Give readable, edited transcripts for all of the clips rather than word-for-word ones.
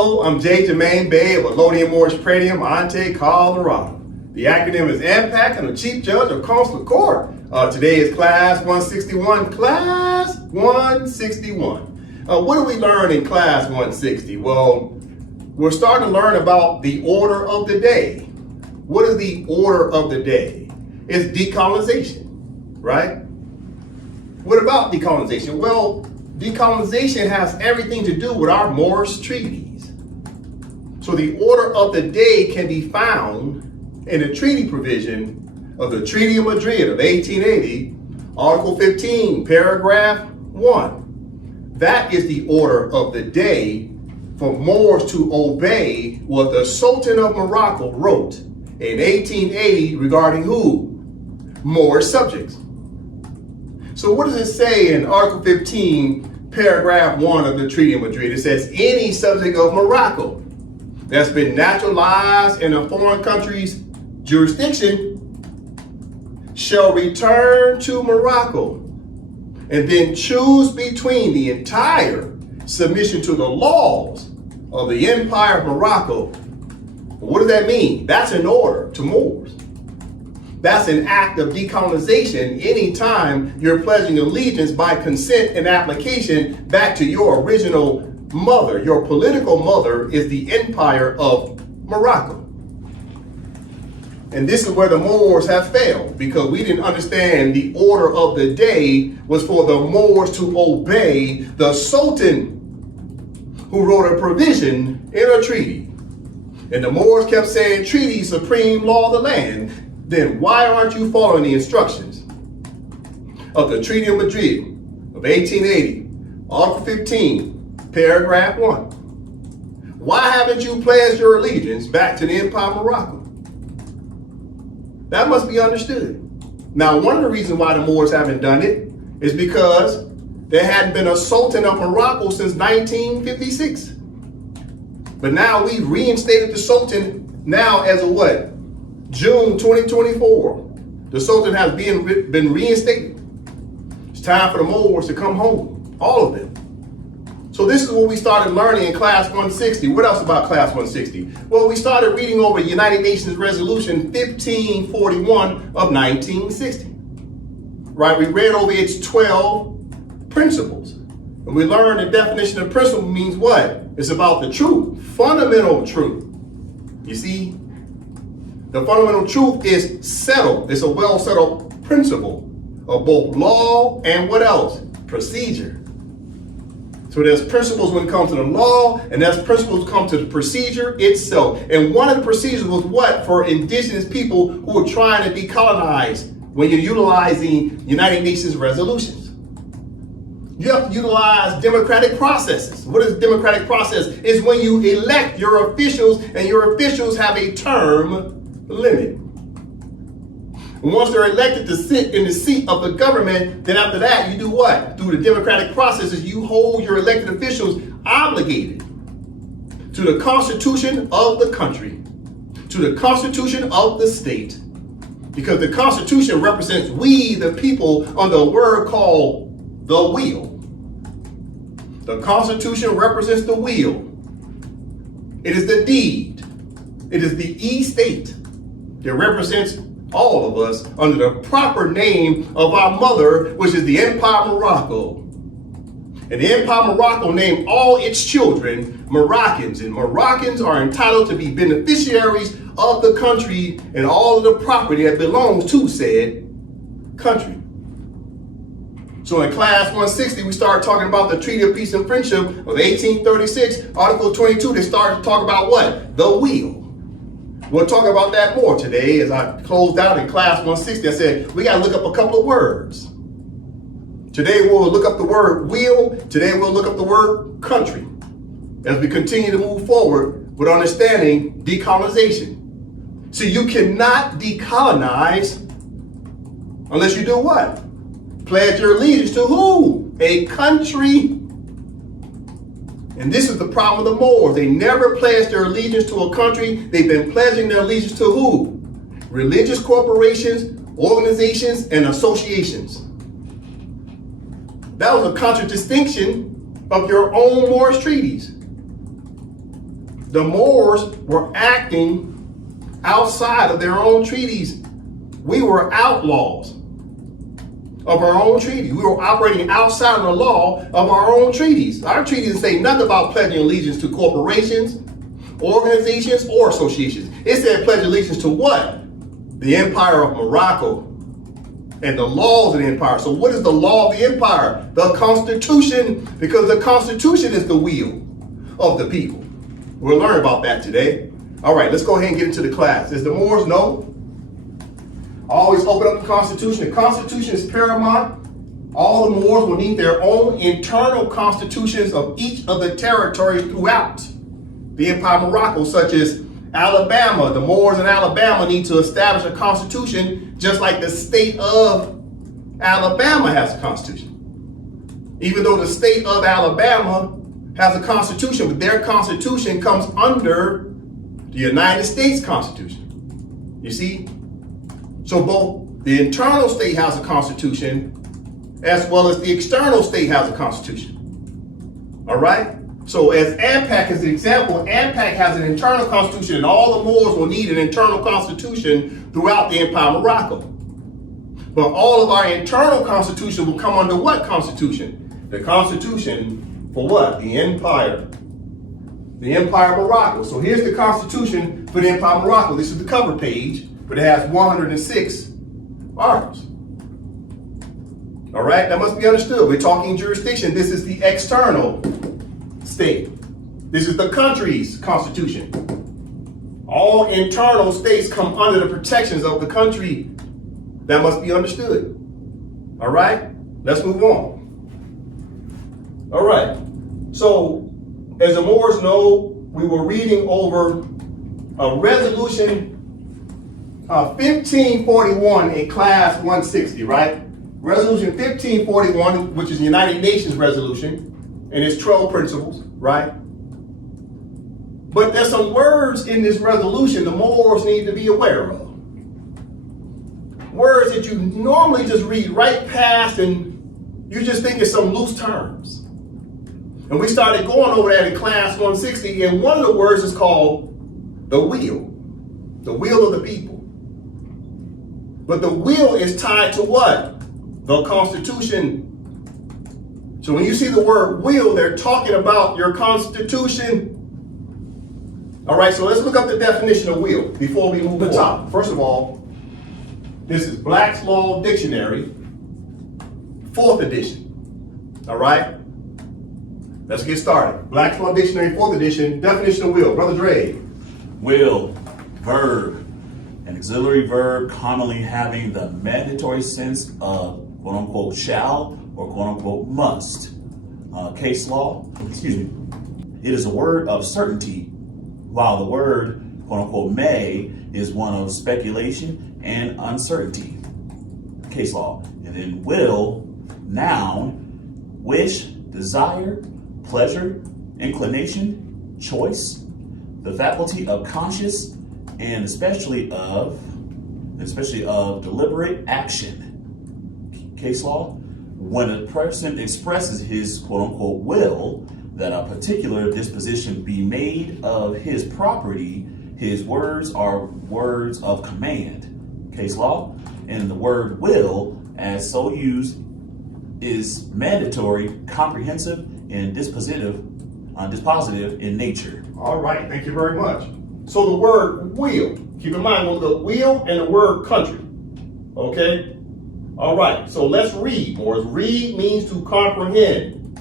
Hello, I'm J. Jermaine Bay of Alonian Moorish Preamble, Ante, Colorado. The acronym is AMPAC. I'm the Chief Judge of Consular Court. Today is Class 161. Class 161. What do we learn in Class 160? Well, we're starting to learn about the order of the day. What is the order of the day? It's decolonization, right? What about decolonization? Well, decolonization has everything to do with our Moorish treaties. So the order of the day can be found in the treaty provision of the Treaty of Madrid of 1880, Article 15, Paragraph 1. That is the order of the day for Moors to obey what the Sultan of Morocco wrote in 1880 regarding who? Moorish subjects. So what does it say in Article 15, Paragraph 1 of the Treaty of Madrid? It says, any subject of Morocco that's been naturalized in a foreign country's jurisdiction shall return to Morocco and then choose between the entire submission to the laws of the Empire of Morocco. What does that mean? That's an order to Moors. That's an act of decolonization anytime you're pledging allegiance by consent and application back to your original mother. Your political mother is the Empire of Morocco. And this is where the Moors have failed, because we didn't understand the order of the day was for the Moors to obey the Sultan who wrote a provision in a treaty. And the Moors kept saying, treaty, supreme law of the land. Then why aren't you following the instructions of the Treaty of Madrid of 1880, Article 15, Paragraph 1? Why haven't you pledged your allegiance back to the Empire of Morocco? That must be understood. Now, one of the reasons why the Moors haven't done it is because there hadn't been a Sultan of Morocco since 1956. But now we've reinstated the Sultan now as of what? June 2024. The Sultan has been reinstated. It's time for the Moors to come home, all of them. So this is what we started learning in Class 160. What else about Class 160? Well, we started reading over United Nations Resolution 1541 of 1960. Right, we read over its 12 principles. And we learned the definition of principle means what? It's about the truth, fundamental truth. You see? The fundamental truth is settled. It's a well-settled principle of both law and what else? Procedure. So there's principles when it comes to the law, and there's principles when it comes to the procedure itself. And one of the procedures was what? For indigenous people who are trying to decolonize when you're utilizing United Nations resolutions. You have to utilize democratic processes. What is a democratic process? It's when you elect your officials, and your officials have a term limit. And once they're elected to sit in the seat of the government, then after that, you do what? Through the democratic processes, you hold your elected officials obligated to the Constitution of the country, to the Constitution of the state, because the Constitution represents we, the people, under a word called the will. The Constitution represents the will. It is the deed. It is the estate that represents all of us under the proper name of our mother, which is the Empire of Morocco. And the Empire of Morocco named all its children Moroccans, and Moroccans are entitled to be beneficiaries of the country and all of the property that belongs to said country. So in Class 160, we started talking about the Treaty of Peace and Friendship of 1836, Article 22. They started to talk about what? The will. We'll talk about that more today. As I closed out in Class 160, I said, we got to look up a couple of words. Today we'll look up the word will. Today we'll look up the word country as we continue to move forward with understanding decolonization. So you cannot decolonize unless you do what? Pledge your allegiance to who? A country. And this is the problem with the Moors. They never pledged their allegiance to a country. They've been pledging their allegiance to who? Religious corporations, organizations, and associations. That was a contradistinction of your own Moorish treaties. the Moors were acting outside of their own treaties. We were outlaws of our own treaties. We were operating outside of the law of our own treaties. Our treaties say nothing about pledging allegiance to corporations, organizations, or associations. It said pledge allegiance to what? The Empire of Morocco and the laws of the empire. So what is the law of the empire? The Constitution, because the Constitution is the will of the people. We'll learn about that today. All right, let's go ahead and get into the class. Does the Moors know? Always open up the Constitution. The Constitution is paramount. All the Moors will need their own internal constitutions of each of the territories throughout the Empire of Morocco, such as Alabama. The Moors in Alabama need to establish a constitution just like the state of Alabama has a constitution. Even though the state of Alabama has a constitution, but their constitution comes under the United States Constitution. You see? So both the internal state has a constitution as well as the external state has a constitution. All right? So as AMPAC is the example, AMPAC has an internal constitution, and all the Moors will need an internal constitution throughout the Empire of Morocco. But all of our internal constitution will come under what constitution? The constitution for what? The Empire. The Empire of Morocco. So here's the constitution for the Empire of Morocco. This is the cover page, but it has 106 articles. All right, that must be understood. We're talking jurisdiction. This is the external state. This is the country's constitution. All internal states come under the protections of the country. That must be understood. All right, let's move on. All right, so as the Moors know, we were reading over a resolution 1541 in class 160, right? Resolution 1541, which is the United Nations resolution, and its 12 principles, right? But there's some words in this resolution the Moors need to be aware of. Words that you normally just read right past and you just think it's some loose terms. And we started going over that in class 160, and one of the words is called the will of the people. But the will is tied to what? The Constitution. So when you see the word will, they're talking about your Constitution. All right, so let's look up the definition of will before we move to the top. First of all, this is Black's Law Dictionary, 4th edition. All right, let's get started. Black's Law Dictionary, 4th edition, definition of will. Brother Dre. Will, verb, an auxiliary verb commonly having the mandatory sense of quote unquote shall or quote unquote must. Case law, it is a word of certainty, while the word quote unquote may is one of speculation and uncertainty. Case law. And then will, noun, wish, desire, pleasure, inclination, choice, the faculty of conscious, and especially of deliberate action. Case law, when a person expresses his quote-unquote will that a particular disposition be made of his property, his words are words of command. Case law, and the word will, as so used, is mandatory, comprehensive, and dispositive in nature. All right, thank you very much. So the word will, keep in mind, we'll go will and the word country. Okay? All right, so let's read. Or read means to comprehend,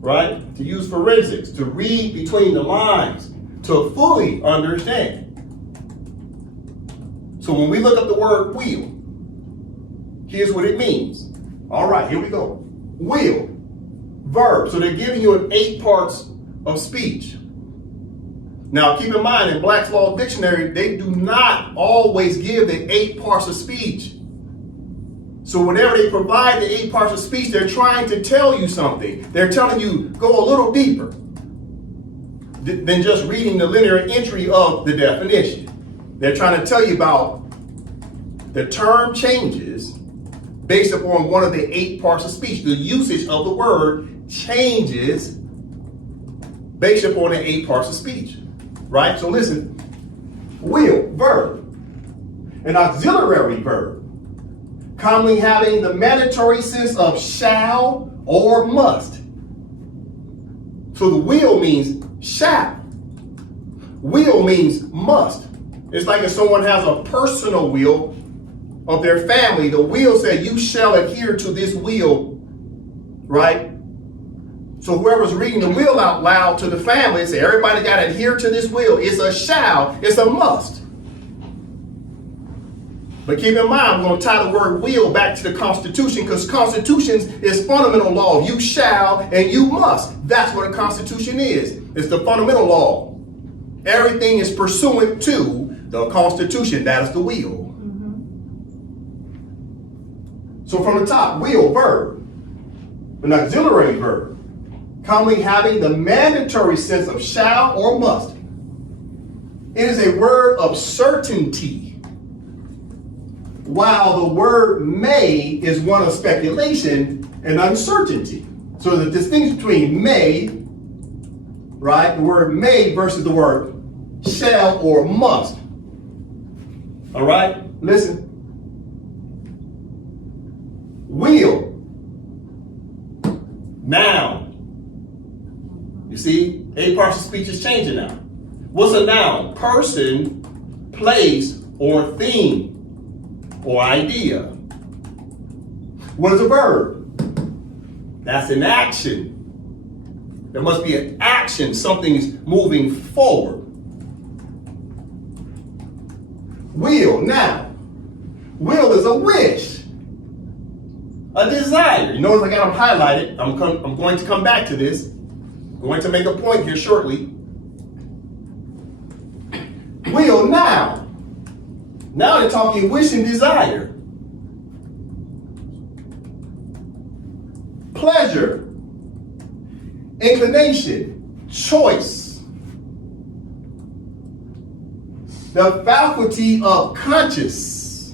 right? To use forensics, to read between the lines, to fully understand. So when we look up the word will, here's what it means. All right, here we go. Will, verb. So they're giving you 8 parts of speech. Now, keep in mind, in Black's Law Dictionary, they do not always give the 8 parts of speech. So whenever they provide the 8 parts of speech, they're trying to tell you something. They're telling you, go a little deeper than just reading the linear entry of the definition. They're trying to tell you about the term changes based upon one of the 8 parts of speech. The usage of the word changes based upon the 8 parts of speech. right? So listen, will, verb, an auxiliary verb, commonly having the mandatory sense of shall or must. So the will means shall. Will means must. It's like if someone has a personal will of their family, the will said you shall adhere to this will, right? So whoever's reading the will out loud to the family, say everybody got to adhere to this will. It's a shall, it's a must. But keep in mind, I'm going to tie the word will back to the Constitution, because Constitutions is fundamental law. You shall and you must. That's what a Constitution is. It's the fundamental law. Everything is pursuant to the Constitution. That is the will. So from the top, will, verb, an auxiliary verb, commonly having the mandatory sense of shall or must. It is a word of certainty, while the word may is one of speculation and uncertainty. So the distinction between may, right, the word may versus the word shall or must. All right, listen. Will, noun. You see, a parts of speech is changing now. What's a noun? Person, place, or thing, or idea. What is a verb? That's an action. There must be an action. Something's moving forward. Will, now. Will is a wish, a desire. You notice I got them highlighted. I'm going to come back to this. I'm going to make a point here shortly. Will, now. Now they're talking wish and desire. Pleasure, inclination, choice. The faculty of conscious.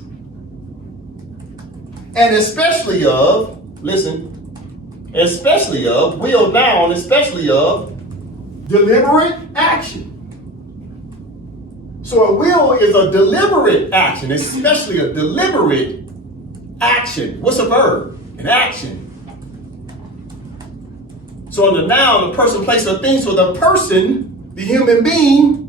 And especially of, listen, especially of, will, noun, especially of deliberate action. So a will is a deliberate action, especially a deliberate action. What's a verb? An action. So in the noun, the person, place, or thing. So the person, the human being,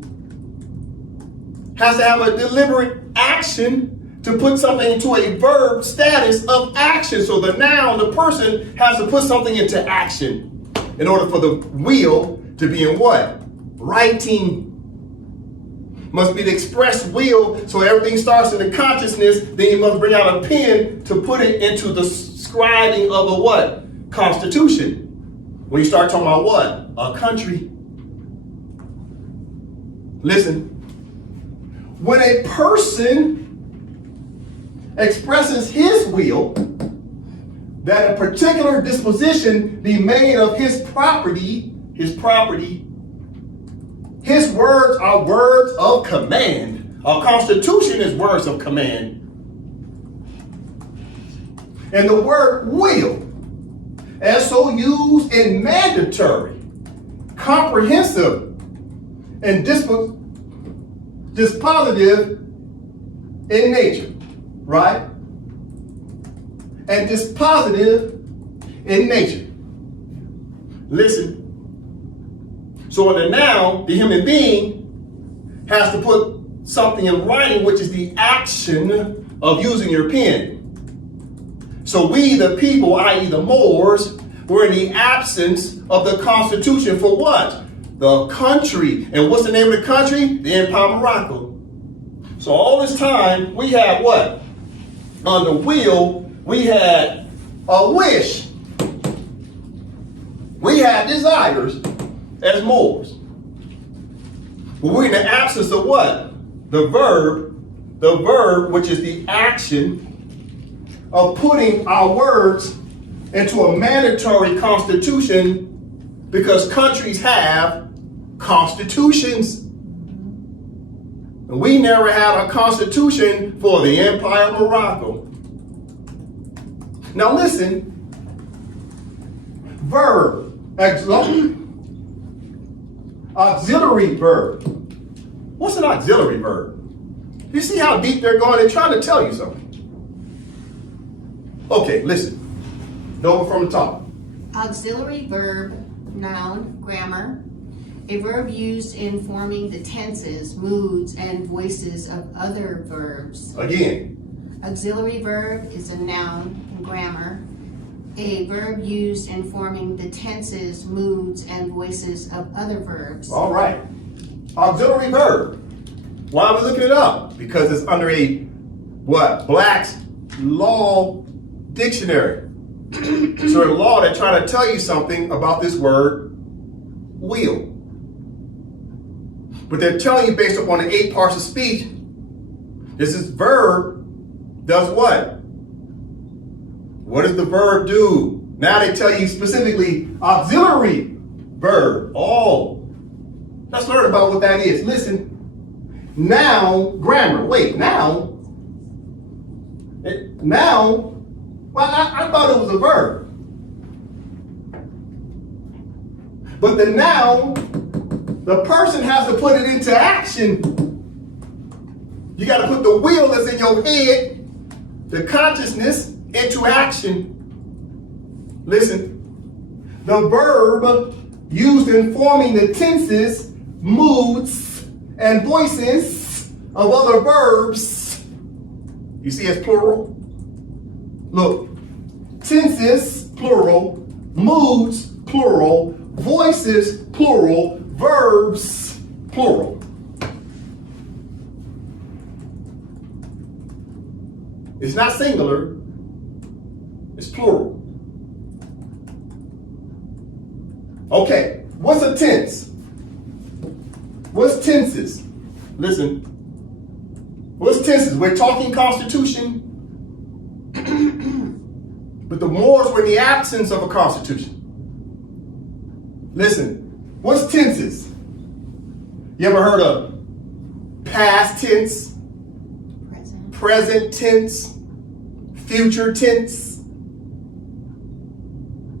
has to have a deliberate action to put something into a verb status of action. So the noun, the person, has to put something into action in order for the will to be in what? Writing. Must be the expressed will, so everything starts in the consciousness. Then you must bring out a pen to put it into the scribing of a what? Constitution. When you start talking about what? A country. Listen. When a person expresses his will that a particular disposition be made of his property, his words are words of command. A constitution is words of command. And the word will, as so used in mandatory, comprehensive, and dispositive in nature, right? And dispositive in nature. Listen. So in the noun, the human being has to put something in writing, which is the action of using your pen. So we, the people, i.e. the Moors, were in the absence of the Constitution for what? The country. And what's the name of the country? The Empire of Morocco. So all this time, we had what? On the will, we had a wish. We had desires as Moors. But we're in the absence of what? The verb, which is the action of putting our words into a mandatory constitution, because countries have constitutions. And we never had a constitution for the Empire of Morocco. Now listen, verb, auxiliary verb, What's an auxiliary verb? You see how deep they're going? They're trying to tell you something. Okay, listen. Over from the top. Auxiliary verb, noun, grammar. A verb used in forming the tenses, moods, and voices of other verbs. Again. Auxiliary verb is a noun in grammar. A verb used in forming the tenses, moods, and voices of other verbs. All right. Auxiliary verb. Why are we looking it up? Because it's under a, what? Black's Law Dictionary. So a law that's trying to tell you something about this word, will. But they're telling you based upon the 8 parts of speech, this is verb does what? What does the verb do? Now they tell you specifically auxiliary verb. Oh, let's learn about what that is. Listen, now grammar. Wait, now? Well, I thought it was a verb. But the noun, the person has to put it into action. You got to put the will that's in your head, the consciousness, into action. Listen, the verb used in forming the tenses, moods, and voices of other verbs. You see it's plural? Look, tenses, plural, moods, plural, voices, plural, verbs, plural. It's not singular, it's plural. Okay, what's a tense? What's tenses? Listen, what's tenses? We're talking Constitution, but the Moors were in the absence of a Constitution. Listen, what's tenses? You ever heard of past tense, present tense, future tense?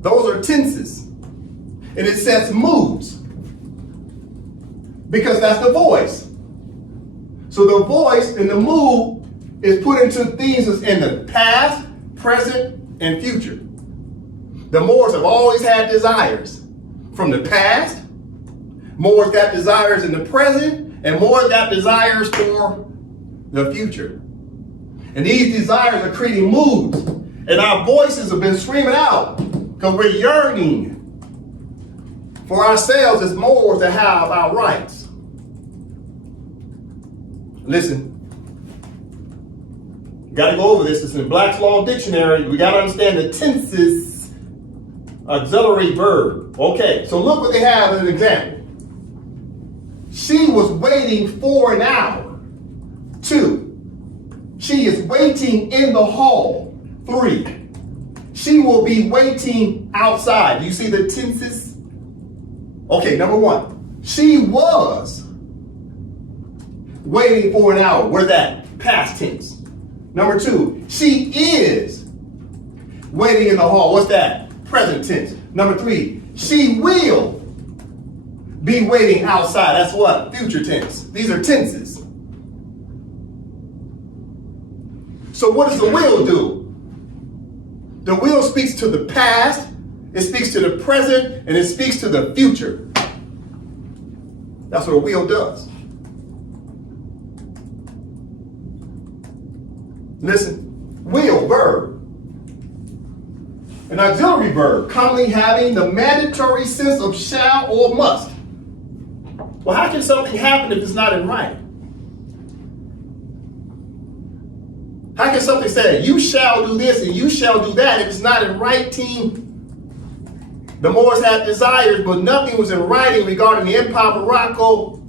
Those are tenses. And it sets moods, because that's the voice. So the voice and the mood is put into things that's in the past, present, and future. The Moors have always had desires from the past. Moors got desires in the present, and Moors got desires for the future. And these desires are creating moods. And our voices have been screaming out because we're yearning for ourselves as Moors to have our rights. Listen, you got to go over this. It's in Black's Law Dictionary. We got to understand the tenses, auxiliary verb. Okay, so look what they have as an example. She was waiting for an hour. 2, she is waiting in the hall. 3, she will be waiting outside. You see the tenses? Okay, number 1, she was waiting for an hour. Where's that? Past tense. Number 2, she is waiting in the hall. What's that? Present tense. Number 3, she will be waiting outside. That's what? Future tense. These are tenses. So what does the will do? The will speaks to the past, it speaks to the present, and it speaks to the future. That's what a will does. Listen, will, verb. An auxiliary verb, commonly having the mandatory sense of shall or must. Well, how can something happen if it's not in writing? How can something say, you shall do this and you shall do that, if it's not in writing? The Moors had desires, but nothing was in writing regarding the Empire of Morocco.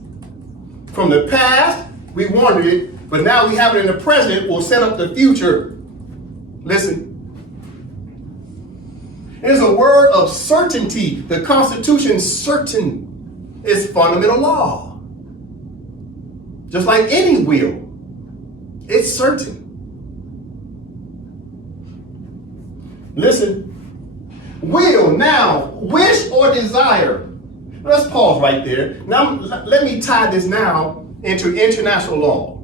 From the past, we wanted it, but now we have it in the present. We'll set up the future. Listen. It is a word of certainty. The Constitution is certain. It's fundamental law. Just like any will, it's certain. Listen. Will, now, wish or desire. Let's pause right there. Now, let me tie this now into international law.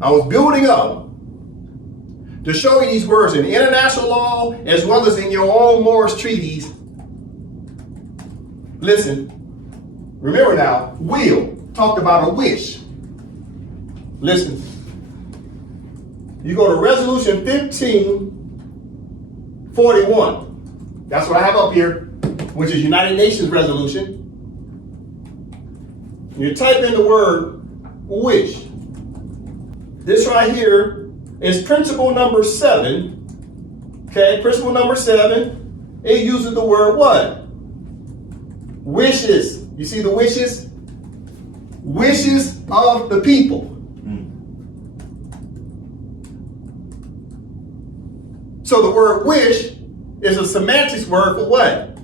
I was building up to show you these words in international law as well as in your own Moorish treaties. Listen, remember now, will talked about a wish. Listen, you go to Resolution 1541. That's what I have up here, which is United Nations resolution. You type in the word wish. This right here is principle number 7. Okay, principle number 7. It uses the word what? Wishes. You see the wishes? Wishes of the people. So the word wish is a semantics word for what?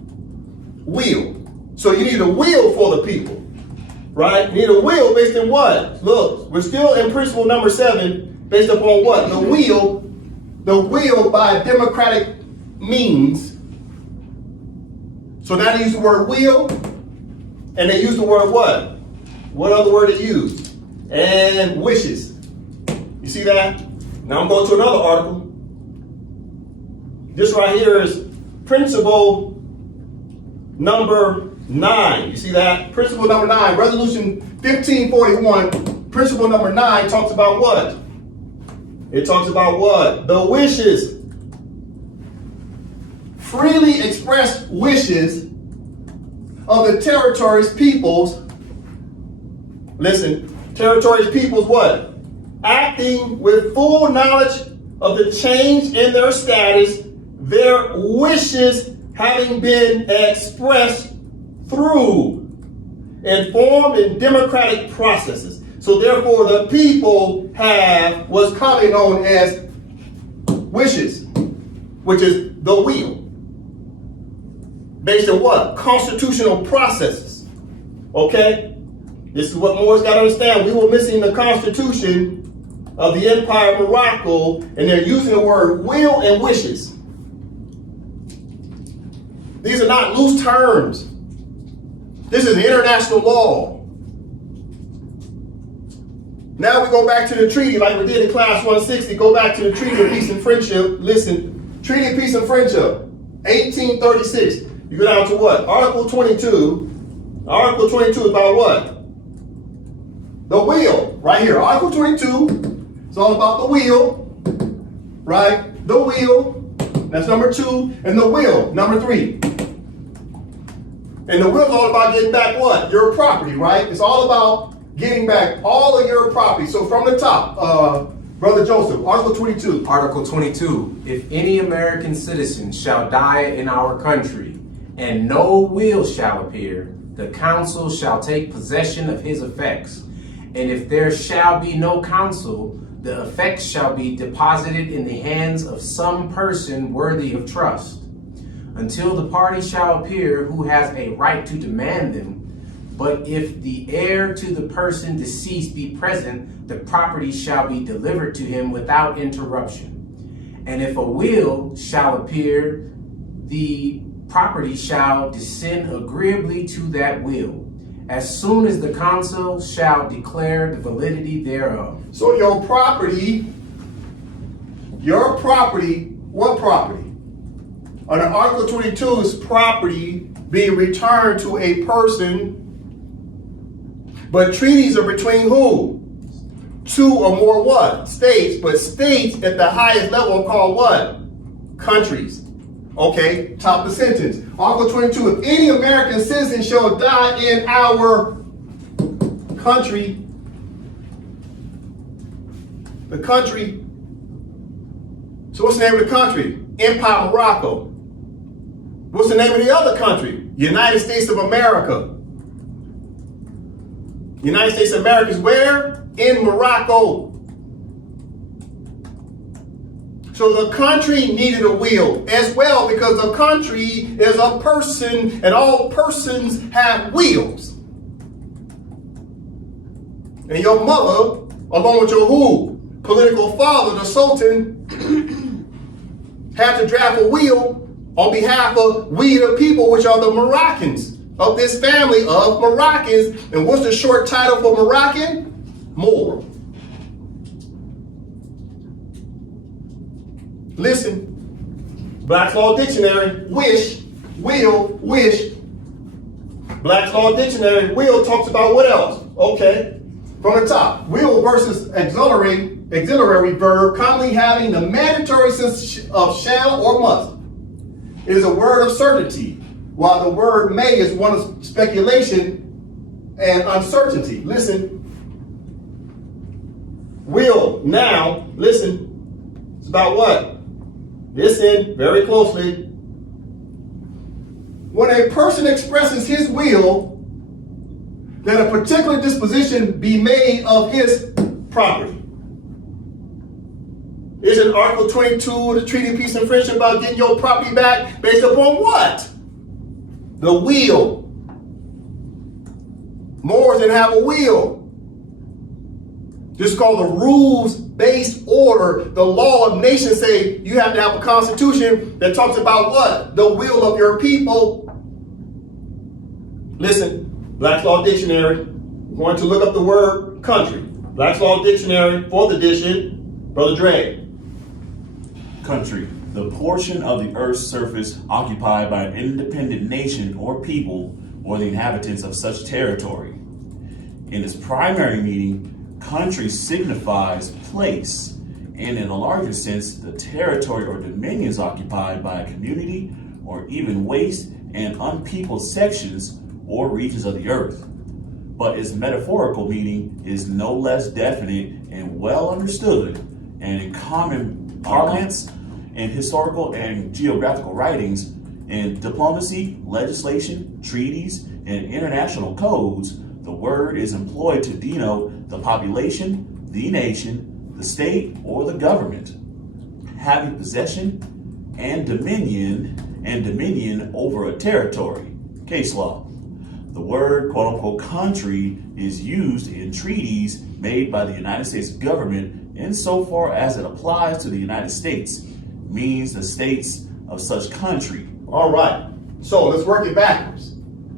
Will. So you need a will for the people. Right? You need a will based on what? Look, we're still in principle number 7, based upon what? The will by democratic means. So now they use the word will, and they use the word what? What other word they use? And wishes. You see that? Now I'm going to another article. This right here is principle number 9. You see that? Principle number 9, Resolution 1541, principle number 9 talks about what? It talks about what? The wishes. Freely expressed wishes of the territory's peoples. Listen, territory's peoples what? Acting with full knowledge of the change in their status, their wishes having been expressed through informed and democratic processes. So therefore the people have what's commonly known as wishes, which is the will. Based on what? Constitutional processes. Okay? This is what Moors got to understand. We were missing the constitution of the Empire of Morocco, and they're using the word will and wishes. These are not loose terms. This is international law. Now we go back to the treaty like we did in class 160. Go back to the Treaty of Peace and Friendship. Listen, Treaty of Peace and Friendship, 1836. You go down to what? Article 22. Article 22 is about what? The will, right here. Article 22 is all about the will, right? The will, that's number 2. And the will, number 3. And the will is all about getting back what? Your property, right? It's all about getting back all of your property. So from the top, Brother Joseph, Article 22. Article 22. If any American citizen shall die in our country, and no will shall appear, the council shall take possession of his effects. And if there shall be no council, the effects shall be deposited in the hands of some person worthy of trust, until the party shall appear who has a right to demand them. But if the heir to the person deceased be present, the property shall be delivered to him without interruption. And if a will shall appear, the property shall descend agreeably to that will, as soon as the council shall declare the validity thereof. So your property, what property? Under Article 22 is property being returned to a person, but treaties are between who? 2 or more what? States, but states at the highest level are called what? Countries. Okay, top of the sentence. Article 22, if any American citizen shall die in our country, the country, so what's the name of the country? Empire Morocco. What's the name of the other country? United States of America. United States of America is where? In Morocco. So the country needed a will as well, because the country is a person and all persons have wills. And your mother, along with your who? Political father, the Sultan, had to draft a will on behalf of we the people, which are the Moroccans. of this family of Moroccans. And what's the short title for Moroccan? Moor. Listen, Black's Law Dictionary, wish, will, wish. Black's Law Dictionary, will talks about what else? Okay, from the top. Will versus auxiliary verb, commonly having the mandatory sense of shall or must. It is a word of certainty, while the word may is one of speculation and uncertainty. Listen. Will, now, listen. It's about what? Listen very closely. When a person expresses his will that a particular disposition be made of his property. Isn't Article 22 of the Treaty of Peace and Friendship about getting your property back based upon what? The will. Moors didn't have a will. Just called the rules-based order. The law of nations say you have to have a constitution that talks about what? The will of your people. Listen, Black's Law Dictionary. We're going to look up the word country. Black's Law Dictionary, 4th edition. Brother Dre. Country, the portion of the earth's surface occupied by an independent nation or people or the inhabitants of such territory. In its primary meaning, country signifies place, and in a larger sense, the territory or dominions occupied by a community or even waste and unpeopled sections or regions of the earth. But its metaphorical meaning is no less definite and well understood, and in common parlance, in historical and geographical writings, in diplomacy, legislation, treaties, and international codes, the word is employed to denote the population, the nation, the state, or the government, having possession and dominion over a territory. Case law. The word, quote unquote, country is used in treaties made by the United States government insofar as it applies to the United States, means the states of such country. All right, so let's work it backwards.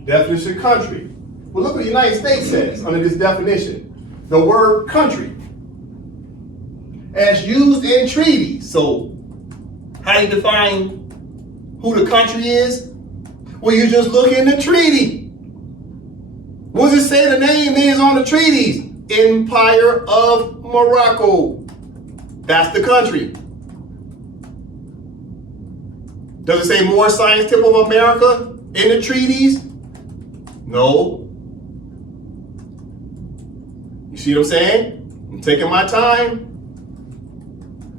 Definition of country. Well, look what the United States says under this definition. The word country, as used in treaties. So, how do you define who the country is? Well, you just look in the treaty. What does it say the name is on the treaties? Empire of Morocco. That's the country. Does it say more science tip of America in the treaties? No. You see what I'm saying? I'm taking my time.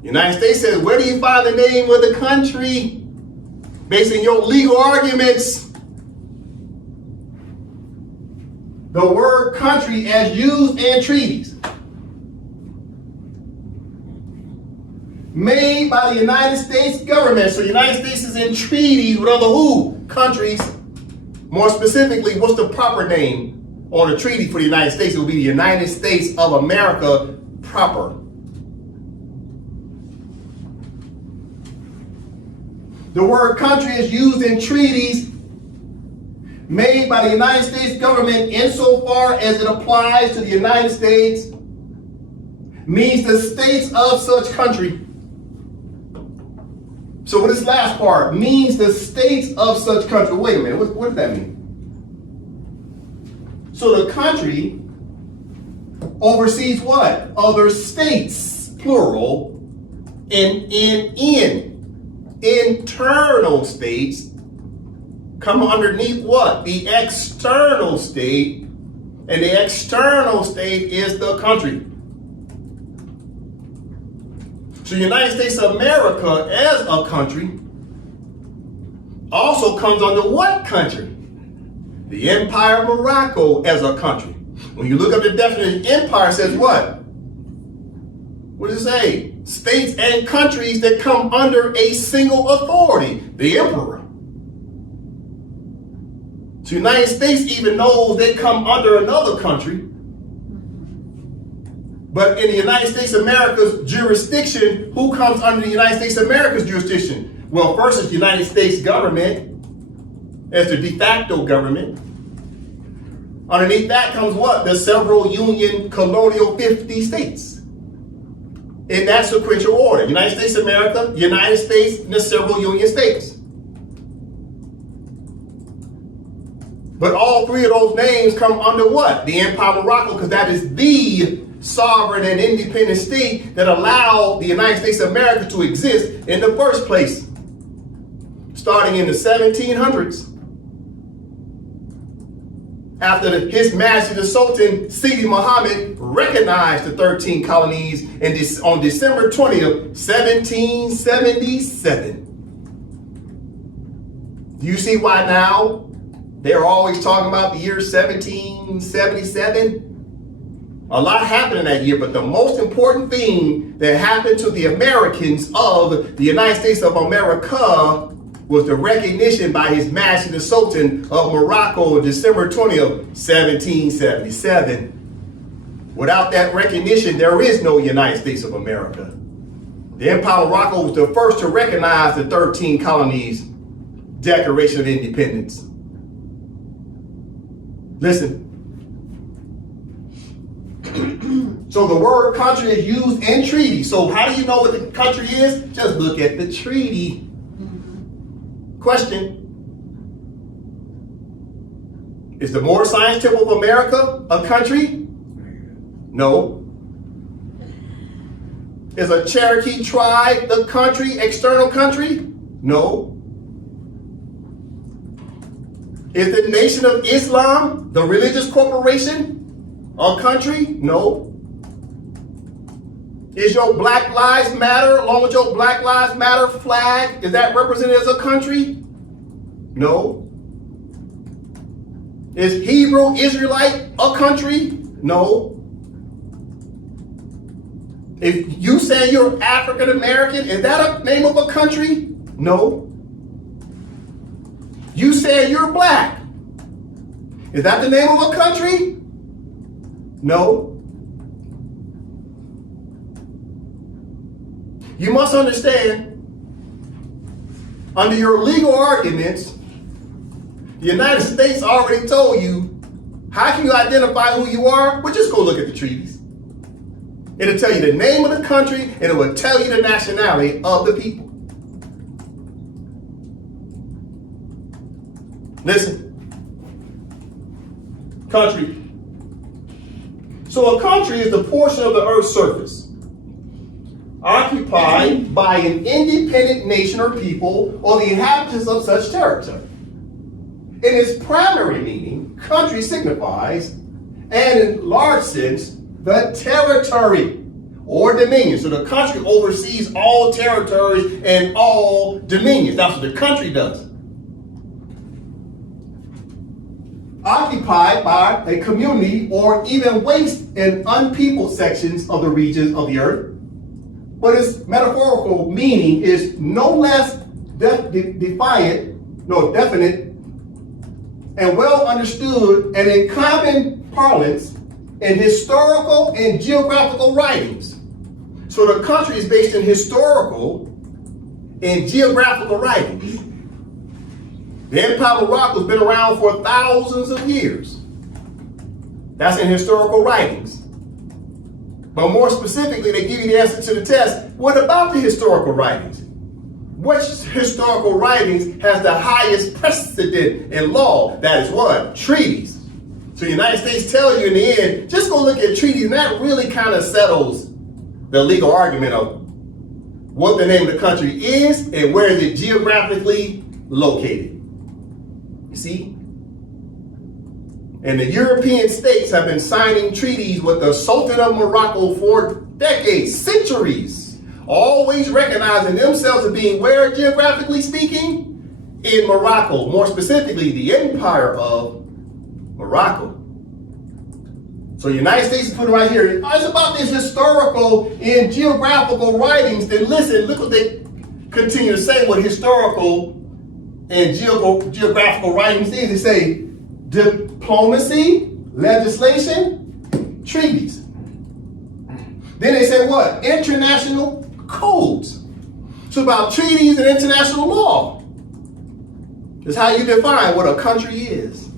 United States says, where do you find the name of the country? Based on your legal arguments. The word country as used in treaties made by the United States government. So the United States is in treaties with other who? Countries. More specifically, what's the proper name on a treaty for the United States? It will be the United States of America proper. The word country is used in treaties made by the United States government insofar as it applies to the United States, means the states of such country. So this last part, means the states of such country. Wait a minute, what does that mean? So the country oversees what? Other states, plural, and internal states come underneath what? The external state, and the external state is the country. So the United States of America as a country also comes under what country? The Empire of Morocco as a country. When you look up the definition, empire says what? What does it say? States and countries that come under a single authority, the emperor. So the United States even knows they come under another country. But in the United States of America's jurisdiction, who comes under the United States of America's jurisdiction? Well, first is the United States government as the de facto government. Underneath that comes what? The several union colonial 50 states. In that sequential order. United States of America, United States, and the several union states. But all three of those names come under what? The Empire of Morocco, because that is the sovereign and independent state that allowed the United States of America to exist in the first place. Starting in the 1700s. After His Majesty the Sultan Sidi Muhammad recognized the 13 colonies on December 20th, 1777. Do you see why now they're always talking about the year 1777? A lot happened in that year, but the most important thing that happened to the Americans of the United States of America was the recognition by His Majesty the Sultan of Morocco on December 20th, 1777. Without that recognition, there is no United States of America. The Empire of Morocco was the first to recognize the 13 colonies' Declaration of Independence. Listen. So the word country is used in treaty. So how do you know what the country is? Just look at the treaty. Question. Is the Moorish Science Temple of America a country? No. Is a Cherokee tribe the country, external country? No. Is the Nation of Islam, the religious corporation, a country? No. Is your Black Lives Matter, along with your Black Lives Matter flag, is that represented as a country? No. Is Hebrew Israelite a country? No. If you say you're African American, is that a name of a country? No. You say you're black, is that the name of a country? No. You must understand, under your legal arguments, the United States already told you, how can you identify who you are? Well, just go look at the treaties. It'll tell you the name of the country, and it will tell you the nationality of the people. Listen. Country. So a country is the portion of the earth's surface occupied by an independent nation or people or the inhabitants of such territory. In its primary meaning, country signifies, and in large sense, the territory or dominion. So the country oversees all territories and all dominions. That's what the country does. Occupied by a community or even waste and unpeopled sections of the regions of the earth. But its metaphorical meaning is no less definite, and well understood, and in common parlance, in historical and geographical writings. So the country is based in historical and geographical writings. The Empire of Morocco has been around for thousands of years. That's in historical writings. But more specifically, they give you the answer to the test. What about the historical writings? Which historical writings has the highest precedent in law? That is what? Treaties. So the United States tells you in the end, just go look at treaties, and that really kind of settles the legal argument of what the name of the country is and where is it geographically located. You see? And the European states have been signing treaties with the Sultan of Morocco for decades, centuries, always recognizing themselves as being where, geographically speaking? In Morocco, more specifically, the Empire of Morocco. So the United States is put right here. It's about this historical and geographical writings. Then listen, look what they continue to say what historical and geographical writings is. They say diplomacy, legislation, treaties. Then they say what? International codes. So about treaties and international law. It's how you define what a country is.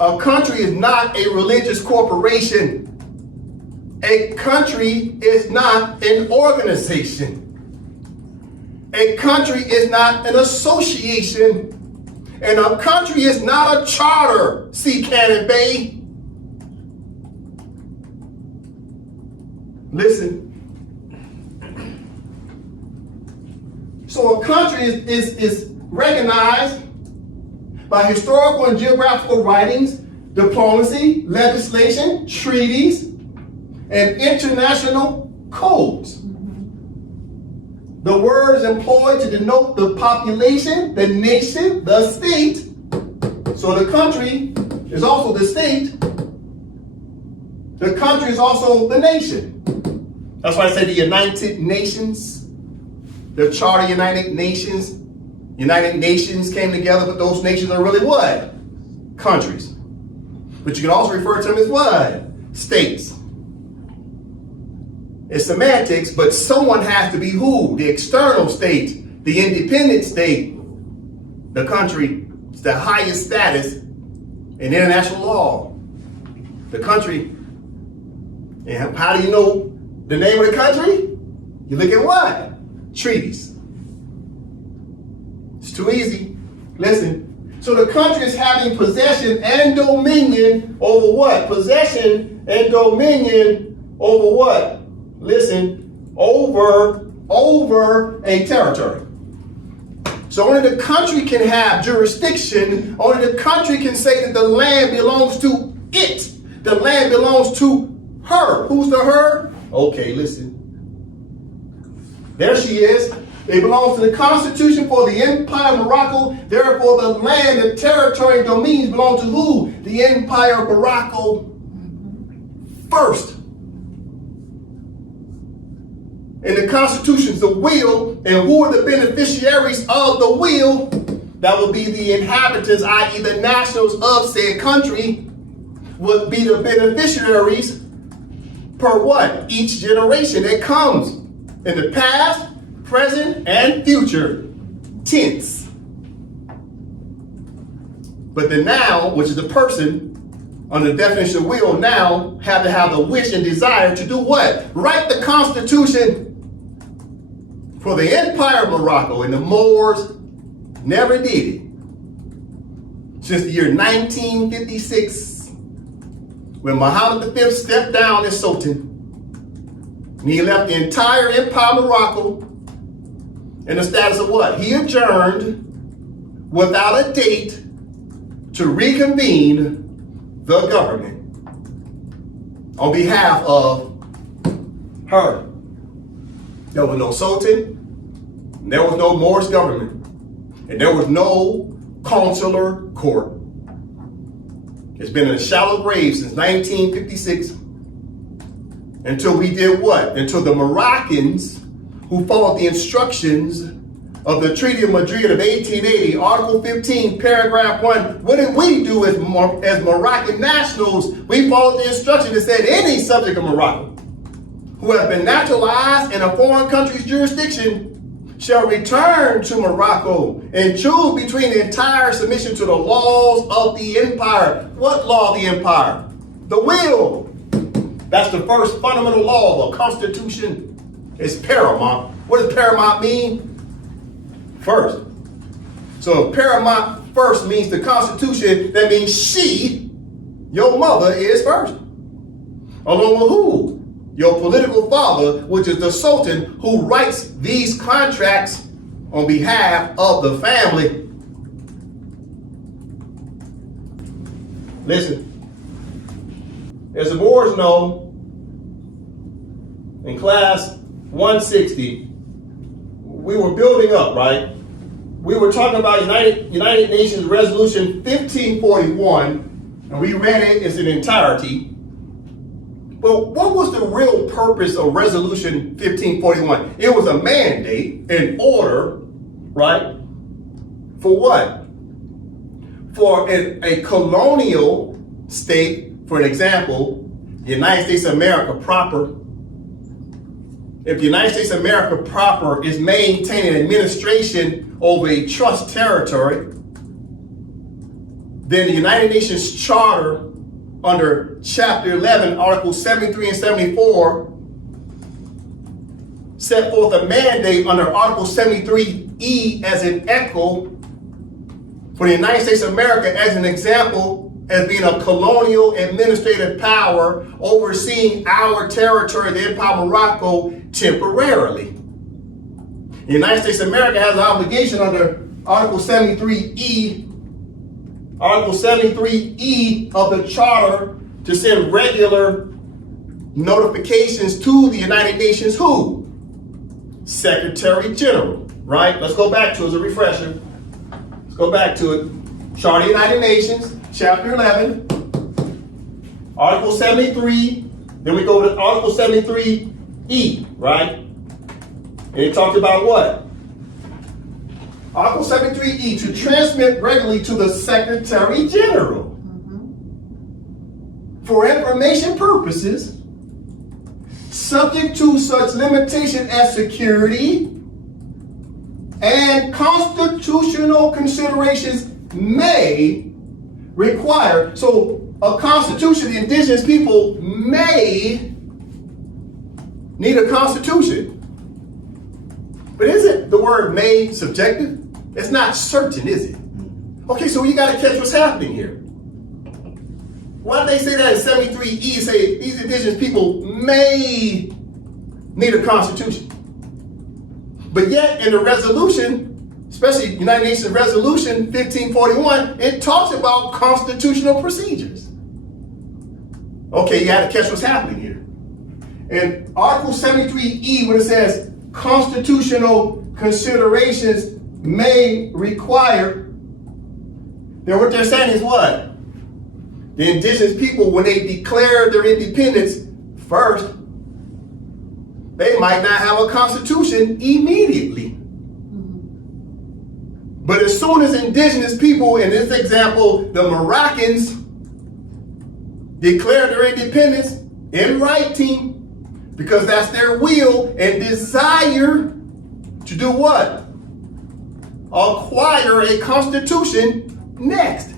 A country is not a religious corporation. A country is not an organization. A country is not an association. And a country is not a charter, C. Cannon Bay. Listen. So a country is recognized by historical and geographical writings, diplomacy, legislation, treaties, and international codes. The words employed to denote the population, the nation, the state. So the country is also the state. The country is also the nation. That's why I said the United Nations, the Charter of United Nations. United Nations came together, but those nations are really what? Countries. But you can also refer to them as what? States. It's semantics, but someone has to be who? The external state, the independent state. The country is the highest status in international law. The country. And how do you know the name of the country? You look at what? Treaties. It's too easy. Listen. So the country is having possession and dominion over what? Possession and dominion over what? Listen, over a territory. So only the country can have jurisdiction. Only the country can say that the land belongs to it. The land belongs to her. Who's the her? Okay, listen. There she is. It belongs to the Constitution for the Empire of Morocco. Therefore, the land, the territory, and dominions belong to who? The Empire of Morocco first. And the Constitution's the will, and who are the beneficiaries of the will? That would be the inhabitants, i.e. the nationals of said country, would be the beneficiaries per what? Each generation that comes in the past, present, and future tense. But the now, which is the person, under the definition of will, now have to have the wish and desire to do what? Write the Constitution for the Empire of Morocco, and the Moors never did it. Since the year 1956, when Muhammad V stepped down as Sultan, and he left the entire Empire of Morocco in the status of what? He adjourned without a date to reconvene the government on behalf of her. There was no Sultan, there was no Moorish government, and there was no consular court. It's been in a shallow grave since 1956 until we did what? Until the Moroccans, who followed the instructions of the Treaty of Madrid of 1880, Article 15, Paragraph 1. What did we do as Moroccan nationals? We followed the instruction that said any subject of Morocco who has been naturalized in a foreign country's jurisdiction shall return to Morocco and choose between the entire submission to the laws of the empire. What law of the empire? The will. That's the first fundamental law of a constitution. It's paramount. What does paramount mean? First. So if paramount first means the Constitution, that means she, your mother, is first. Along with who? Your political father, which is the Sultan, who writes these contracts on behalf of the family. Listen. As the Moors know, in class 160, we were building up, right? We were talking about United Nations Resolution 1541, and we read it as an entirety. But what was the real purpose of Resolution 1541? It was a mandate, an order, right? For what? For a colonial state, for an example, the United States of America proper. If the United States of America proper is maintaining administration over a trust territory, then the United Nations Charter under Chapter 11, Articles 73 and 74 set forth a mandate under Article 73E as an echo for the United States of America as an example as being a colonial administrative power overseeing our territory, the Empire of Morocco, temporarily. The United States of America has an obligation under Article 73E of the Charter to send regular notifications to the United Nations who? Secretary General, right? Let's go back to it as a refresher. Let's go back to it. Charter of the United Nations, Chapter 11, Article 73, then we go to Article 73E, right? And it talks about what? Article 73E, to transmit regularly to the Secretary General for information purposes, subject to such limitation as security and constitutional considerations may require. So a constitution, the indigenous people may need a constitution. But isn't the word may subjective? It's not certain, is it? Okay, so you got to catch what's happening here. Why do they say that in 73E, say these indigenous people may need a constitution? But yet in the resolution, especially United Nations Resolution 1541, it talks about constitutional procedures. Okay, you got to catch what's happening here. In Article 73E, when it says constitutional considerations may require, then what they're saying is what? The indigenous people, when they declare their independence, first, they might not have a constitution immediately. But as soon as indigenous people, in this example, the Moroccans, declare their independence in writing, because that's their will and desire to do what? Acquire a constitution next.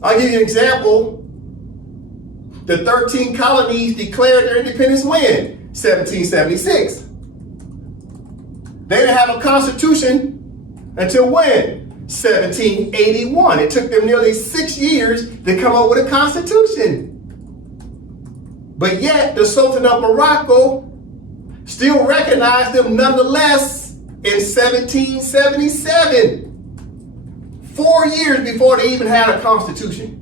I'll give you an example. The 13 colonies declared their independence when? 1776. They didn't have a constitution until when? 1781. It took them nearly 6 years to come up with a constitution. But yet the Sultan of Morocco still recognized them nonetheless in 1777. 4 years before they even had a constitution.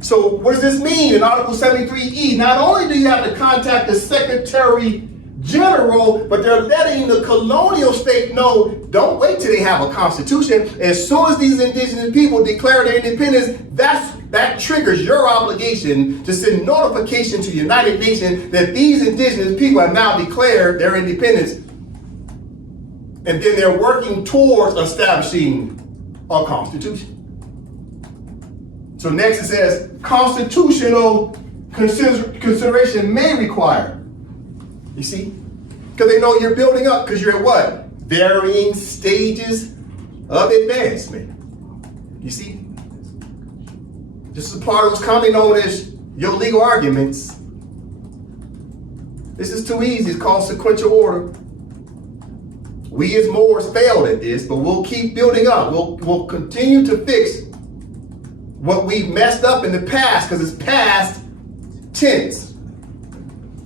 So what does this mean in Article 73E? Not only do you have to contact the Secretary General, but they're letting the colonial state know, don't wait till they have a constitution. As soon as these indigenous people declare their independence, that triggers your obligation to send notification to the United Nations that these indigenous people have now declared their independence. And then they're working towards establishing a constitution. So next it says, constitutional consideration may require. You see? Because they know you're building up, because you're at what? Varying stages of advancement. You see? This is part of what's commonly known as your legal arguments. This is too easy. It's called sequential order. We as Moors failed at this, but we'll keep building up. We'll continue to fix what we've messed up in the past, because it's past tense.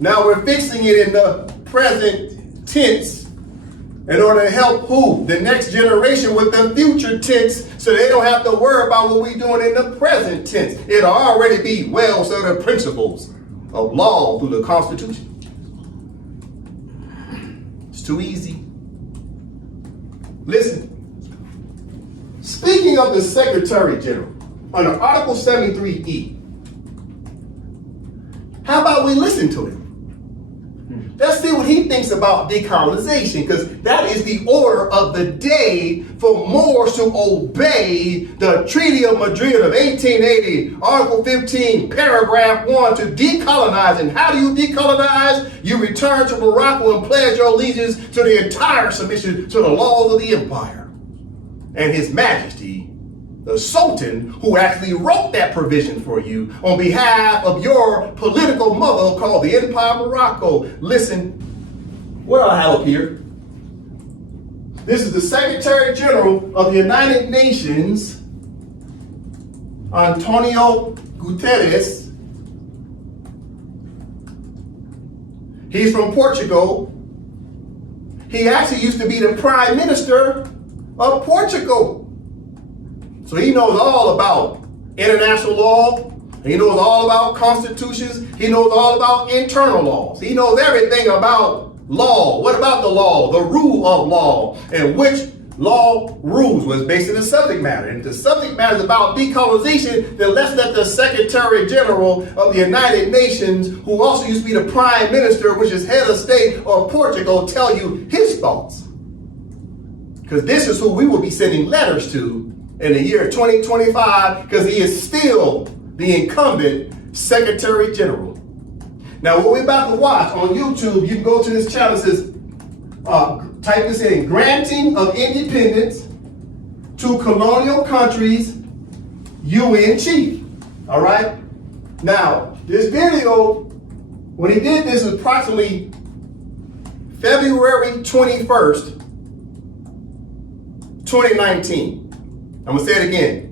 Now we're fixing it in the present tense in order to help who? The next generation with the future tense, so they don't have to worry about what we're doing in the present tense. It'll already be well set of principles of law through the Constitution. It's too easy. Listen, speaking of the Secretary General, under Article 73E, how about we listen to him? Let's see what he thinks about decolonization, because that is the order of the day for Moors to obey the Treaty of Madrid of 1880, Article 15, Paragraph 1, to decolonize. And how do you decolonize? You return to Morocco and pledge your allegiance to the entire submission to the laws of the empire. and His Majesty, the Sultan, who actually wrote that provision for you on behalf of your political mother called the Empire of Morocco. Listen, what do I have up here? This is the Secretary General of the United Nations, Antonio Guterres. He's from Portugal. He actually used to be the Prime Minister of Portugal. So he knows all about international law. He knows all about constitutions. He knows all about internal laws. He knows everything about law. What about the law? The rule of law. And which law rules was based on the subject matter. And if the subject matter is about decolonization, then let's let the Secretary General of the United Nations, who also used to be the Prime Minister, which is head of state of Portugal, tell you his thoughts. Because this is who we will be sending letters to in the year 2025, because he is still the incumbent Secretary General. Now, what we're about to watch on YouTube, you can go to this channel. It says, type this in, granting of independence to colonial countries, UN chief. All right. Now, this video, when he did this, was approximately February 21st, 2019. I'm gonna say it again.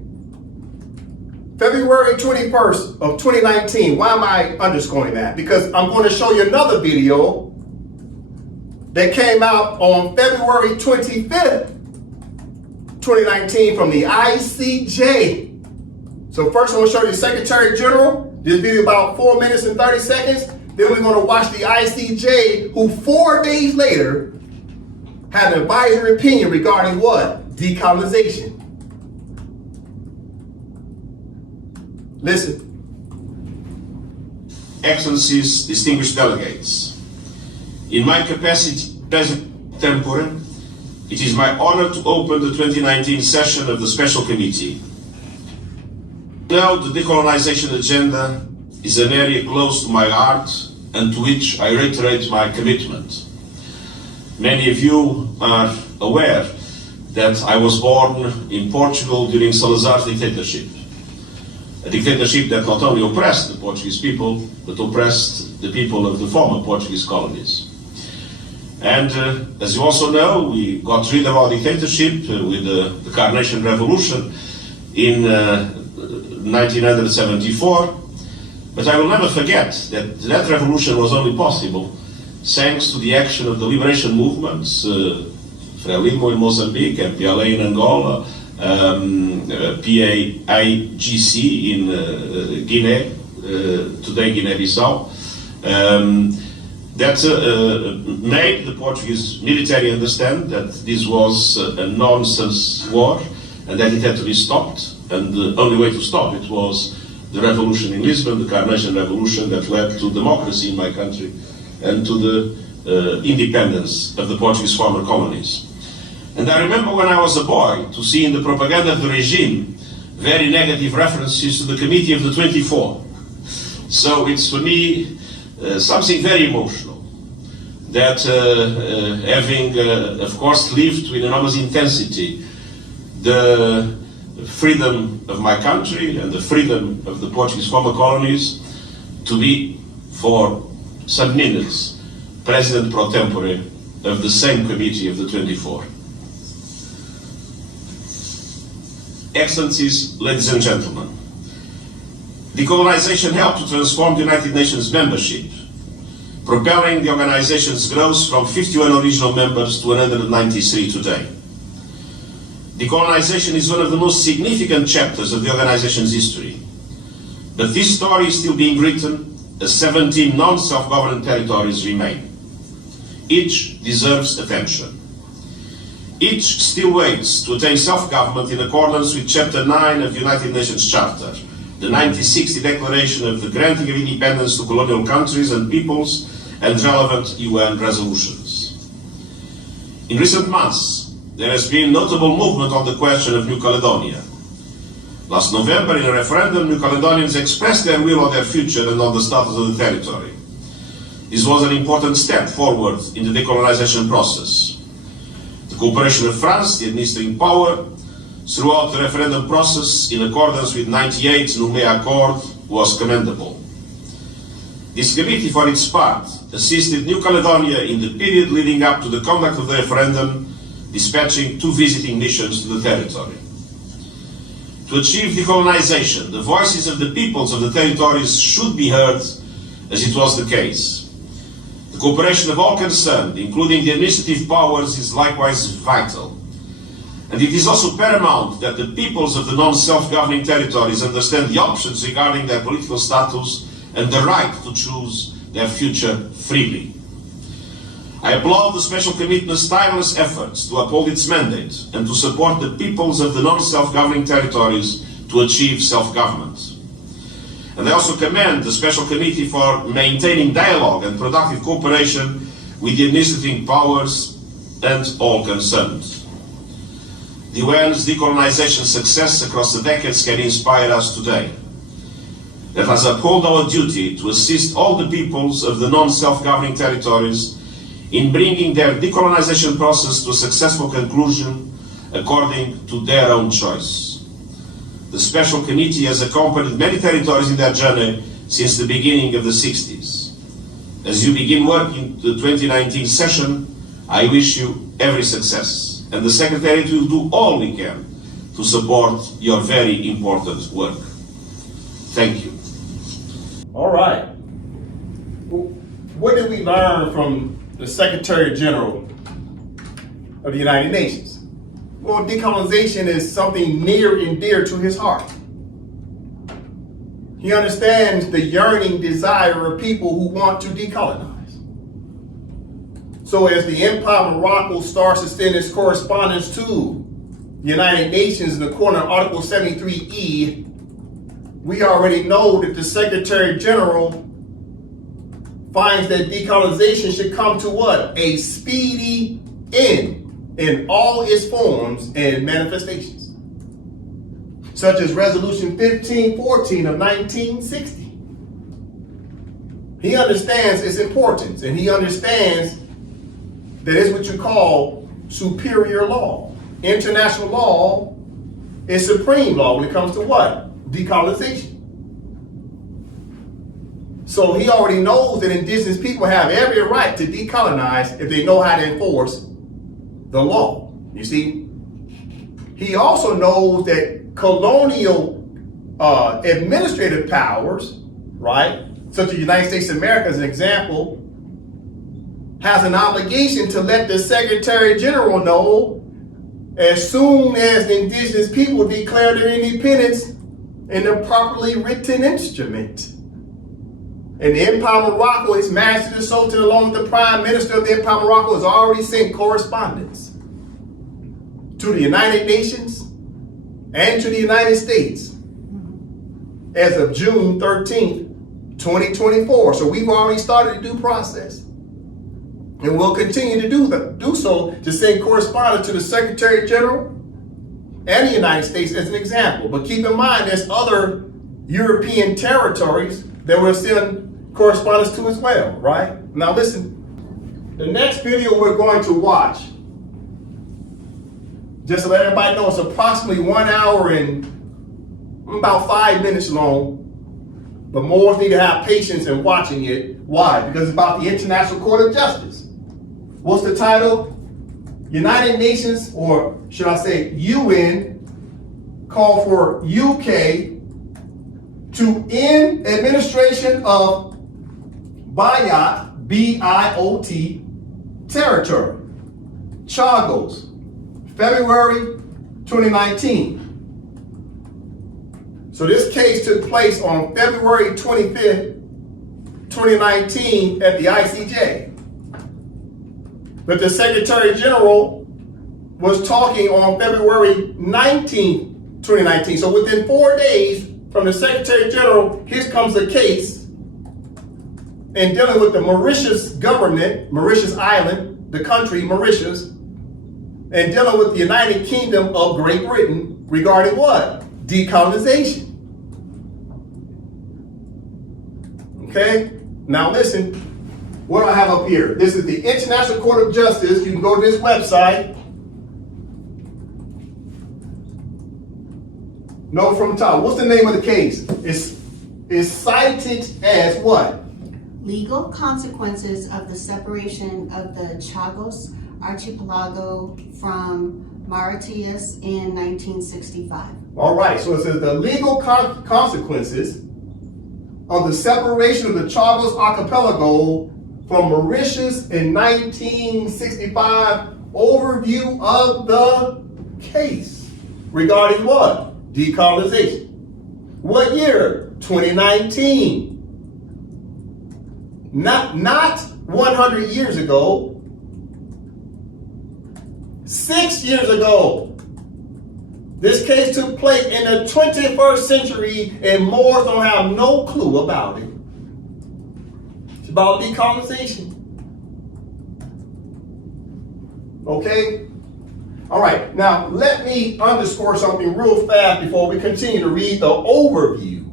February 21st of 2019. Why am I underscoring that? Because I'm going to show you another video that came out on February 25th, 2019 from the I.C.J. So first I'm going to show you the Secretary General. This video about 4 minutes and 30 seconds. Then we're going to watch the I.C.J. who 4 days later had an advisory opinion regarding what? Decolonization. Listen. Excellencies, distinguished delegates, in my capacity as tempore, it is my honor to open the 2019 session of the Special Committee. Now, the decolonization agenda is an area close to my heart and to which I reiterate my commitment. Many of you are aware that I was born in Portugal during Salazar's dictatorship. A dictatorship that not only oppressed the Portuguese people, but oppressed the people of the former Portuguese colonies. And as you also know, we got rid of our dictatorship with the Carnation Revolution in 1974. But I will never forget that that revolution was only possible thanks to the action of the liberation movements, Frelimo in Mozambique, MPLA in Angola, PAIGC in Guinea, today Guinea-Bissau, that made the Portuguese military understand that this was a nonsense war and that it had to be stopped. And the only way to stop it was the revolution in Lisbon, the Carnation Revolution, that led to democracy in my country and to the independence of the Portuguese former colonies. And I remember when I was a boy to see in the propaganda of the regime very negative references to the Committee of the 24. So it's for me something very emotional that having, of course, lived with enormous intensity the freedom of my country and the freedom of the Portuguese former colonies, to be for some minutes President pro tempore of the same Committee of the 24. Excellencies, ladies and gentlemen, decolonization helped to transform the United Nations membership, propelling the organization's growth from 51 original members to 193 today. Decolonization is one of the most significant chapters of the organization's history, but this story is still being written as 17 non-self-governed territories remain. Each deserves attention. Each still waits to attain self-government in accordance with Chapter 9 of the United Nations Charter, the 1960 Declaration of the Granting of Independence to Colonial Countries and Peoples, and relevant UN resolutions. In recent months, there has been notable movement on the question of New Caledonia. Last November, in a referendum, New Caledonians expressed their will on their future and on the status of the territory. This was an important step forward in the decolonization process. The cooperation of France, the administering power, throughout the referendum process in accordance with 98 Noumea Accord was commendable. This committee, for its part, assisted New Caledonia in the period leading up to the conduct of the referendum, dispatching 2 visiting missions to the territory. To achieve decolonization, the voices of the peoples of the territories should be heard, as it was the case. The cooperation of all concerned, including the administrative powers, is likewise vital. And it is also paramount that the peoples of the non-self-governing territories understand the options regarding their political status and the right to choose their future freely. I applaud the Special Committee's tireless efforts to uphold its mandate and to support the peoples of the non-self-governing territories to achieve self-government. And I also commend the Special Committee for maintaining dialogue and productive cooperation with the administrative powers and all concerned. The UN's decolonization success across the decades can inspire us today. Let us uphold our duty to assist all the peoples of the non-self-governing territories in bringing their decolonization process to a successful conclusion according to their own choice. The Special Committee has accompanied many territories in their journey since the beginning of the 60s. As you begin work in the 2019 session, I wish you every success, and the Secretariat will do all we can to support your very important work. Thank you. All right. What did we learn from the Secretary General of the United Nations? Well, decolonization is something near and dear to his heart. He understands the yearning desire of people who want to decolonize. So as the Empire of Morocco starts to send its correspondence to the United Nations in accordance with Article 73E, we already know that the Secretary General finds that decolonization should come to what? A speedy end in all its forms and manifestations, such as Resolution 1514 of 1960. He understands its importance, and he understands that it's what you call superior law. International law is supreme law when it comes to what? Decolonization. So he already knows that indigenous people have every right to decolonize if they know how to enforce the law. You see? He also knows that colonial administrative powers, right, such as the United States of America as an example, has an obligation to let the Secretary General know as soon as the indigenous people declare their independence in a properly written instrument. And the Empire of Morocco, His Majesty the Sultan, along with the Prime Minister of the Empire of Morocco, has already sent correspondence to the United Nations and to the United States as of June 13th, 2024. So we've already started the due process. And we'll continue to do so to send correspondence to the Secretary General and the United States as an example. But keep in mind, there's other European territories that we'll send correspondence to as well, right? Now listen, the next video we're going to watch, just to let everybody know, it's approximately 1 hour and about 5 minutes long. But Moors need to have patience in watching it. Why? Because it's about the International Court of Justice. What's the title? United Nations, or should I say UN, call for UK to end administration of Biot, B-I-O-T, territory. Chagos, February 2019. So this case took place on February 25th, 2019 at the I.C.J. But the Secretary General was talking on February 19th, 2019. So within 4 days from the Secretary General, here comes the case in dealing with the Mauritius government, Mauritius Island, the country Mauritius, and dealing with the United Kingdom of Great Britain regarding what? Decolonization. Okay, now listen, what do I have up here? This is the International Court of Justice. You can go to this website. No, from the top. What's the name of the case? It's cited as what? Legal consequences of the separation of the Chagos archipelago from Mauritius in 1965. All right, so it says the legal consequences of the separation of the Chagos archipelago from Mauritius in 1965. Overview of the case regarding what? Decolonization. What year? 2019. Not 100 years ago. 6 years ago. This case took place in the 21st century, and Moors don't have no clue about it. It's about decolonization. Okay? All right. Now, let me underscore something real fast before we continue to read the overview.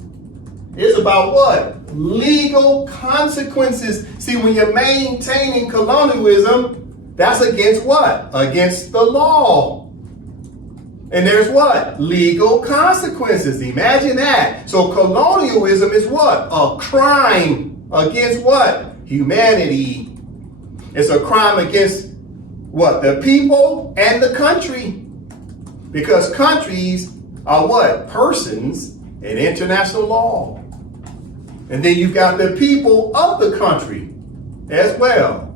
It's about what? Legal consequences. See, when you're maintaining colonialism, that's against what? Against the law. And there's what? Legal consequences. Imagine that. So colonialism is what? A crime against what? Humanity. It's a crime against what? The people and the country. Because countries are what? Persons in international law. And then you've got the people of the country as well.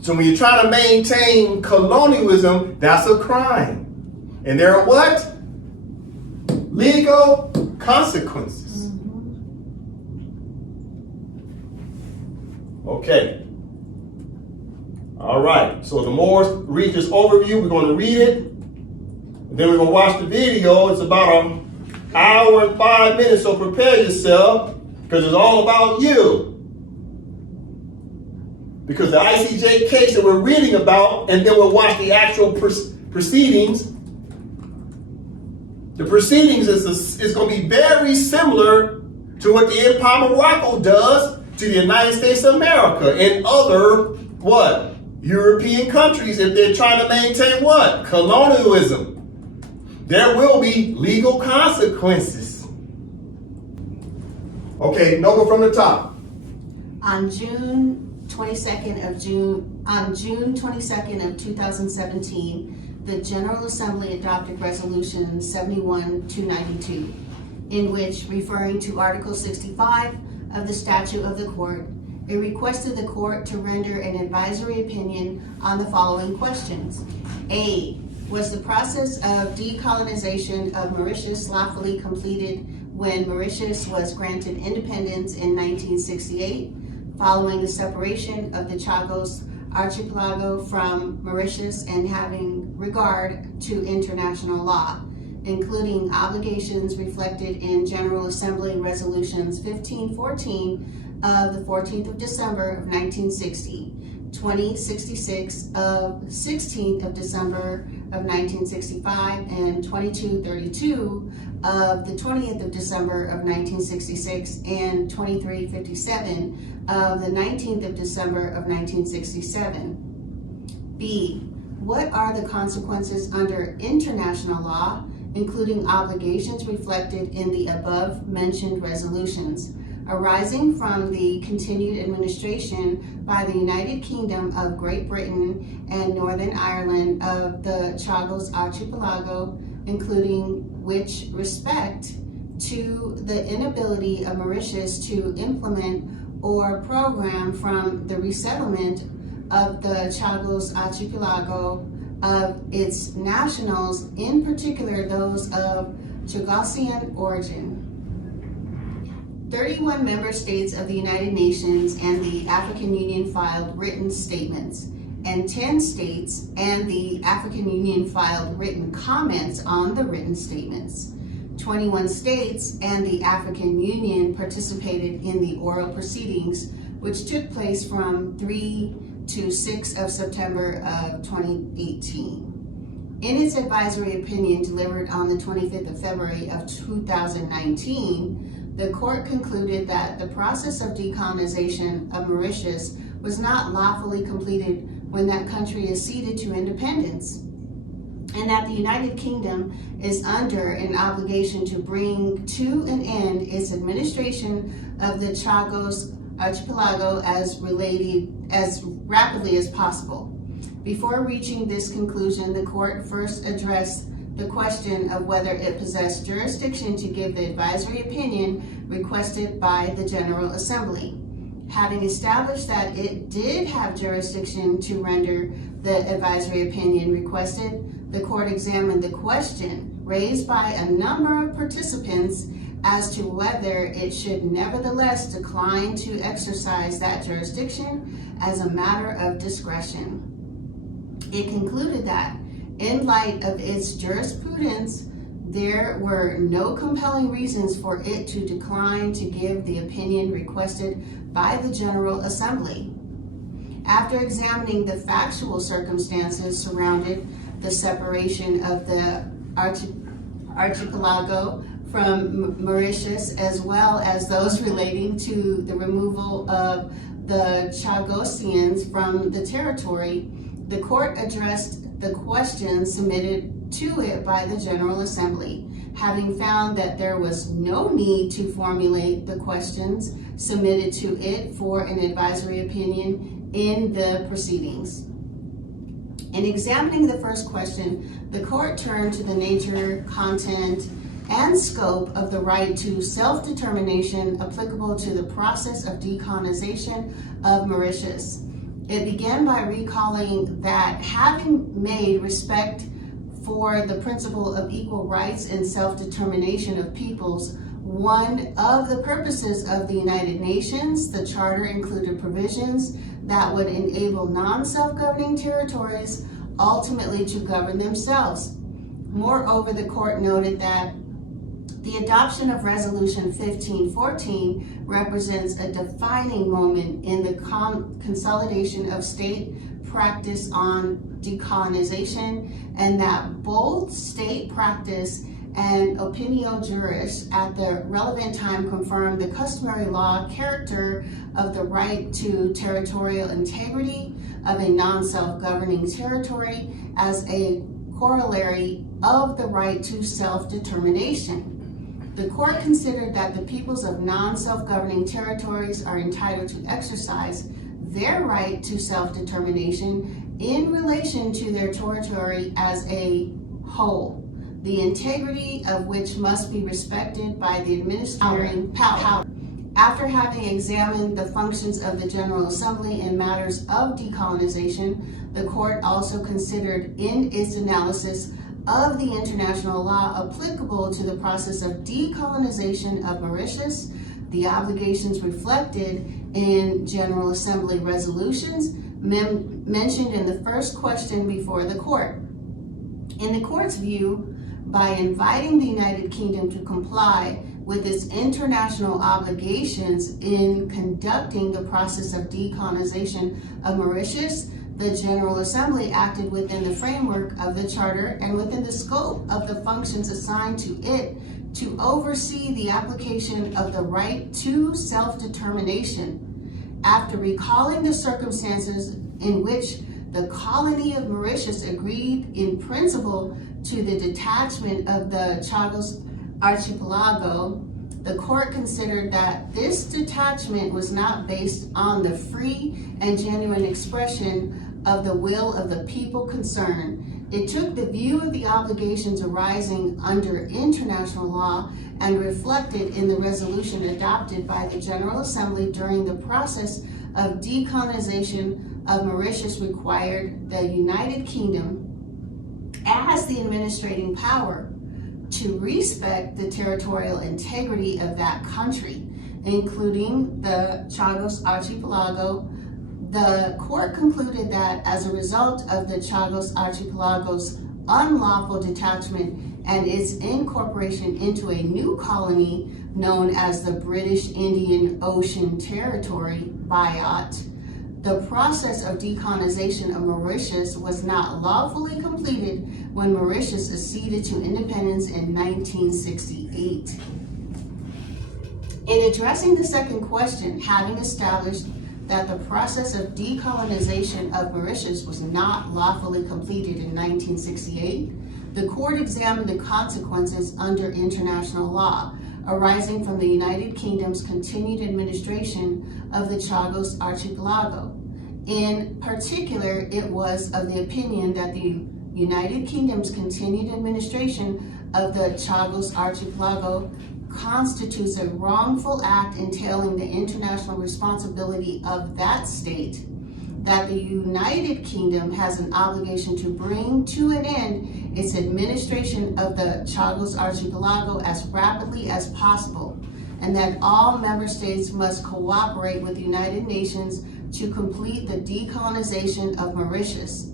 So when you're trying to maintain colonialism, that's a crime. And there are what? Legal consequences. Okay. All right. So the Moors read this overview. We're going to read it. And then we're going to watch the video. It's about an hour and 5 minutes. So prepare yourself, because it's all about you. Because the I.C.J. case that we're reading about, and then we'll watch the actual proceedings. The proceedings is going to be very similar to what the Empire of Morocco does to the United States of America and other, what? European countries, if they're trying to maintain what? Colonialism. There will be legal consequences. Okay, Nova from the top. On June 22nd of 2017, the General Assembly adopted Resolution 71-292, in which, referring to Article 65 of the Statute of the Court, it requested the Court to render an advisory opinion on the following questions. A. Was the process of decolonization of Mauritius lawfully completed when Mauritius was granted independence in 1968, following the separation of the Chagos archipelago from Mauritius and having regard to international law, including obligations reflected in General Assembly Resolutions 1514 of the 14th of December of 1960, 2066 of 16th of December of 1965, and 2232 of the 20th of December of 1966, and 2357 of the 19th of December of 1967. B. What are the consequences under international law, including obligations reflected in the above mentioned resolutions, arising from the continued administration by the United Kingdom of Great Britain and Northern Ireland of the Chagos archipelago, including which respect to the inability of Mauritius to implement or program from the resettlement of the Chagos archipelago of its nationals, in particular those of Chagosian origin. 31 member states of the United Nations and the African Union filed written statements, and 10 states and the African Union filed written comments on the written statements. 21 states and the African Union participated in the oral proceedings, which took place from 3 to 6 of September of 2018. In its advisory opinion delivered on the 25th of February of 2019, the court concluded that the process of decolonization of Mauritius was not lawfully completed when that country acceded to independence. and that the United Kingdom is under an obligation to bring to an end its administration of the Chagos Archipelago as rapidly as possible. Before reaching this conclusion, the court first addressed the question of whether it possessed jurisdiction to give the advisory opinion requested by the General Assembly. Having established that it did have jurisdiction to render the advisory opinion requested, the court examined the question raised by a number of participants as to whether it should nevertheless decline to exercise that jurisdiction as a matter of discretion. It concluded that, in light of its jurisprudence, there were no compelling reasons for it to decline to give the opinion requested by the General Assembly. After examining the factual circumstances surrounding the separation of the archipelago from Mauritius, as well as those relating to the removal of the Chagosians from the territory, the court addressed the questions submitted to it by the General Assembly, having found that there was no need to formulate the questions submitted to it for an advisory opinion in the proceedings. In examining the first question, the court turned to the nature, content, and scope of the right to self-determination applicable to the process of decolonization of Mauritius. It began by recalling that having made respect for the principle of equal rights and self-determination of peoples one of the purposes of the United Nations, the Charter included provisions that would enable non-self-governing territories ultimately to govern themselves. Moreover, the court noted that the adoption of Resolution 1514 represents a defining moment in the consolidation of state practice on decolonization, and that both state practice and opinio juris at the relevant time confirmed the customary law character of the right to territorial integrity of a non-self-governing territory as a corollary of the right to self-determination. The court considered that the peoples of non-self-governing territories are entitled to exercise their right to self-determination in relation to their territory as a whole, the integrity of which must be respected by the administering power. After having examined the functions of the General Assembly in matters of decolonization, the court also considered in its analysis of the international law applicable to the process of decolonization of Mauritius, the obligations reflected in General Assembly resolutions mentioned in the first question before the court. In the court's view, by inviting the United Kingdom to comply with its international obligations in conducting the process of decolonization of Mauritius, the General Assembly acted within the framework of the Charter and within the scope of the functions assigned to it to oversee the application of the right to self-determination. After recalling the circumstances in which the colony of Mauritius agreed in principle to the detachment of the Chagos Archipelago, the court considered that this detachment was not based on the free and genuine expression of the will of the people concerned. It took the view of the obligations arising under international law and reflected in the resolution adopted by the General Assembly during the process of decolonization of Mauritius required the United Kingdom as the administrating power to respect the territorial integrity of that country, including the Chagos Archipelago. The court concluded that as a result of the Chagos Archipelago's unlawful detachment and its incorporation into a new colony known as the British Indian Ocean Territory, Biot, the process of decolonization of Mauritius was not lawfully completed when Mauritius acceded to independence in 1968. In addressing the second question, having established that the process of decolonization of Mauritius was not lawfully completed in 1968, the court examined the consequences under international law arising from the United Kingdom's continued administration of the Chagos Archipelago. In particular, it was of the opinion that the United Kingdom's continued administration of the Chagos Archipelago constitutes a wrongful act entailing the international responsibility of that state, that the United Kingdom has an obligation to bring to an end its administration of the Chagos Archipelago as rapidly as possible, and that all member states must cooperate with the United Nations to complete the decolonization of Mauritius.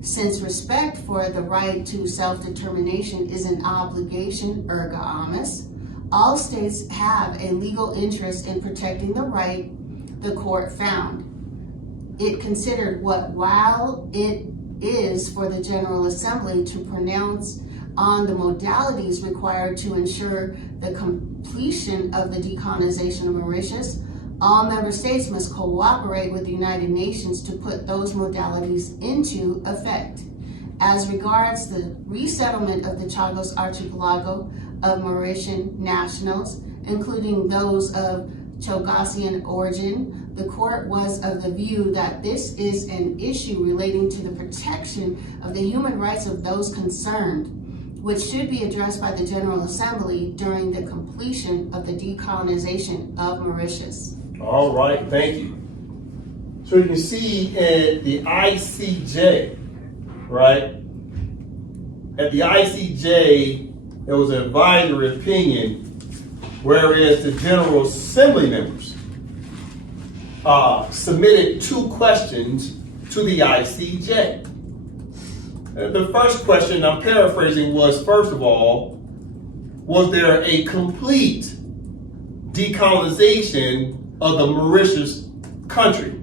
Since respect for the right to self-determination is an obligation erga omnes, all states have a legal interest in protecting the right, the court found. It considered what, while it is for the General Assembly to pronounce on the modalities required to ensure the completion of the decolonization of Mauritius, all member states must cooperate with the United Nations to put those modalities into effect. As regards the resettlement of the Chagos Archipelago of Mauritian nationals, including those of Chagosian origin, the court was of the view that this is an issue relating to the protection of the human rights of those concerned, which should be addressed by the General Assembly during the completion of the decolonization of Mauritius. All right, thank you. So you can see at the I.C.J, right? At the I.C.J, there was an advisory opinion, whereas the General Assembly members submitted 2 questions to the I.C.J. The first question, I'm paraphrasing, was, first of all, was there a complete decolonization of the Mauritius country?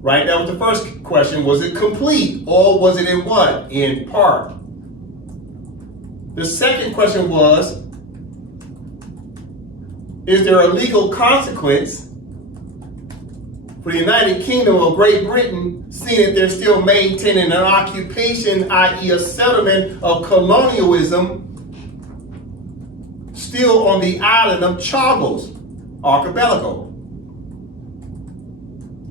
Right? That was the first question. Was it complete, or was it in what? In part. The second question was, is there a legal consequence for the United Kingdom of Great Britain, seeing that they're still maintaining an occupation, i.e. a settlement of colonialism, still on the island of Chagos Archipelago?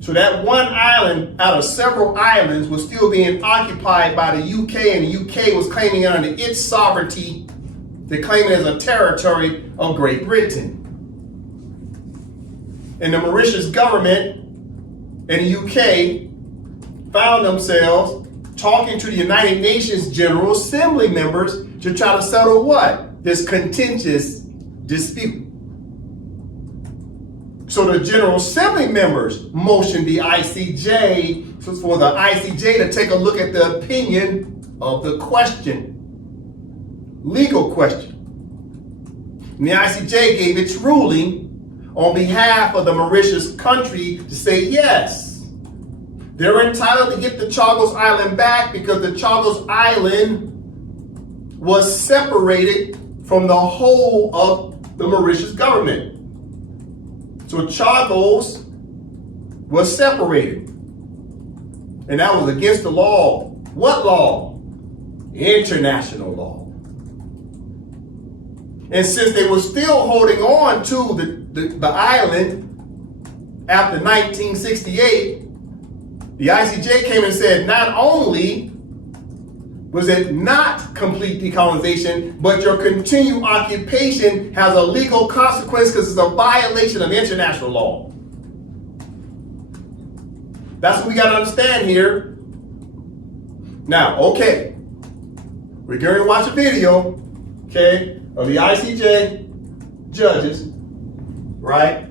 So that one island out of several islands was still being occupied by the UK, and the UK was claiming it under its sovereignty to claim it as a territory of Great Britain. And the Mauritius government and the UK found themselves talking to the United Nations General Assembly members to try to settle what? This contentious dispute. So the General Assembly members motioned the I.C.J. for the I.C.J. to take a look at the opinion of the question, legal question. And the I.C.J. gave its ruling on behalf of the Mauritius country to say yes, they're entitled to get the Chagos Island back because the Chagos Island was separated from the whole of the Mauritius government. So Chagos was separated. And that was against the law. What law? International law. And since they were still holding on to the island after 1968, the I.C.J. came and said not only was it not complete decolonization, but your continued occupation has a legal consequence because it's a violation of international law. That's what we got to understand here. Now, okay, we're going to watch a video, okay, of the I.C.J. judges, right?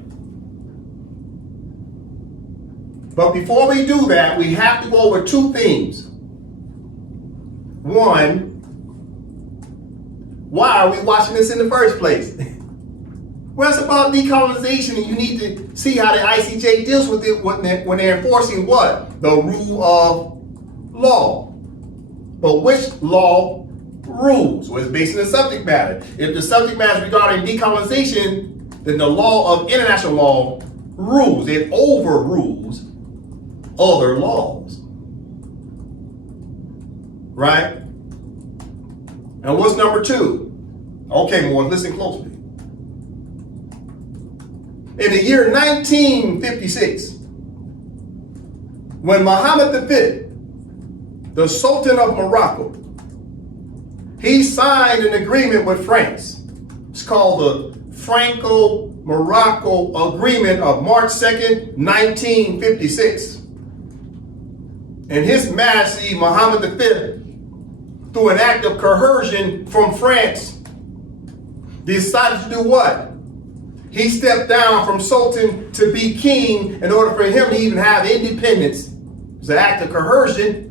But before we do that, we have to go over 2 things. One, why are we watching this in the first place? Well, it's about decolonization, and you need to see how the I.C.J. deals with it when they're enforcing what? The rule of law. But which law rules? Well, it's based on the subject matter. If the subject matter is regarding decolonization, then the law of international law rules. It overrules other laws. Right? And what's number two? Okay, Moors, listen closely. In the year 1956, when Mohammed V, the Sultan of Morocco, he signed an agreement with France. It's called the Franco-Morocco Agreement of March 2nd, 1956. And His Majesty Mohammed V, through an act of coercion from France, decided to do what? He stepped down from Sultan to be king in order for him to even have independence. It's an act of coercion.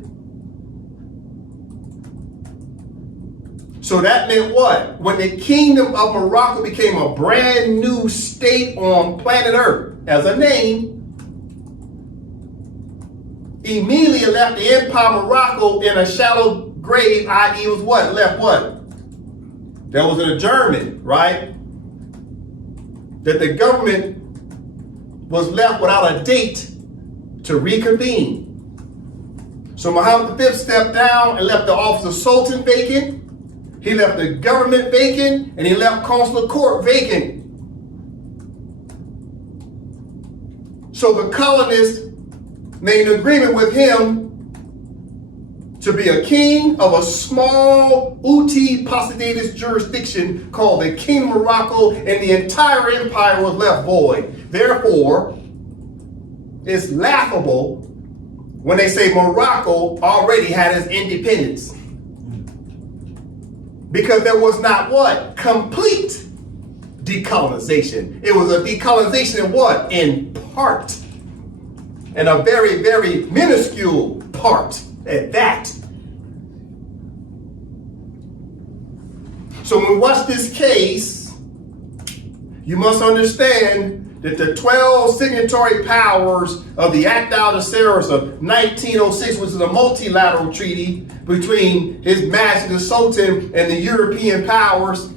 So that meant what? When the Kingdom of Morocco became a brand new state on planet Earth as a name, immediately left the Empire of Morocco in a shallow grave, i.e. was what? Left what? There was an adjournment, right? That the government was left without a date to reconvene. So Mohammed V stepped down and left the office of Sultan vacant. He left the government vacant, and he left consular court vacant. So the colonists made an agreement with him to be a king of a small Uti Posidatus jurisdiction called the Kingdom of Morocco, and the entire empire was left void. Therefore, it's laughable when they say Morocco already had its independence. Because there was not what? Complete decolonization. It was a decolonization in what? In part. And a very, very minuscule part at that. So when we watch this case, you must understand that the 12 signatory powers of the Act Algeciras of 1906, which is a multilateral treaty between His Majesty the Sultan and the European powers,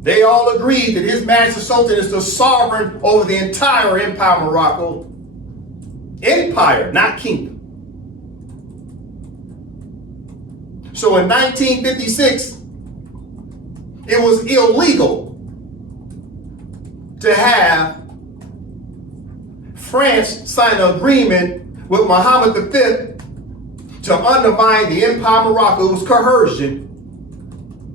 they all agreed that His Majesty the Sultan is the sovereign over the entire Empire of Morocco. Empire, not kingdom. So in 1956, it was illegal to have France sign an agreement with Mohammed V to undermine the Empire of Morocco. It was coercion.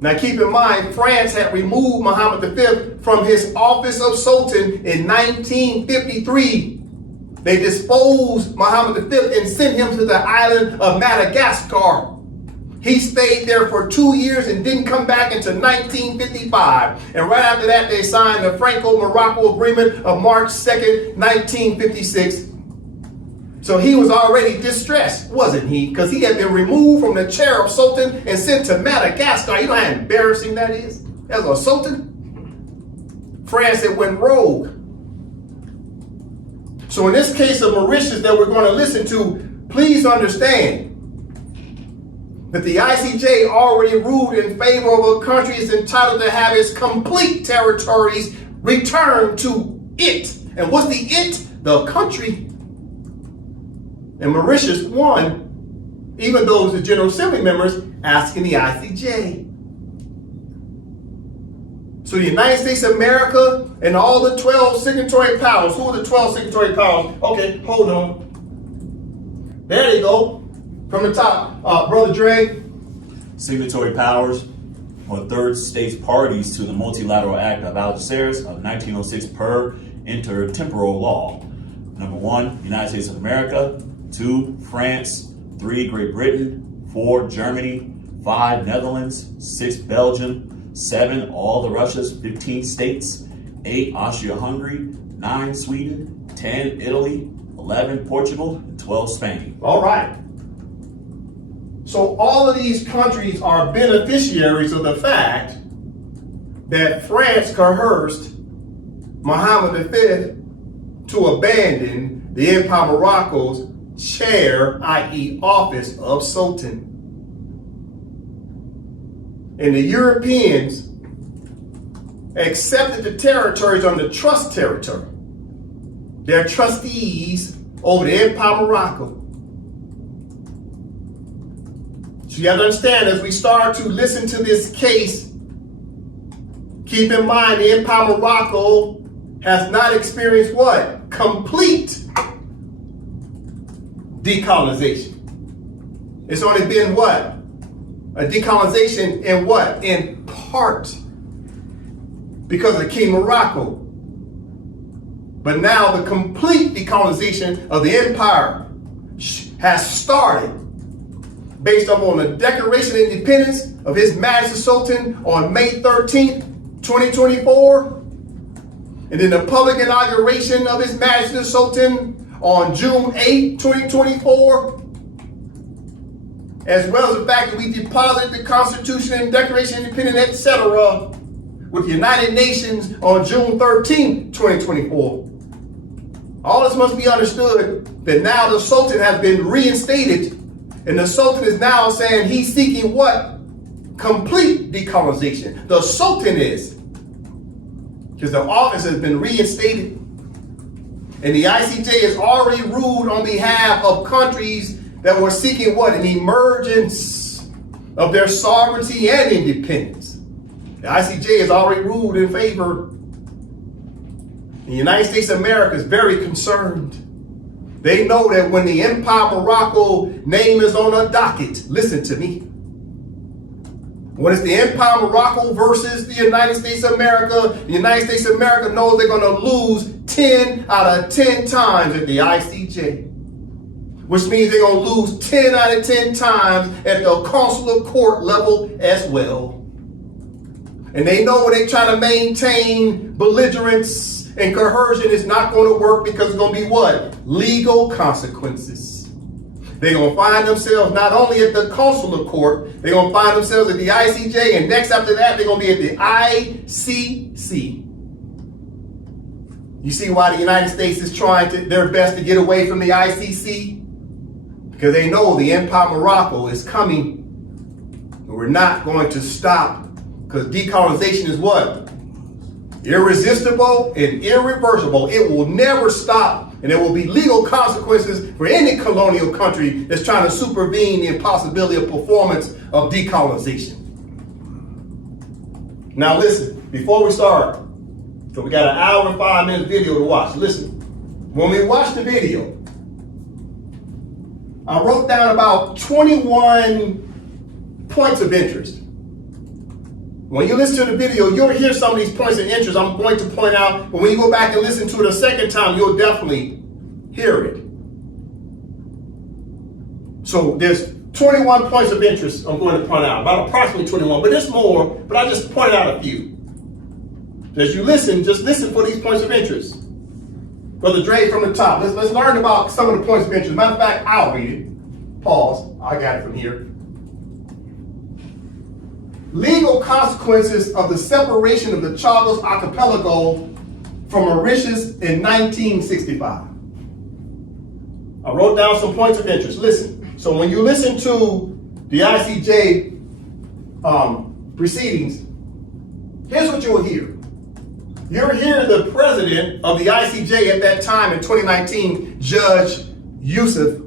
Now keep in mind, France had removed Mohammed V from his office of Sultan in 1953. They disposed Mohammed V and sent him to the island of Madagascar. He stayed there for 2 years and didn't come back until 1955. And right after that, they signed the Franco-Morocco Agreement of March 2nd, 1956. So he was already distressed, wasn't he? Because he had been removed from the chair of Sultan and sent to Madagascar. You know how embarrassing that is? As a Sultan? France had went rogue. So in this case of Mauritius that we're going to listen to, please understand that the I.C.J. already ruled in favor of a country is entitled to have its complete territories returned to it. And what's the it? The country. And Mauritius won, even though it was the General Assembly members asking the I.C.J. So the United States of America and all the 12 signatory powers. Who are the 12 signatory powers? Okay, hold on. There they go. From the top, Brother Dre. Signatory powers or third states parties to the Multilateral Act of Algeciras of 1906 per intertemporal law. Number 1, United States of America. 2, France. 3, Great Britain. 4, Germany. 5, Netherlands. 6, Belgium. 7, all the Russias, 15 states. 8, Austria-Hungary. 9, Sweden. 10, Italy. 11, Portugal. And 12, Spain. All right. So all of these countries are beneficiaries of the fact that France coerced Mohammed V to abandon the Empire of Morocco's chair, i.e. office of Sultan. And the Europeans accepted the territories under trust territory. They're trustees over the Empire of Morocco. So you have to understand, as we start to listen to this case, keep in mind the Empire of Morocco has not experienced what? Complete decolonization. It's only been what? A decolonization in what? In part. Because of King Morocco. But now the complete decolonization of the empire has started based upon the Declaration of Independence of His Majesty Sultan on May 13th, 2024. And then the public inauguration of His Majesty Sultan on June 8th, 2024. As well as the fact that we deposited the Constitution and Declaration of Independence, etc. with the United Nations on June 13th, 2024. All this must be understood that now the Sultan has been reinstated, and the Sultan is now saying he's seeking what? Complete decolonization. The Sultan is. Because the office has been reinstated. And the I.C.J. has already ruled on behalf of countries that were seeking what? An emergence of their sovereignty and independence. The I.C.J. has already ruled in favor. The United States of America is very concerned. They know that when the Empire of Morocco name is on a docket, listen to me. When it's the Empire of Morocco versus the United States of America, the United States of America knows they're going to lose 10 out of 10 times at the I.C.J. Which means they're going to lose 10 out of 10 times at the consular court level as well. And they know when they try to maintain belligerence and coercion, it's not going to work because it's going to be what? Legal consequences. They're going to find themselves not only at the consular court, they're going to find themselves at the I.C.J. and next after that, they're going to be at the I.C.C. You see why the United States is trying their best to get away from the I.C.C.? Because they know the Empire of Morocco is coming. And we're not going to stop. Because decolonization is what? Irresistible and irreversible. It will never stop. And there will be legal consequences for any colonial country that's trying to supervene the impossibility of performance of decolonization. Now listen, before we start, so we got an hour and 5 minute video to watch. Listen, when we watch the video, I wrote down about 21 points of interest. When you listen to the video, you'll hear some of these points of interest I'm going to point out, but when you go back and listen to it a second time, you'll definitely hear it. So there's 21 points of interest I'm going to point out, about approximately 21, but there's more, but I just pointed out a few. As you listen, just listen for these points of interest. Brother Dre from the top, let's learn about some of the points of interest. Matter of fact, I'll read it. Pause, I got it from here. Legal consequences of the separation of the Chagos Archipelago from Mauritius in 1965. I wrote down some points of interest. Listen, so when you listen to the I.C.J. Proceedings, here's what you'll hear. You'll hear the president of the I.C.J. at that time in 2019, Judge Yusuf.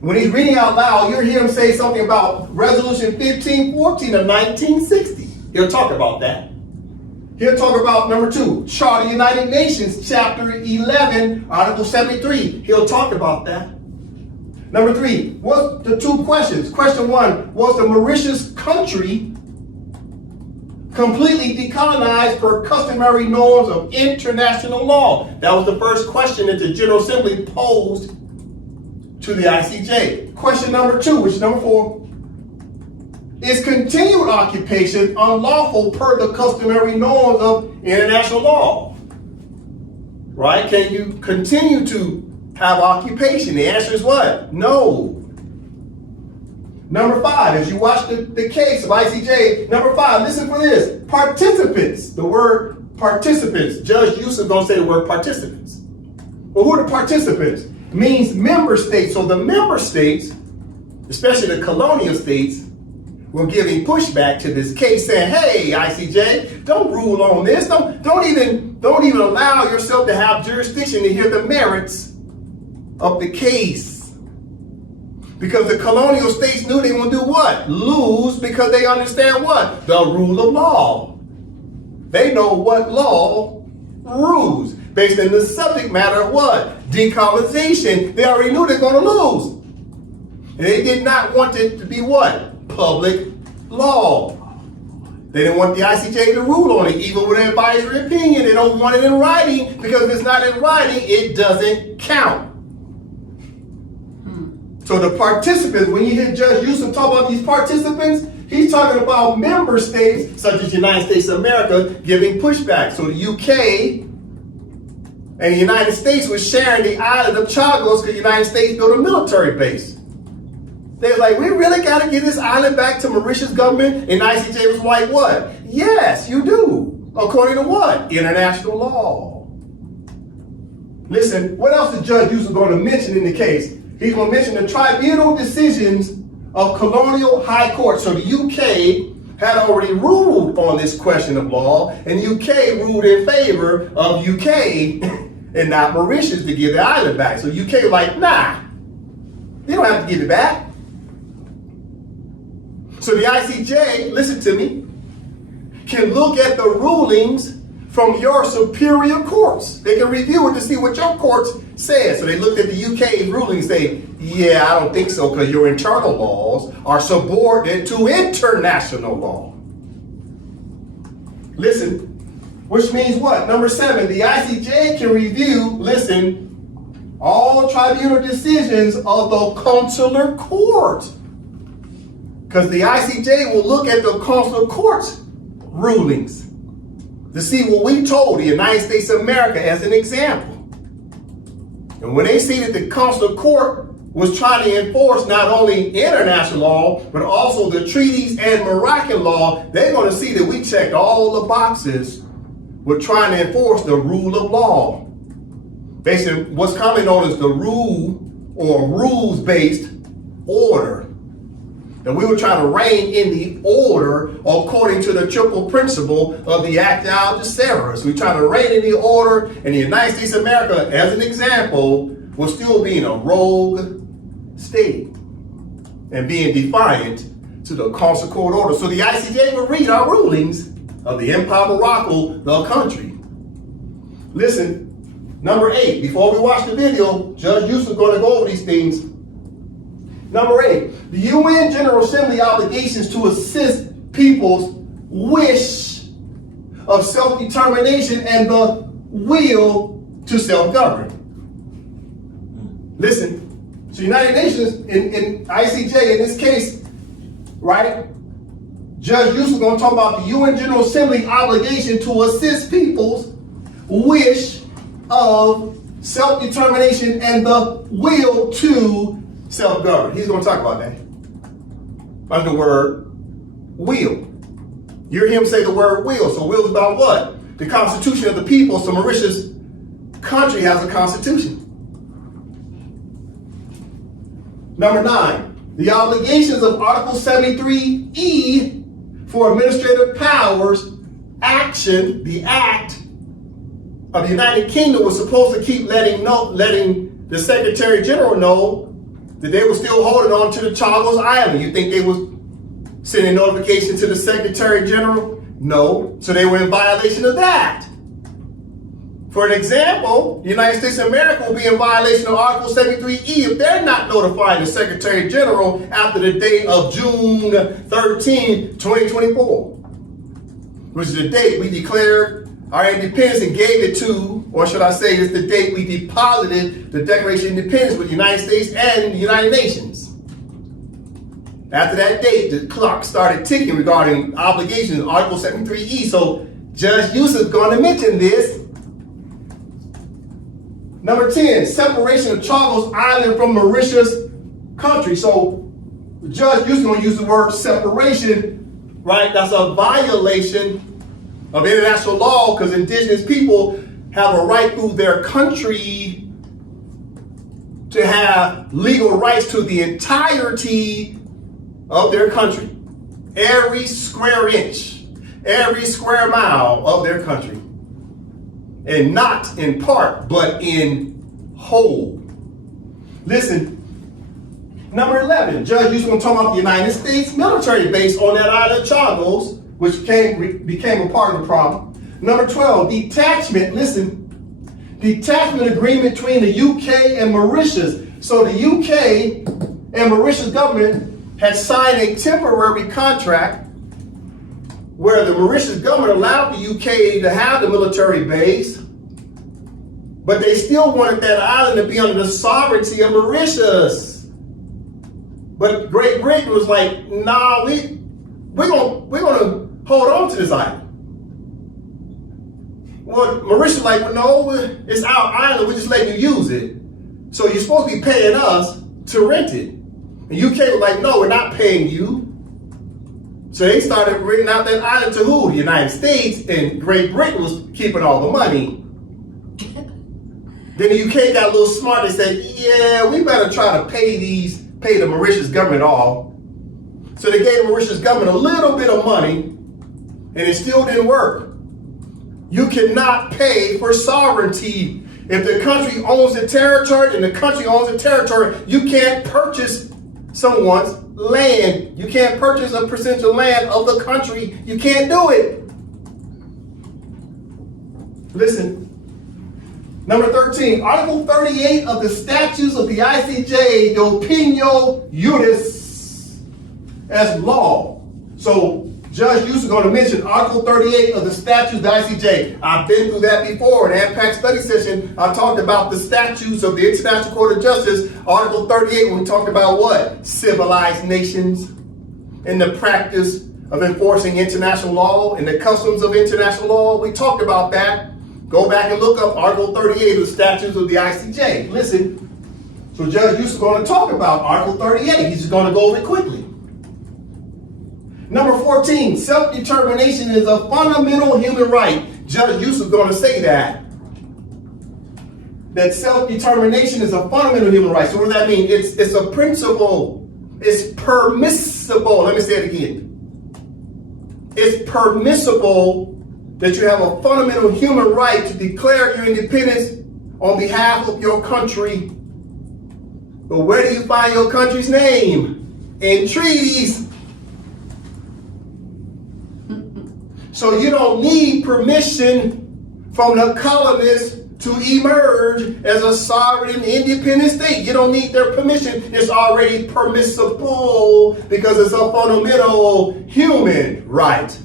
When he's reading out loud, you'll hear him say something about Resolution 1514 of 1960. He'll talk about that. He'll talk about number 2, Charter of the United Nations, Chapter 11, Article 73. He'll talk about that. Number 3, what's the 2 questions? Question 1, was the Mauritius country completely decolonized per customary norms of international law? That was the first question that the General Assembly posed to the I.C.J. Question number 2, which is number 4. Is continued occupation unlawful per the customary norms of international law? Right? Can you continue to have occupation? The answer is what? No. Number 5, as you watch the case of I.C.J., number 5, listen for this. Participants. The word participants. Judge Yusuf don't say the word participants. Well, who are the participants? It means member states. So the member states, especially the colonial states, were giving pushback to this case, saying, "Hey, I.C.J, don't rule on this. Don't even allow yourself to have jurisdiction to hear the merits of the case." Because the colonial states knew they would do what? Lose, because they understand what? The rule of law. They know what law rules based on the subject matter of what? Decolonization. They already knew they're going to lose. And they did not want it to be what? Public law. They didn't want the I.C.J to rule on it, even with an advisory opinion. They don't want it in writing, because if it's not in writing, it doesn't count. So the participants, when you hear Judge Yusuf talk about these participants, he's talking about member states, such as the United States of America, giving pushback. So the UK and the United States was sharing the island of Chagos because the United States built a military base. They're like, we really got to give this island back to Mauritius government? And I.C.J was like, what? Yes, you do. According to what? International law. Listen, what else is Judge Yusuf going to mention in the case? He's going to mention the tribunal decisions of colonial high courts. So the UK had already ruled on this question of law, and the UK ruled in favor of UK and not Mauritius to give the island back. So UK was like, nah, you don't have to give it back. So the I.C.J, listen to me, can look at the rulings from your superior courts. They can review it to see what your courts said. So they looked at the UK rulings and say, yeah, I don't think so, because your internal laws are subordinate to international law. Listen, which means what? Number 7, the I.C.J can review, listen, all tribunal decisions of the consular court. Because the I.C.J will look at the consular court's rulings to see what we told the United States of America as an example. And when they see that the consular court was trying to enforce not only international law, but also the treaties and Moroccan law, they're going to see that we checked all the boxes with trying to enforce the rule of law. Basically, what's commonly known as the rule or rules-based order. And we were trying to reign in the order according to the triple principle of the Act of Algeciras. We're trying to reign in the order, and the United States of America, as an example, will still be in a rogue state and being defiant to the consular court order. So the I.C.J will read our rulings of the Empire of Morocco, the country. Listen, number 8, before we watch the video, Judge Yusuf is going to go over these things. Number 8, the UN General Assembly obligations to assist people's wish of self-determination and the will to self-govern. Listen, so United Nations in I.C.J in this case, right? Judge Yusuf is going to talk about the UN General Assembly obligation to assist people's wish of self-determination and the will to self-govern. He's going to talk about that under the word will. You hear him say the word will. So will is about what? The constitution of the people. So Mauritius country has a constitution. Number 9, the obligations of Article 73E for administrative powers action, the act of the United Kingdom was supposed to keep letting the Secretary General know that they were still holding on to the Chagos Island. You think they was sending notification to the Secretary General? No. So they were in violation of that. For an example, the United States of America will be in violation of Article 73E if they're not notifying the Secretary General after the date of June 13, 2024, which is the date we declared our independence and gave it to, or should I say, it's the date we deposited the Declaration of Independence with the United States and the United Nations. After that date, the clock started ticking regarding obligations, Article 73E. So Judge Yusuf is going to mention this. Number 10, separation of Chagos Island from Mauritius country. So Judge Yusuf is going to use the word separation, right? That's a violation of international law because indigenous people have a right through their country to have legal rights to the entirety of their country. every square inch, every square mile of their country. And not in part, but in whole. Listen, number 11, Judge Houston going to talk about the United States military base on that island of Chagos, which became a part of the problem. Number 12, detachment, listen, detachment agreement between the UK and Mauritius. So the UK and Mauritius government had signed a temporary contract where the Mauritius government allowed the UK to have the military base, but they still wanted that island to be under the sovereignty of Mauritius. But Great Britain was like, nah, we're gonna hold on to this island. Well, Mauritius like, well, no, it's our island, we're just letting you use it. So you're supposed to be paying us to rent it. And UK was like, no, we're not paying you. So they started renting out that island to who? The United States, and Great Britain was keeping all the money. Then the UK got a little smart. They said, yeah, we better try to pay the Mauritius government off. So they gave the Mauritius government a little bit of money, and it still didn't work. You cannot pay for sovereignty. If the country owns the territory and the country owns the territory, you can't purchase someone's land. You can't purchase a percentage of land of the country. You can't do it. Listen. Number 13, Article 38 of the Statutes of the I.C.J, the opinio juris, as law. So Judge Hughes is going to mention Article 38 of the Statutes of the I.C.J. I've been through that before. In AMPAC study session, I talked about the statutes of the International Court of Justice, Article 38, when we talked about what? Civilized nations and the practice of enforcing international law and the customs of international law. We talked about that. Go back and look up Article 38 of the Statutes of the I.C.J. Listen, so Judge Hughes is going to talk about Article 38. He's just going to go over it quickly. Number 14, self-determination is a fundamental human right. Judge Hughes is going to say that self-determination is a fundamental human right. So what does that mean? It's a principle. It's permissible. Let me say it again. It's permissible that you have a fundamental human right to declare your independence on behalf of your country. But where do you find your country's name? In treaties. So you don't need permission from the colonists to emerge as a sovereign and independent state. You don't need their permission. It's already permissible because it's a fundamental human right.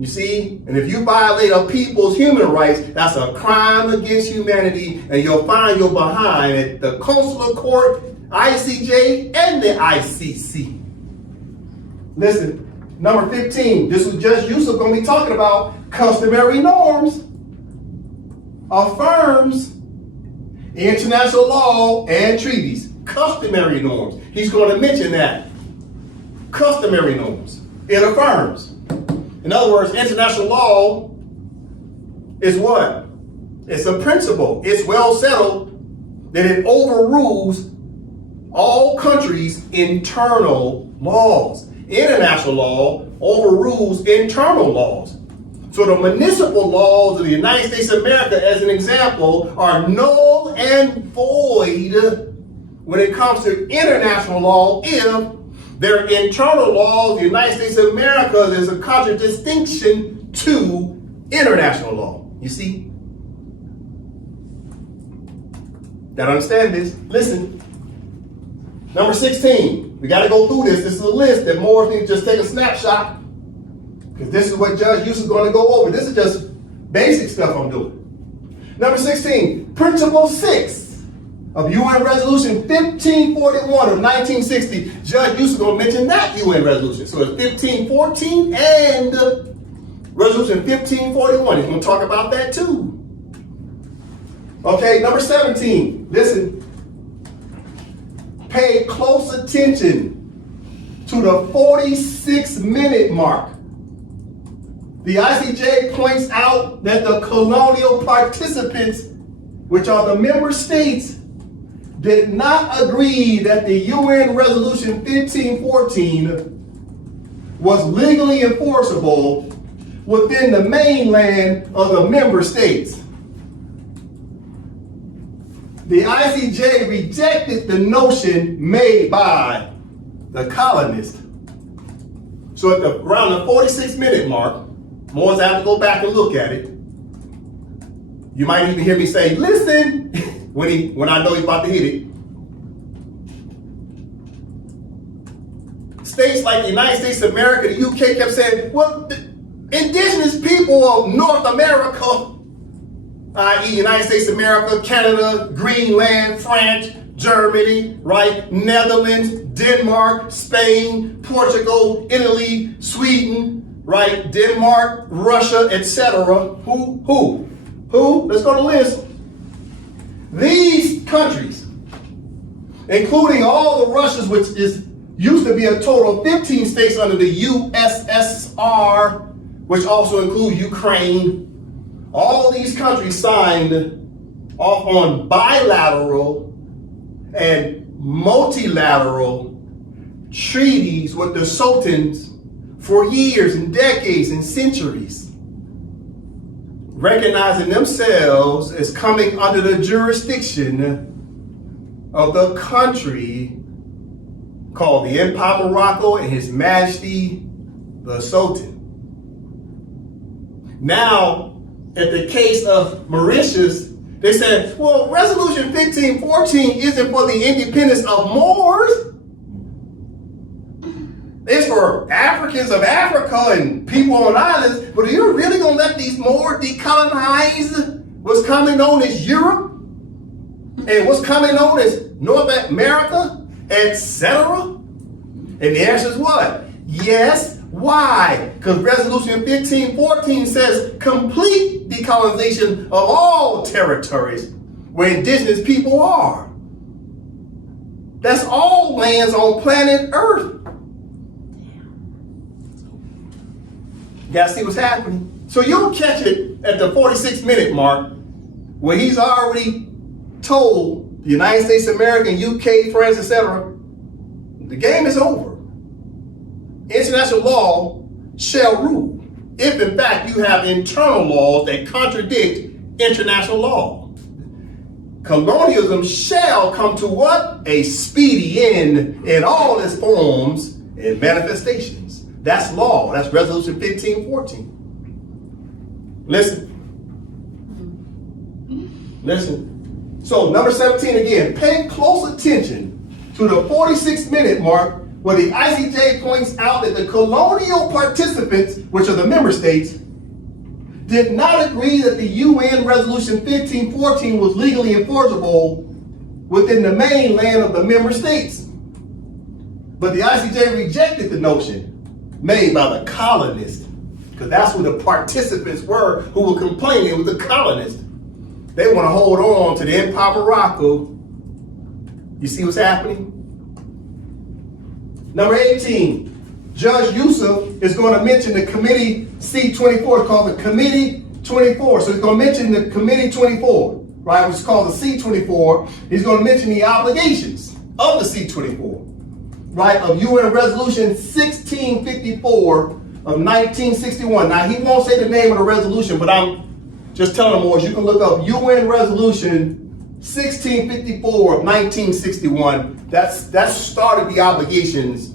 You see, and if you violate a people's human rights, that's a crime against humanity, and you'll find your behind at the Consular Court, I.C.J, and the I.C.C. Listen, number 15, this is Judge Yusuf going to be talking about customary norms of firms, international law, and treaties. Customary norms. He's going to mention that. Customary norms. It affirms. In other words, international law is what? It's a principle. It's well settled that it overrules all countries' internal laws. International law overrules internal laws. So the municipal laws of the United States of America, as an example, are null and void when it comes to international law if their internal laws of the United States of America, there's a contradistinction to international law. You see? Gotta understand this. Listen. Number 16. We gotta go through this. This is a list that more things just take a snapshot. Because this is what Judge Hughes is going to go over. This is just basic stuff I'm doing. Number 16. Principle 6. Of UN Resolution 1541 of 1960. Judge Hughes is going to mention that UN resolution. So it's 1514 and Resolution 1541. He's going to talk about that too. Okay, number 17. Listen. Pay close attention to the 46-minute mark. The I.C.J. points out that the colonial participants, which are the member states, did not agree that the UN Resolution 1514 was legally enforceable within the mainland of the member states. The I.C.J. rejected the notion made by the colonists. So at around the 46-minute mark, Moors have to go back and look at it. You might even hear me say, listen, when I know he's about to hit it. States like the United States of America, the UK kept saying, well, the indigenous people of North America, i.e. United States of America, Canada, Greenland, France, Germany, right, Netherlands, Denmark, Spain, Portugal, Italy, Sweden, right, Denmark, Russia, etc. Who? Let's go to the list. These countries, including all the Russias, which used to be a total of 15 states under the USSR, which also include Ukraine. All these countries signed off on bilateral and multilateral treaties with the sultans for years and decades and centuries, recognizing themselves as coming under the jurisdiction of the country called the Empire of Morocco and His Majesty the Sultan. Now, at the case of Mauritius, they said, well, Resolution 1514 isn't for the independence of Moors. It's for Africans of Africa and people on islands. But are you really going to let these Moors decolonize what's coming known as Europe and what's coming known as North America, etc.? And the answer is what? Yes. Why? Because Resolution 1514 says complete decolonization of all territories where indigenous people are. That's all lands on planet Earth. You gotta see what's happening. So you'll catch it at the 46-minute mark where he's already told the United States of America, UK, France, etc., the game is over. International law shall rule if in fact you have internal laws that contradict international law. Colonialism shall come to what? A speedy end in all its forms and manifestations. That's law. That's Resolution 1514. Listen. So number 17 again, pay close attention to the 46-minute mark where the I.C.J. points out that the colonial participants, which are the member states, did not agree that the UN Resolution 1514 was legally enforceable within the mainland of the member states. But the I.C.J. rejected the notion made by the colonists, because that's who the participants were who were complaining. It was the colonists. They want to hold on to the Empire of Morocco. You see what's happening? Number 18, Judge Yusuf is going to mention the Committee C-24. It's called the Committee 24. So he's going to mention the Committee 24, right, which is called the C-24. He's going to mention the obligations of the C-24, right, of UN Resolution 1654 of 1961. Now, he won't say the name of the resolution, but I'm just telling them, you can look up UN Resolution 1654 of 1961. That started the obligations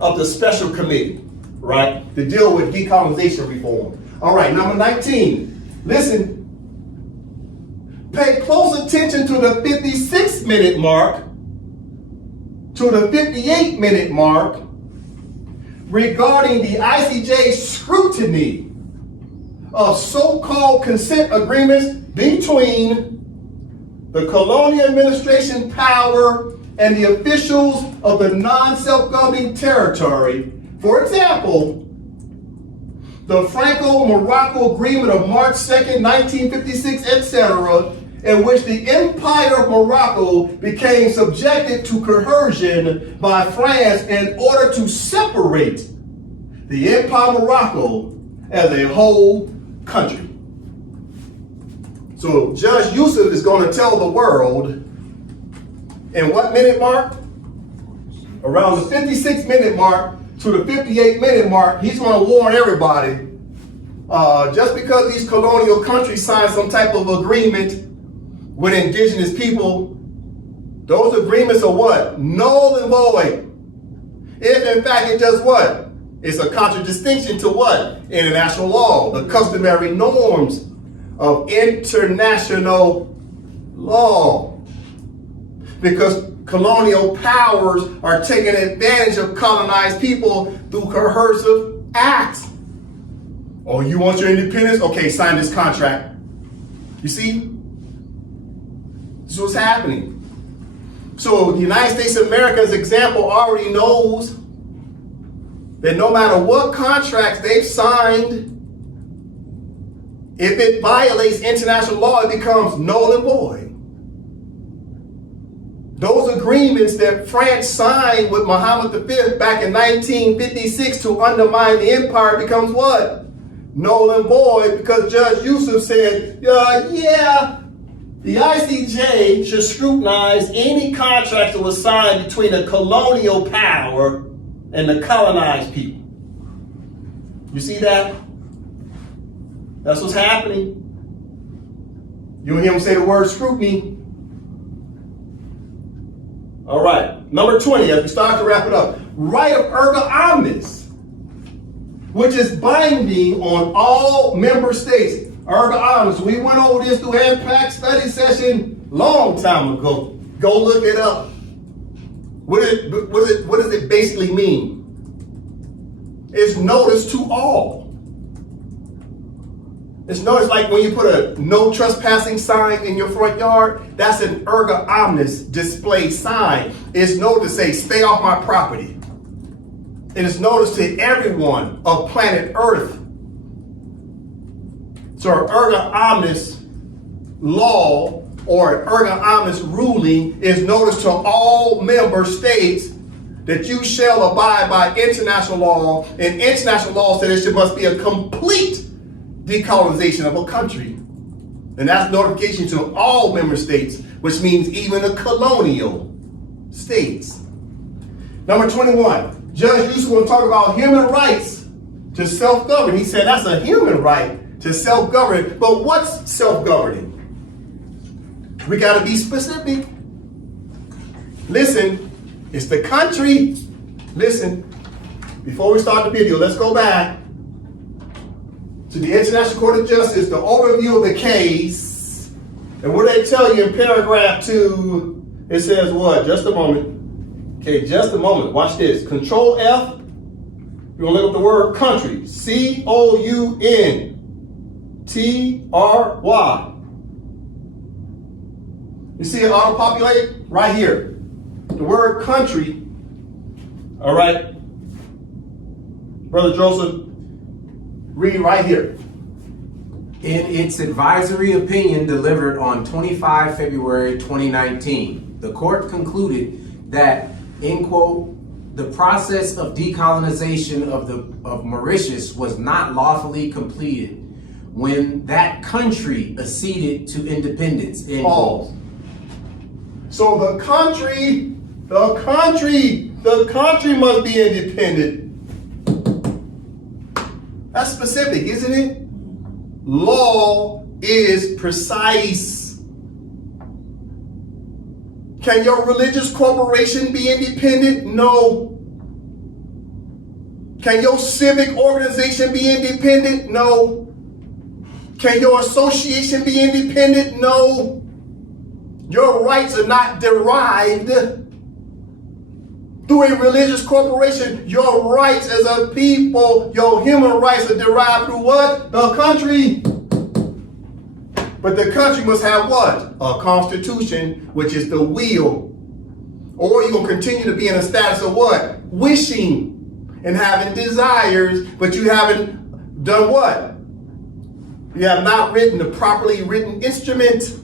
of the special committee, right, to deal with decolonization reform. All right, number 19. Listen, pay close attention to the 56-minute mark, to the 58-minute mark, regarding the I.C.J. scrutiny of so-called consent agreements between the colonial administration power and the officials of the non-self-governing territory. For example, the Franco-Morocco Agreement of March 2nd, 1956, etc., in which the Empire of Morocco became subjected to coercion by France in order to separate the Empire of Morocco as a whole country. So Judge Yusuf is going to tell the world And what minute mark? Around the 56-minute mark to the 58-minute mark, he's going to warn everybody, just because these colonial countries signed some type of agreement with indigenous people, those agreements are what? Null and void. If in fact it does what? It's a contradistinction to what? International law, the customary norms of international law. Because colonial powers are taking advantage of colonized people through coercive acts. Oh, you want your independence? Okay, sign this contract. You see? This is what's happening. So the United States of America's example already knows that no matter what contracts they've signed, if it violates international law, it becomes null and void. Those agreements that France signed with Muhammad V back in 1956 to undermine the empire becomes what? Null and void, because Judge Yusuf said, the I.C.J. should scrutinize any contract that was signed between a colonial power and the colonized people. You see that? That's what's happening. You'll hear him say the word scrutiny. All right, number 20, as we start to wrap it up. Right of erga omnes, which is binding on all member states. Erga omnes, we went over this through AMPAC study session long time ago. Go look it up. What does it basically mean? It's notice to all. It's notice like when you put a no trespassing sign in your front yard, that's an erga omnes display sign. It's notice to say, stay off my property. And it's notice to everyone of planet Earth. So an erga omnes law or an erga omnes ruling is notice to all member states that you shall abide by international law, and international law says there must be a complete decolonization of a country. And that's notification to all member states, which means even the colonial states. Number 21, Judge Yusuf will talk about human rights to self-govern. He said that's a human right to self-govern. But what's self-governing? We got to be specific. Listen, it's the country. Listen, before we start the video, let's go back to the International Court of Justice, the overview of the case. And what they tell you in paragraph 2, it says what? Just a moment. Okay, just a moment. Watch this. Control F. You're going to look up the word country. COUNTRY. You see it auto-populate? Right here. The word country. All right. Brother Joseph, read right here. In its advisory opinion delivered on 25 February 2019, the court concluded that, in quote, the process of decolonization of Mauritius was not lawfully completed when that country acceded to independence. Pause. So the country must be independent. That's specific, isn't it? Law is precise. Can your religious corporation be independent? No. Can your civic organization be independent? No. Can your association be independent? No. Your rights are not derived through a religious corporation. Your rights as a people, your human rights are derived through what? The country. But the country must have what? A constitution, which is the will. Or you're going to continue to be in a status of what? Wishing and having desires, but you haven't done what? You have not written the properly written instrument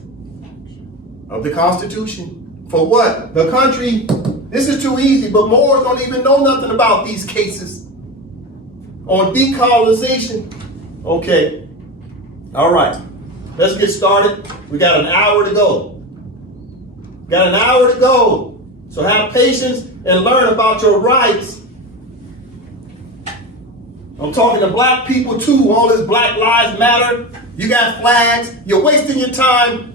of the Constitution. For what? The country. This is too easy, but Moors don't even know nothing about these cases on decolonization. Okay. All right. Let's get started. We got an hour to go. Got an hour to go. So have patience and learn about your rights. I'm talking to black people too, all this Black Lives Matter. You got flags, you're wasting your time.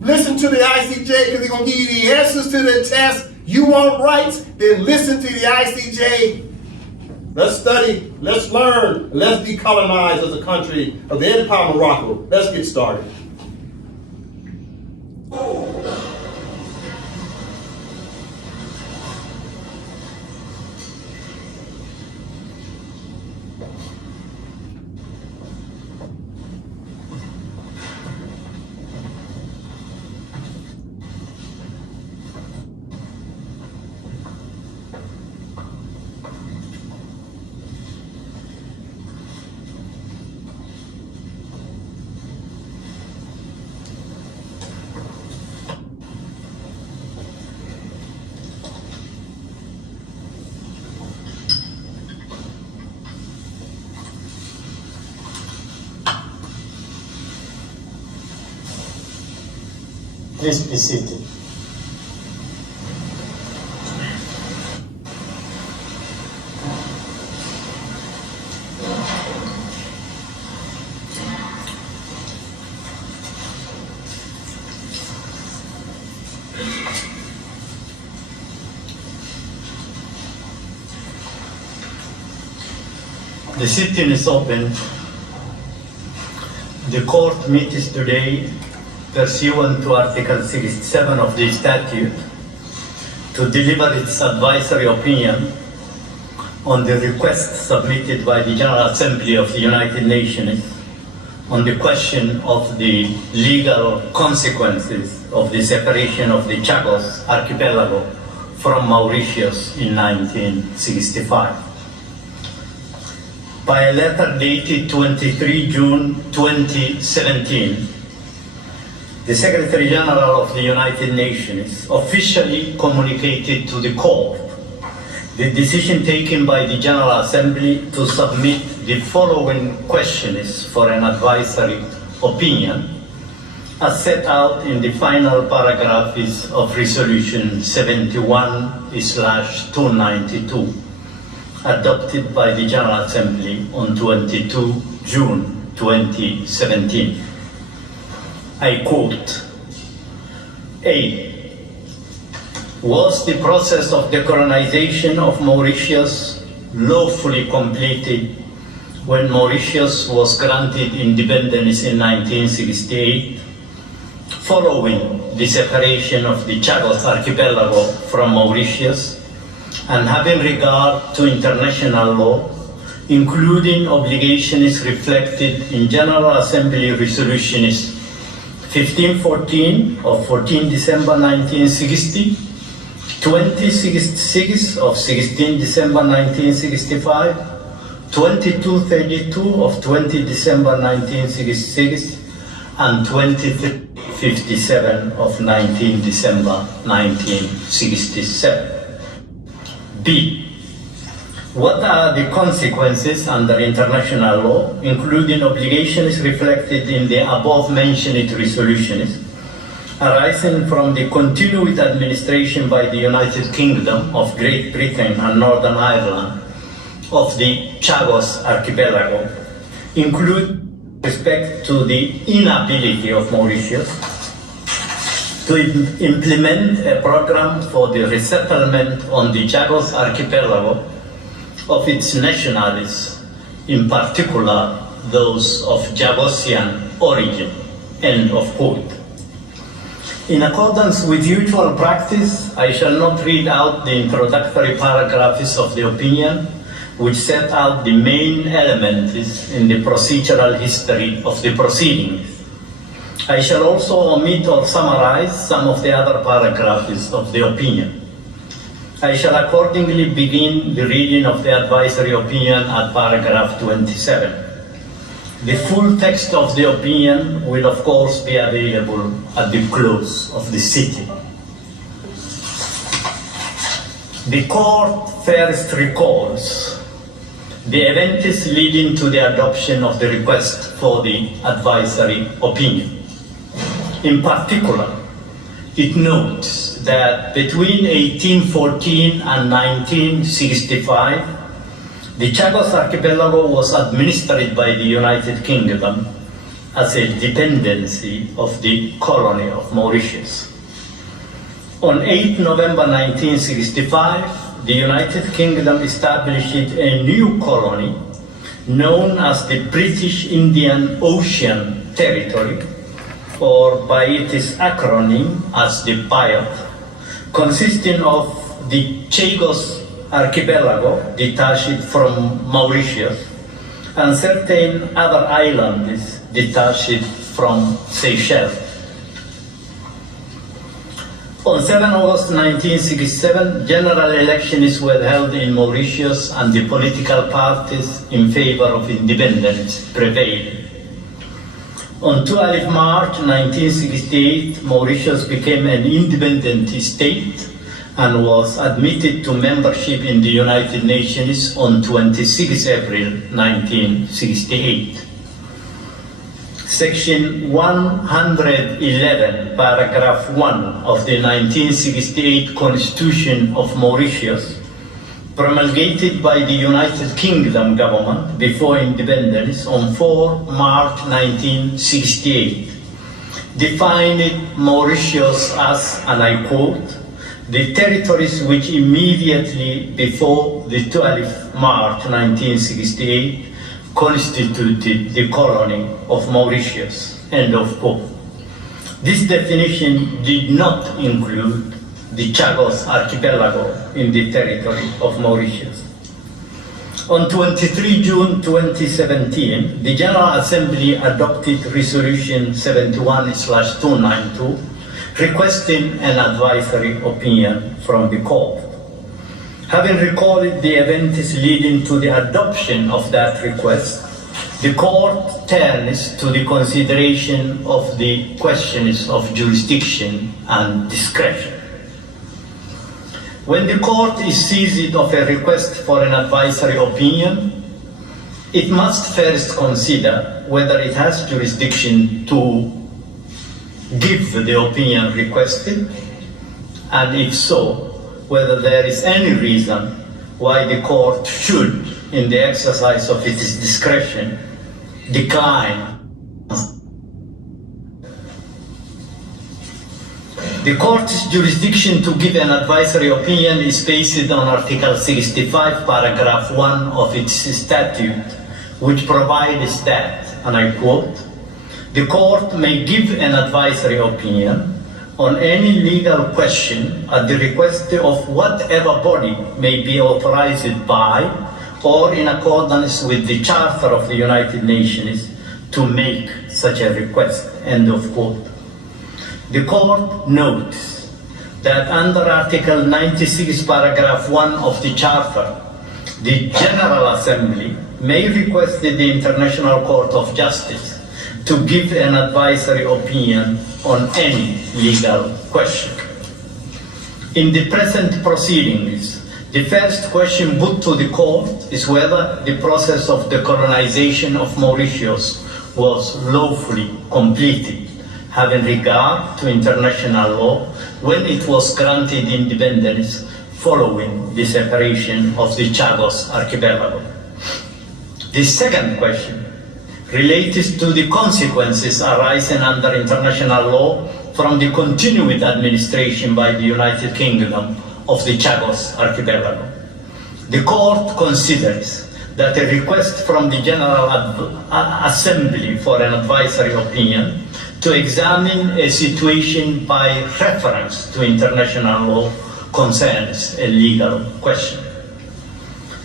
Listen to the I.C.J. because they're going to give you the answers to the test. You want rights? Then listen to the I.C.J. Let's study, let's learn, let's decolonize as a country of the Empire of Morocco. Let's get started. Please be seated. The sitting is open. The court meets today pursuant to Article 67 of the statute to deliver its advisory opinion on the request submitted by the General Assembly of the United Nations on the question of the legal consequences of the separation of the Chagos archipelago from Mauritius in 1965. By a letter dated 23 June 2017, the Secretary General of the United Nations officially communicated to the court the decision taken by the General Assembly to submit the following questions for an advisory opinion, as set out in the final paragraphs of Resolution 71/292, adopted by the General Assembly on 22 June 2017. I quote, A. Was the process of decolonization of Mauritius lawfully completed when Mauritius was granted independence in 1968, following the separation of the Chagos archipelago from Mauritius, and having regard to international law, including obligations reflected in General Assembly Resolutions 1514 of 14 December 1960, 2066 of 16 December 1965, 2232 of 20 December 1966, and 2357 of 19 December 1967. B. What are the consequences under international law, including obligations reflected in the above-mentioned resolutions, arising from the continued administration by the United Kingdom of Great Britain and Northern Ireland of the Chagos archipelago, include respect to the inability of Mauritius to implement a program for the resettlement on the Chagos archipelago of its nationalities, in particular those of Chagosian origin, end of quote. In accordance with usual practice, I shall not read out the introductory paragraphs of the opinion, which set out the main elements in the procedural history of the proceedings. I shall also omit or summarize some of the other paragraphs of the opinion. I shall accordingly begin the reading of the advisory opinion at paragraph 27. The full text of the opinion will of course be available at the close of the sitting. The court first recalls the events leading to the adoption of the request for the advisory opinion. In particular, it notes that between 1814 and 1965, the Chagos Archipelago was administered by the United Kingdom as a dependency of the colony of Mauritius. On 8 November 1965, the United Kingdom established a new colony known as the British Indian Ocean Territory, or by its acronym as the BIOT, consisting of the Chagos Archipelago, detached from Mauritius, and certain other islands detached from Seychelles. On 7 August 1967, general elections were held in Mauritius and the political parties in favor of independence prevailed. On 12 March 1968, Mauritius became an independent state and was admitted to membership in the United Nations on 26 April 1968. Section 111, paragraph 1 of the 1968 Constitution of Mauritius, promulgated by the United Kingdom government before independence on 4 March 1968, defined Mauritius as, and I quote, the territories which immediately before the 12th March 1968 constituted the colony of Mauritius, end of quote. This definition did not include the Chagos Archipelago in the territory of Mauritius. On 23 June 2017, the General Assembly adopted Resolution 71/292, requesting an advisory opinion from the court. Having recalled the events leading to the adoption of that request, the court turns to the consideration of the questions of jurisdiction and discretion. When the court is seized of a request for an advisory opinion, it must first consider whether it has jurisdiction to give the opinion requested, and if so, whether there is any reason why the court should, in the exercise of its discretion, decline. The court's jurisdiction to give an advisory opinion is based on Article 65, paragraph 1 of its statute, which provides that, and I quote, the court may give an advisory opinion on any legal question at the request of whatever body may be authorized by or in accordance with the Charter of the United Nations to make such a request, end of quote. The court notes that under Article 96, paragraph 1 of the Charter, the General Assembly may request the International Court of Justice to give an advisory opinion on any legal question. In the present proceedings, the first question put to the court is whether the process of decolonization of Mauritius was lawfully completed, having regard to international law when it was granted independence following the separation of the Chagos Archipelago. The second question related to the consequences arising under international law from the continued administration by the United Kingdom of the Chagos Archipelago. The court considers that a request from the General Assembly for an advisory opinion to examine a situation by reference to international law concerns a legal question.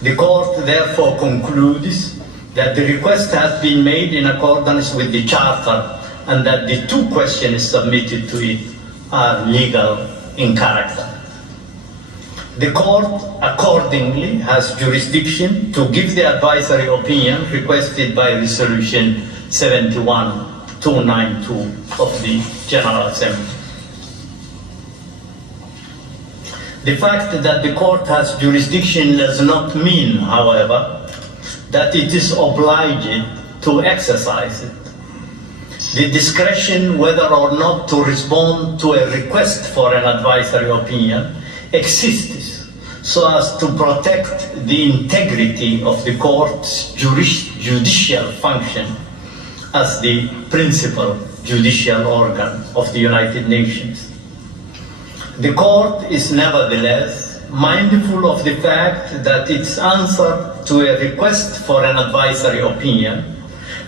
The court therefore concludes that the request has been made in accordance with the Charter and that the two questions submitted to it are legal in character. The court accordingly has jurisdiction to give the advisory opinion requested by Resolution 71/292 of the General Assembly. The fact that the court has jurisdiction does not mean, however, that it is obliged to exercise it. the discretion whether or not to respond to a request for an advisory opinion exists so as to protect the integrity of the court's judicial function as the principal judicial organ of the United Nations. The court is nevertheless mindful of the fact that its answer to a request for an advisory opinion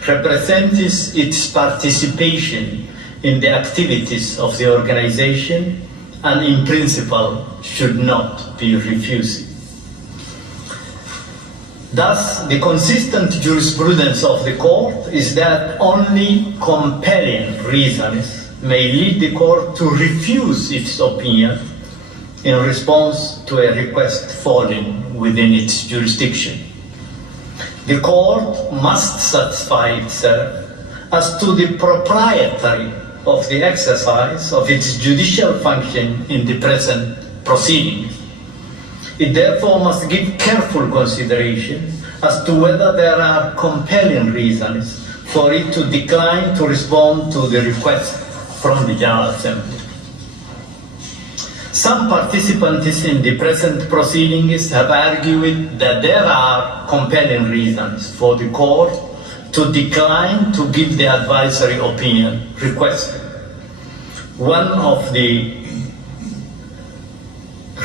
represents its participation in the activities of the organization and in principle should not be refused. Thus, the consistent jurisprudence of the court is that only compelling reasons may lead the court to refuse its opinion in response to a request falling within its jurisdiction. The court must satisfy itself as to the propriety of the exercise of its judicial function in the present proceedings. It therefore must give careful consideration as to whether there are compelling reasons for it to decline to respond to the request from the General Assembly. Some participants in the present proceedings have argued that there are compelling reasons for the court to decline to give the advisory opinion requested. One of the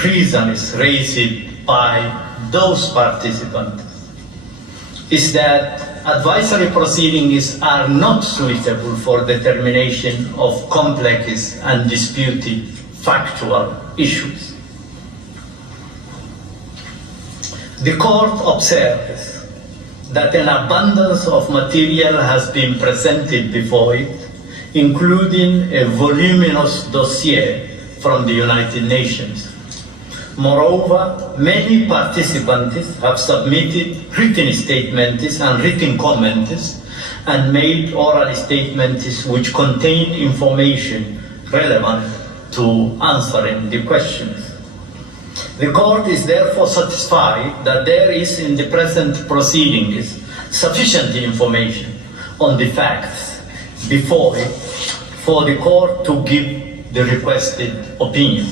reasons raised by those participants is that advisory proceedings are not suitable for determination of complex and disputed factual issues. The court observes that an abundance of material has been presented before it, including a voluminous dossier from the United Nations. Moreover, many participants have submitted written statements and written comments and made oral statements which contain information relevant to answering the questions. The court is therefore satisfied that there is in the present proceedings sufficient information on the facts before it for the court to give the requested opinion.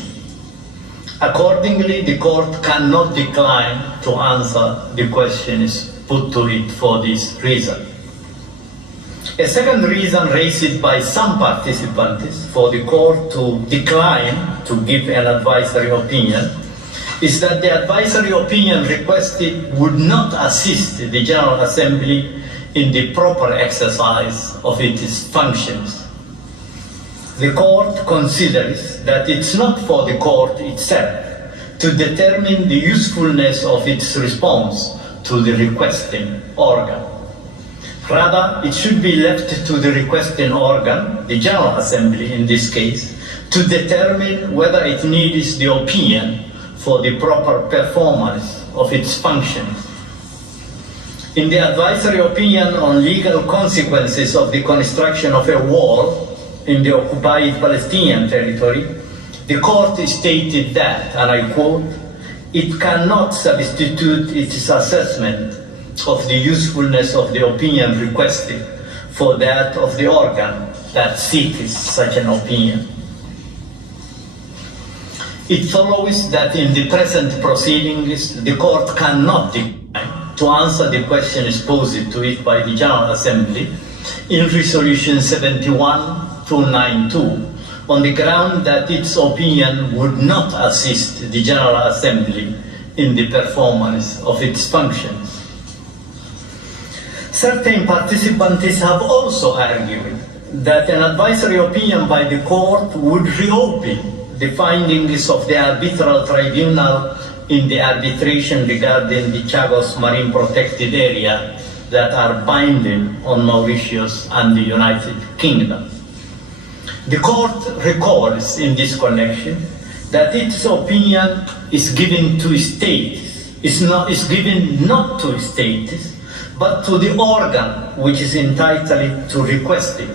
Accordingly, the court cannot decline to answer the questions put to it for this reason. A second reason raised by some participants for the court to decline to give an advisory opinion is that the advisory opinion requested would not assist the General Assembly in the proper exercise of its functions. The court considers that it's not for the court itself to determine the usefulness of its response to the requesting organ. Rather, it should be left to the requesting organ, the General Assembly in this case, to determine whether it needs the opinion for the proper performance of its functions. In the advisory opinion on legal consequences of the construction of a wall in the occupied Palestinian territory, the court stated that, and I quote, "It cannot substitute its assessment of the usefulness of the opinion requested for that of the organ that seeks such an opinion." It follows that in the present proceedings, the court cannot decline to answer the questions posed to it by the General Assembly in Resolution 71-292 on the ground that its opinion would not assist the General Assembly in the performance of its functions. Certain participants have also argued that an advisory opinion by the court would reopen the findings of the arbitral tribunal in the arbitration regarding the Chagos Marine Protected Area that are binding on Mauritius and the United Kingdom. The court recalls in this connection that its opinion is given to states, is given not to states, but to the organ which is entitled to requesting.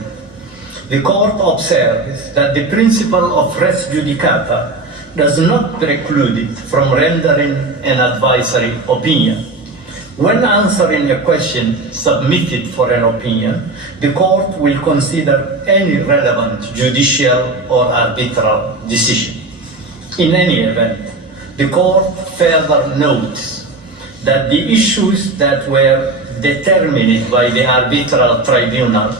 The court observes that the principle of res judicata does not preclude it from rendering an advisory opinion. When answering a question submitted for an opinion, the court will consider any relevant judicial or arbitral decision. In any event, the court further notes that the issues that were determined by the arbitral tribunal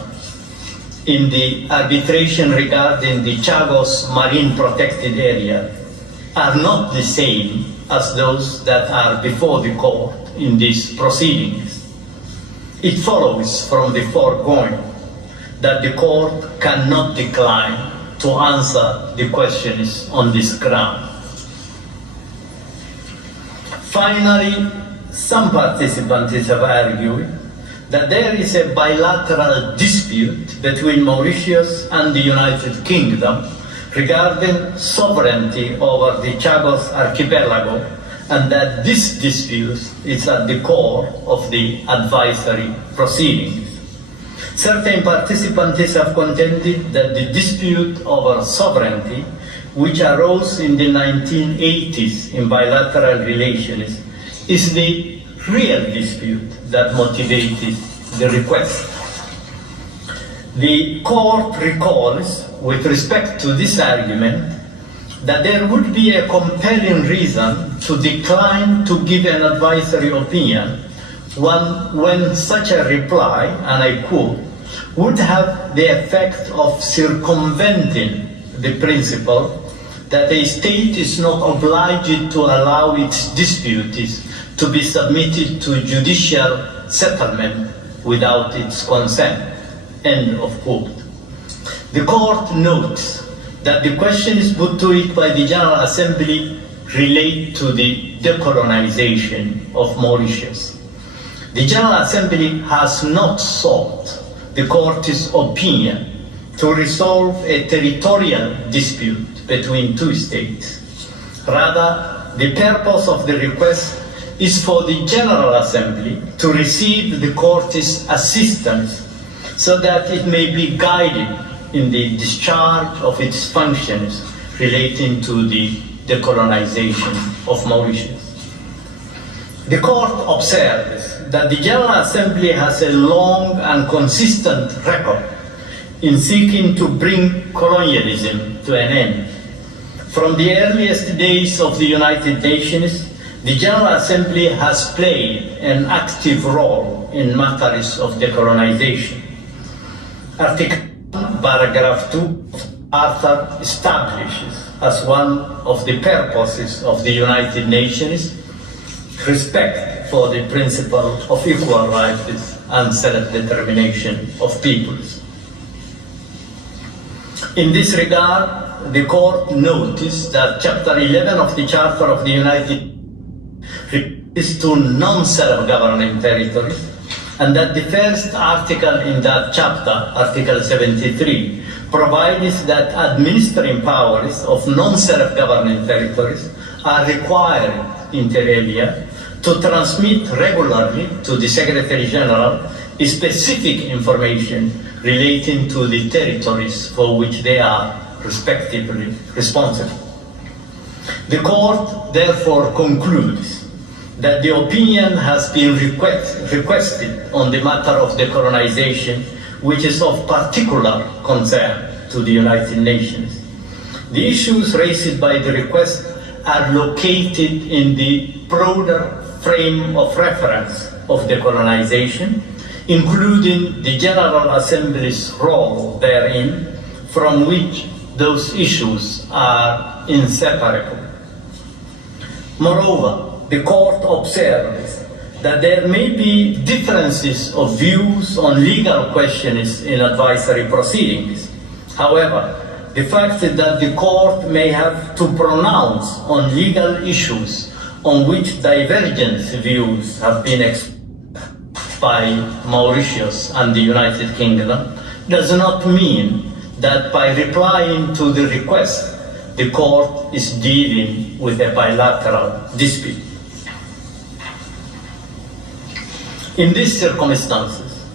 in the arbitration regarding the Chagos Marine Protected Area are not the same as those that are before the court in these proceedings. It follows from the foregoing that the court cannot decline to answer the questions on this ground. Finally, some participants have argued that there is a bilateral dispute between Mauritius and the United Kingdom regarding sovereignty over the Chagos archipelago, and that this dispute is at the core of the advisory proceedings. Certain participants have contended that the dispute over sovereignty, which arose in the 1980s in bilateral relations, is the real dispute that motivated the request. The court recalls, with respect to this argument, that there would be a compelling reason to decline to give an advisory opinion when such a reply, and I quote, would have the effect of circumventing the principle that a state is not obliged to allow its disputes to be submitted to judicial settlement without its consent, end of quote. The court notes that the questions put to it by the General Assembly relate to the decolonization of Mauritius. The General Assembly has not sought the court's opinion to resolve a territorial dispute between two states. Rather, the purpose of the request is for the General Assembly to receive the court's assistance so that it may be guided in the discharge of its functions relating to the decolonization of Mauritius. The court observes that the General Assembly has a long and consistent record in seeking to bring colonialism to an end. From the earliest days of the United Nations, the General Assembly has played an active role in matters of decolonization. Article Paragraph 2 of Arthur establishes as one of the purposes of the United Nations respect for the principle of equal rights and self-determination of peoples. In this regard, the court noticed that Chapter 11 of the Charter of the United Nations refers to non-self-governing territories, and that the first article in that chapter, Article 73, provides that administering powers of non-self-governing territories are required, inter alia, to transmit regularly to the Secretary General specific information relating to the territories for which they are respectively responsible. The court therefore concludes that the opinion has been requested on the matter of decolonization, which is of particular concern to the United Nations. The issues raised by the request are located in the broader frame of reference of decolonization, including the General Assembly's role therein, from which those issues are inseparable. Moreover, the court observes that there may be differences of views on legal questions in advisory proceedings. However, the fact that the court may have to pronounce on legal issues on which divergent views have been expressed by Mauritius and the United Kingdom does not mean that by replying to the request, the court is dealing with a bilateral dispute. In these circumstances,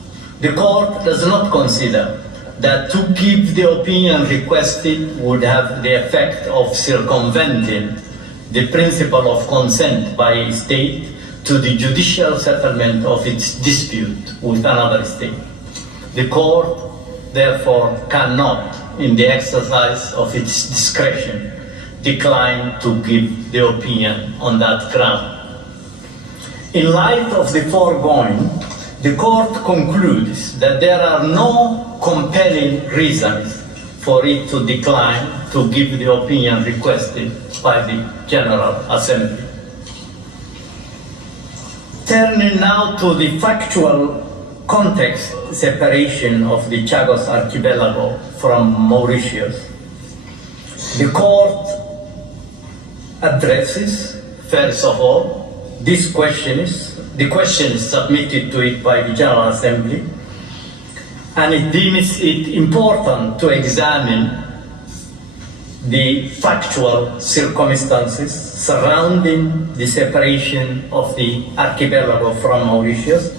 the court does not consider that to give the opinion requested would have the effect of circumventing the principle of consent by a state to the judicial settlement of its dispute with another state. The court, therefore, cannot, in the exercise of its discretion, decline to give the opinion on that ground. In light of the foregoing, the court concludes that there are no compelling reasons for it to decline to give the opinion requested by the General Assembly. Turning now to the factual context separation of the Chagos archipelago from Mauritius, the court addresses, first of all, the question is submitted to it by the General Assembly, and it deems it important to examine the factual circumstances surrounding the separation of the archipelago from Mauritius,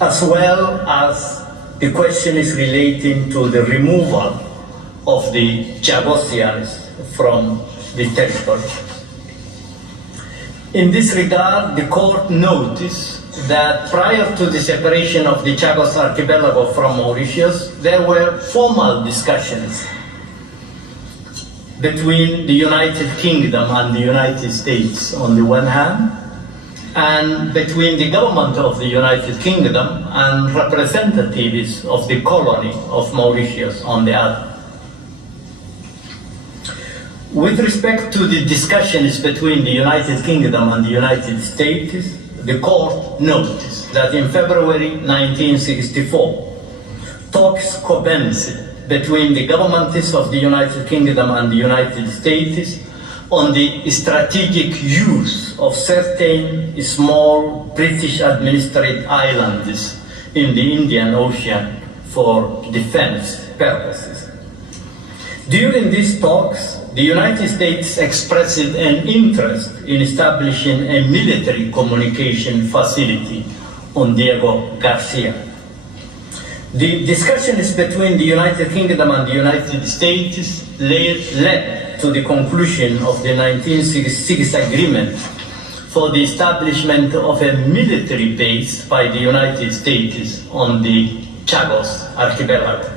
as well as the question is relating to the removal of the Chagosians from the territory. In this regard, the court noticed that prior to the separation of the Chagos archipelago from Mauritius, there were formal discussions between the United Kingdom and the United States on the one hand, and between the government of the United Kingdom and representatives of the colony of Mauritius on the other. With respect to the discussions between the United Kingdom and the United States, the court noticed that in February 1964, talks commenced between the governments of the United Kingdom and the United States on the strategic use of certain small British administered islands in the Indian Ocean for defense purposes. During these talks, the United States expressed an interest in establishing a military communication facility on Diego Garcia. The discussions between the United Kingdom and the United States led to the conclusion of the 1966 agreement for the establishment of a military base by the United States on the Chagos archipelago.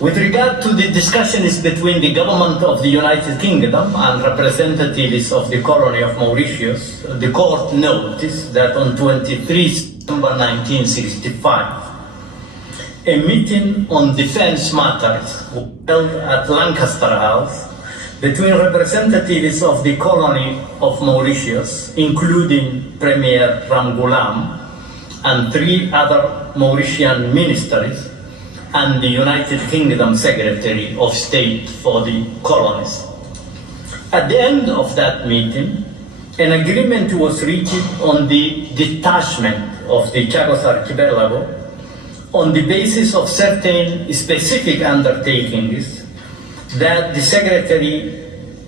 With regard to the discussions between the government of the United Kingdom and representatives of the colony of Mauritius, the court noticed that on 23 September 1965, a meeting on defense matters was held at Lancaster House between representatives of the colony of Mauritius, including Premier Ramgoolam and 3 other Mauritian ministers, and the United Kingdom Secretary of State for the colonies. At the end of that meeting, an agreement was reached on the detachment of the Chagos archipelago on the basis of certain specific undertakings that the Secretary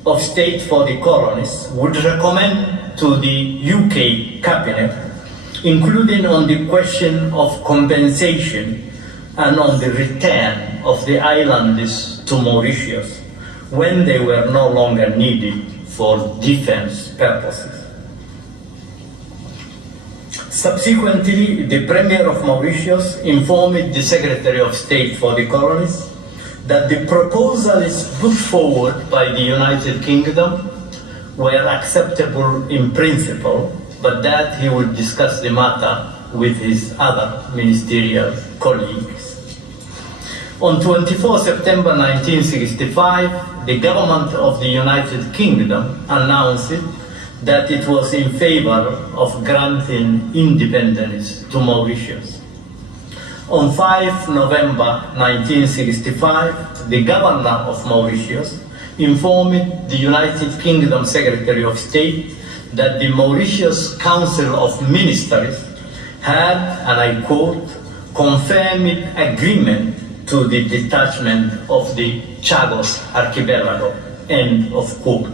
of State for the colonies would recommend to the UK Cabinet, including on the question of compensation and on the return of the islands to Mauritius when they were no longer needed for defense purposes. Subsequently, the Premier of Mauritius informed the Secretary of State for the colonies that the proposals put forward by the United Kingdom were acceptable in principle, but that he would discuss the matter with his other ministerial colleagues. On 24 September 1965, the government of the United Kingdom announced that it was in favor of granting independence to Mauritius. On 5 November 1965, the governor of Mauritius informed the United Kingdom Secretary of State that the Mauritius Council of Ministers had, and I quote, confirmed agreement to the detachment of the Chagos archipelago, end of quote.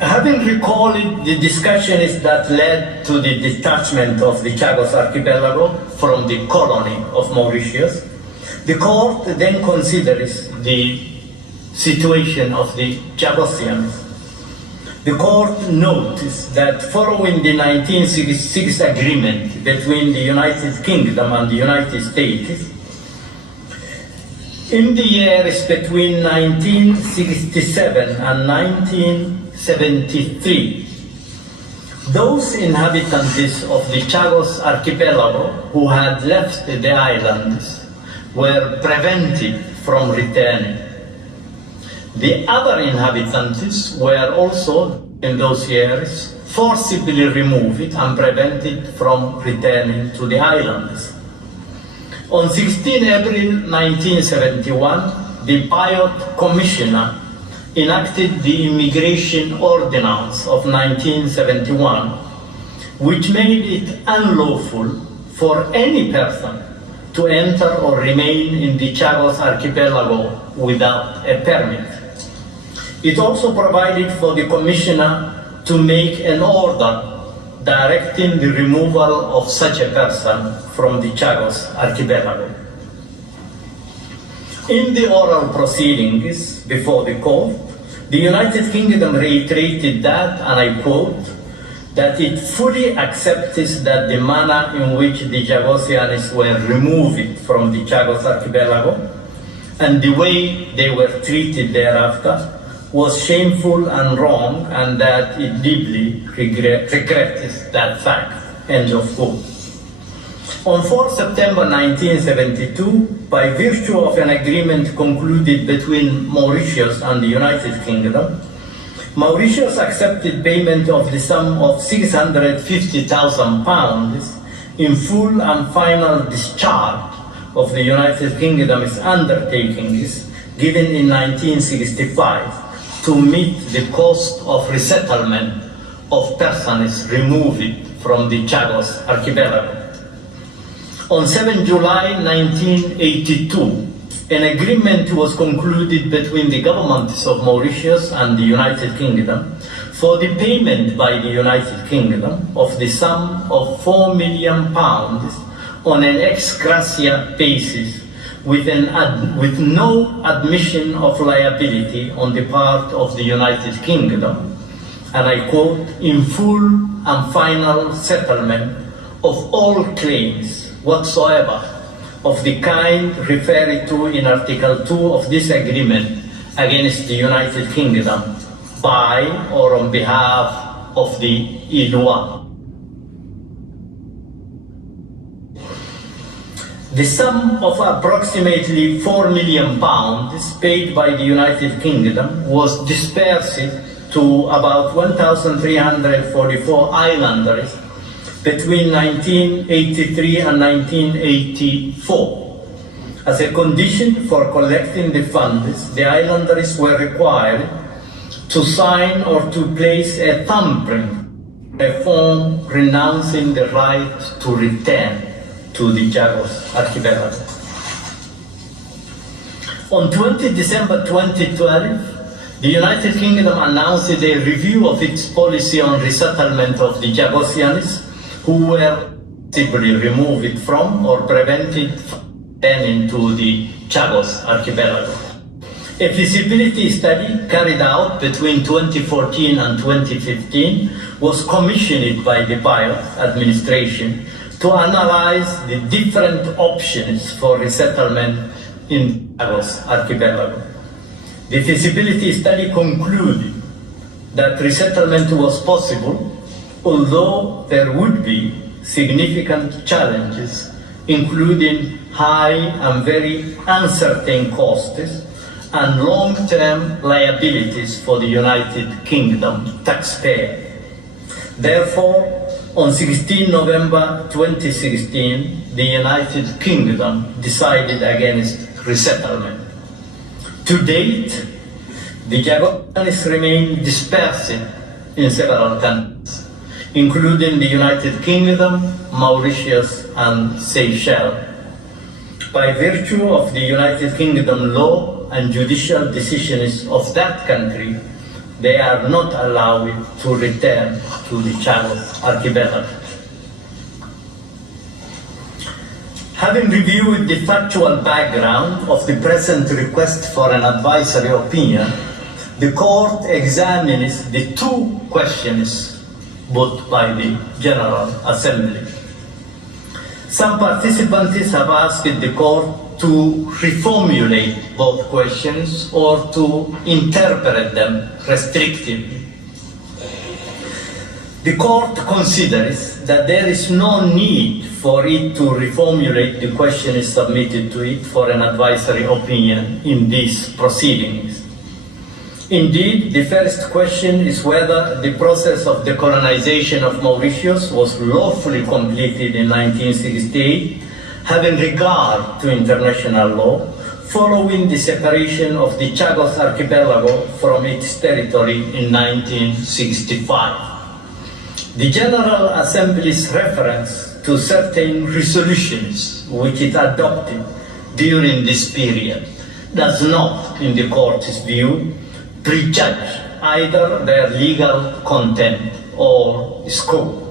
Having recalled the discussions that led to the detachment of the Chagos archipelago from the colony of Mauritius, the court then considers the situation of the Chagosians. The court noticed that following the 1966 agreement between the United Kingdom and the United States, in the years between 1967 and 1973, those inhabitants of the Chagos archipelago who had left the islands were prevented from returning. The other inhabitants were also, in those years, forcibly removed and prevented from returning to the islands. On 16 April 1971, the Pilot Commissioner enacted the Immigration Ordinance of 1971, which made it unlawful for any person to enter or remain in the Chagos archipelago without a permit. It also provided for the Commissioner to make an order directing the removal of such a person from the Chagos archipelago. In the oral proceedings before the court, the United Kingdom reiterated that, and I quote, that it fully accepts that the manner in which the Chagosians were removed from the Chagos archipelago and the way they were treated thereafter was shameful and wrong, and that it deeply regrets that fact, end of quote. On 4 September 1972, by virtue of an agreement concluded between Mauritius and the United Kingdom, Mauritius accepted payment of the sum of £650,000 in full and final discharge of the United Kingdom's undertakings given in 1965 to meet the cost of resettlement of persons removed from the Chagos archipelago. On 7 July 1982, an agreement was concluded between the governments of Mauritius and the United Kingdom for the payment by the United Kingdom of the sum of £4 million on an ex gratia basis with no admission of liability on the part of the United Kingdom, and I quote, in full and final settlement of all claims whatsoever of the kind referred to in Article 2 of this agreement against the United Kingdom by or on behalf of the Ilois. The sum of approximately £4 million paid by the United Kingdom was dispersed to about 1,344 islanders between 1983 and 1984. As a condition for collecting the funds, the islanders were required to sign or to place a thumbprint, a form renouncing the right to return to the Chagos archipelago. On 20 December 2012, the United Kingdom announced a review of its policy on resettlement of the Chagosians who were forcibly removed from or prevented from returning to the Chagos archipelago. A feasibility study carried out between 2014 and 2015 was commissioned by the Pilot administration to analyze the different options for resettlement in Chagos archipelago. The feasibility study concluded that resettlement was possible, although there would be significant challenges, including high and very uncertain costs and long-term liabilities for the United Kingdom taxpayer. Therefore, on 16 November 2016, the United Kingdom decided against resettlement. To date, the Chagosians remain dispersed in several countries, including the United Kingdom, Mauritius, and Seychelles. By virtue of the United Kingdom law and judicial decisions of that country, they are not allowed to return to the Chagos archipelago. Having reviewed the factual background of the present request for an advisory opinion, the court examines the two questions put by the General Assembly. Some participants have asked the court to reformulate both questions or to interpret them restrictively. The court considers that there is no need for it to reformulate the questions submitted to it for an advisory opinion in these proceedings. Indeed, the first question is whether the process of decolonization of Mauritius was lawfully completed in 1968, having regard to international law, following the separation of the Chagos archipelago from its territory in 1965. The General Assembly's reference to certain resolutions which it adopted during this period does not, in the court's view, prejudge either their legal content or scope.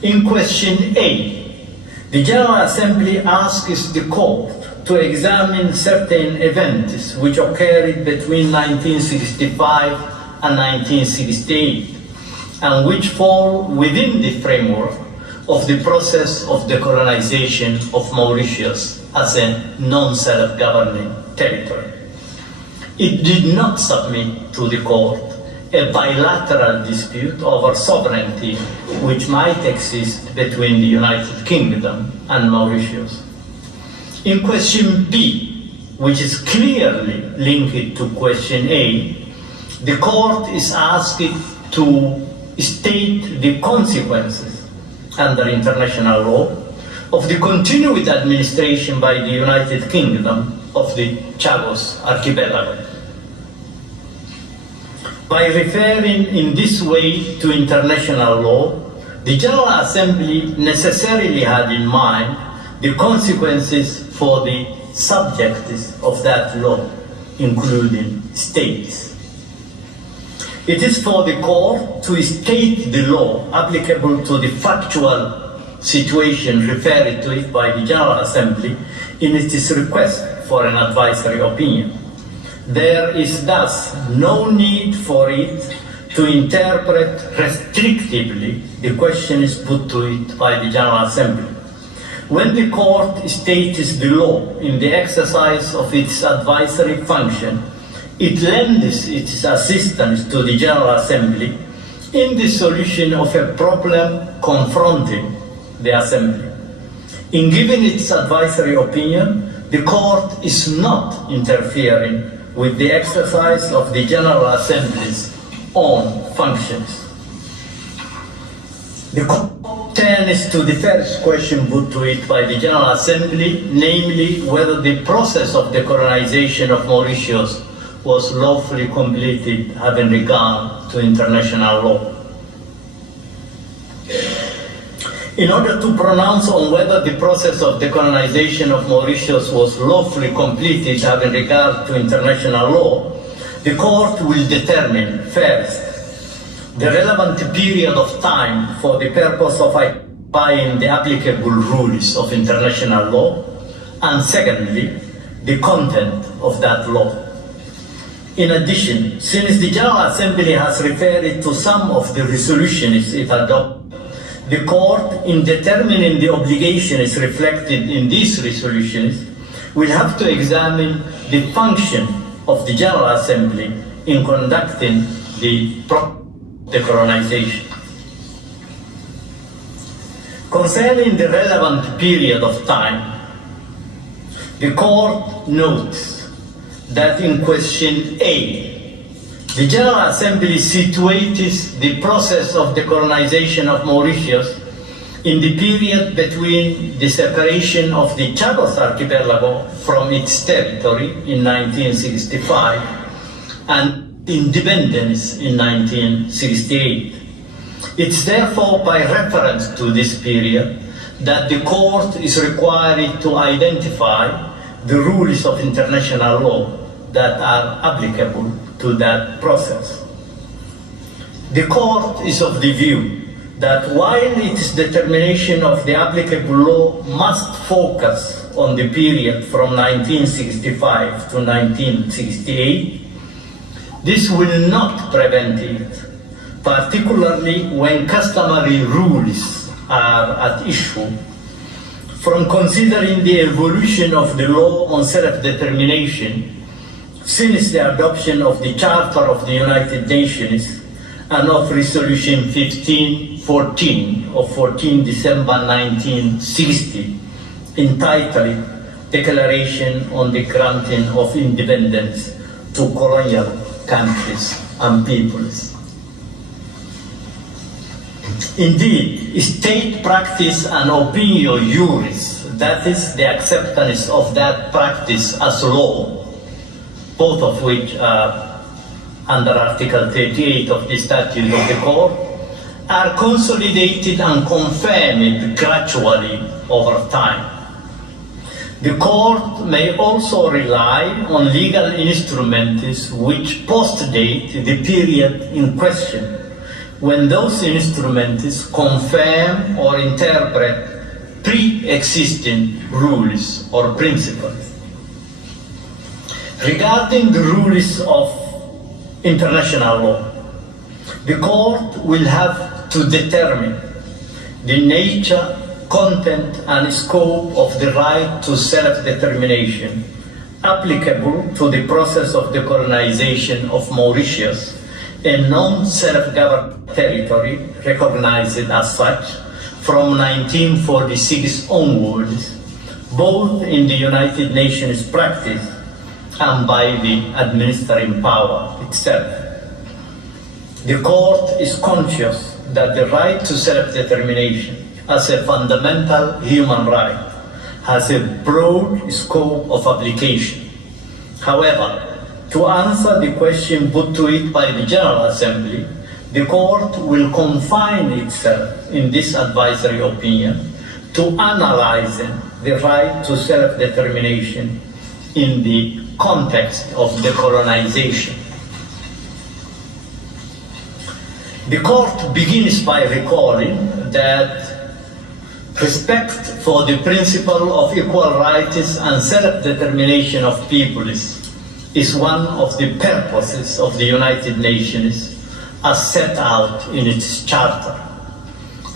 In question A, the General Assembly asks the court to examine certain events which occurred between 1965 and 1968 and which fall within the framework of the process of decolonization of Mauritius as a non-self-governing territory. It did not submit to the court a bilateral dispute over sovereignty which might exist between the United Kingdom and Mauritius. In question B, which is clearly linked to question A, the court is asked to state the consequences under international law of the continued administration by the United Kingdom of the Chagos archipelago. By referring in this way to international law, the General Assembly necessarily had in mind the consequences for the subjects of that law, including states. It is for the court to state the law applicable to the factual situation referred to it by the General Assembly in its request for an advisory opinion. There is thus no need for it to interpret restrictively the questions put to it by the General Assembly. When the court states the law in the exercise of its advisory function, it lends its assistance to the General Assembly in the solution of a problem confronting the Assembly. In giving its advisory opinion, the court is not interfering with the exercise of the General Assembly's own functions. The court turns to the first question put to it by the General Assembly, namely whether the process of decolonization of Mauritius was lawfully completed having regard to international law. In order to pronounce on whether the process of decolonization of Mauritius was lawfully completed having regard to international law, the court will determine, first, the relevant period of time for the purpose of applying the applicable rules of international law, and secondly, the content of that law. In addition, since the General Assembly has referred to some of the resolutions it adopted, the court, in determining the obligations reflected in these resolutions, will have to examine the function of the General Assembly in conducting the decolonization. Concerning the relevant period of time, the court notes that in question A, the General Assembly situates the process of decolonization of Mauritius in the period between the separation of the Chagos archipelago from its territory in 1965 and independence in 1968. It's therefore by reference to this period that the court is required to identify the rules of international law that are applicable to that process. The court is of the view that while its determination of the applicable law must focus on the period from 1965 to 1968, this will not prevent it, particularly when customary rules are at issue, from considering the evolution of the law on self-determination since the adoption of the Charter of the United Nations and of Resolution 1514 of 14 December 1960, entitled Declaration on the Granting of Independence to Colonial Countries and Peoples. Indeed, state practice and opinio juris, that is the acceptance of that practice as law, both of which are under Article 38 of the Statute of the Court, are consolidated and confirmed gradually over time. The Court may also rely on legal instruments which postdate the period in question, when those instruments confirm or interpret pre-existing rules or principles. Regarding the rules of international law, the Court will have to determine the nature, content, and scope of the right to self-determination applicable to the process of decolonization of Mauritius, a non-self-governed territory recognized as such from 1946 onwards, both in the United Nations practice and by the administering power itself. The Court is conscious that the right to self-determination as a fundamental human right has a broad scope of application. However, to answer the question put to it by the General Assembly, the Court will confine itself in this advisory opinion to analyzing the right to self-determination in the context of decolonization. The Court begins by recalling that respect for the principle of equal rights and self-determination of peoples is one of the purposes of the United Nations as set out in its charter.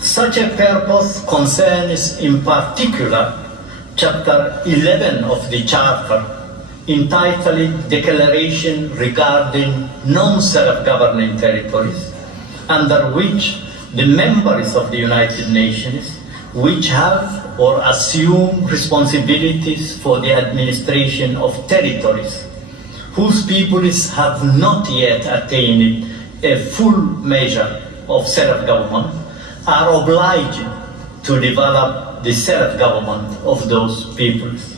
Such a purpose concerns in particular Chapter 11 of the Charter, entitled Declaration Regarding Non-Self-Governing Territories, under which the members of the United Nations which have or assume responsibilities for the administration of territories whose peoples have not yet attained a full measure of self-government are obliged to develop the self-government of those peoples.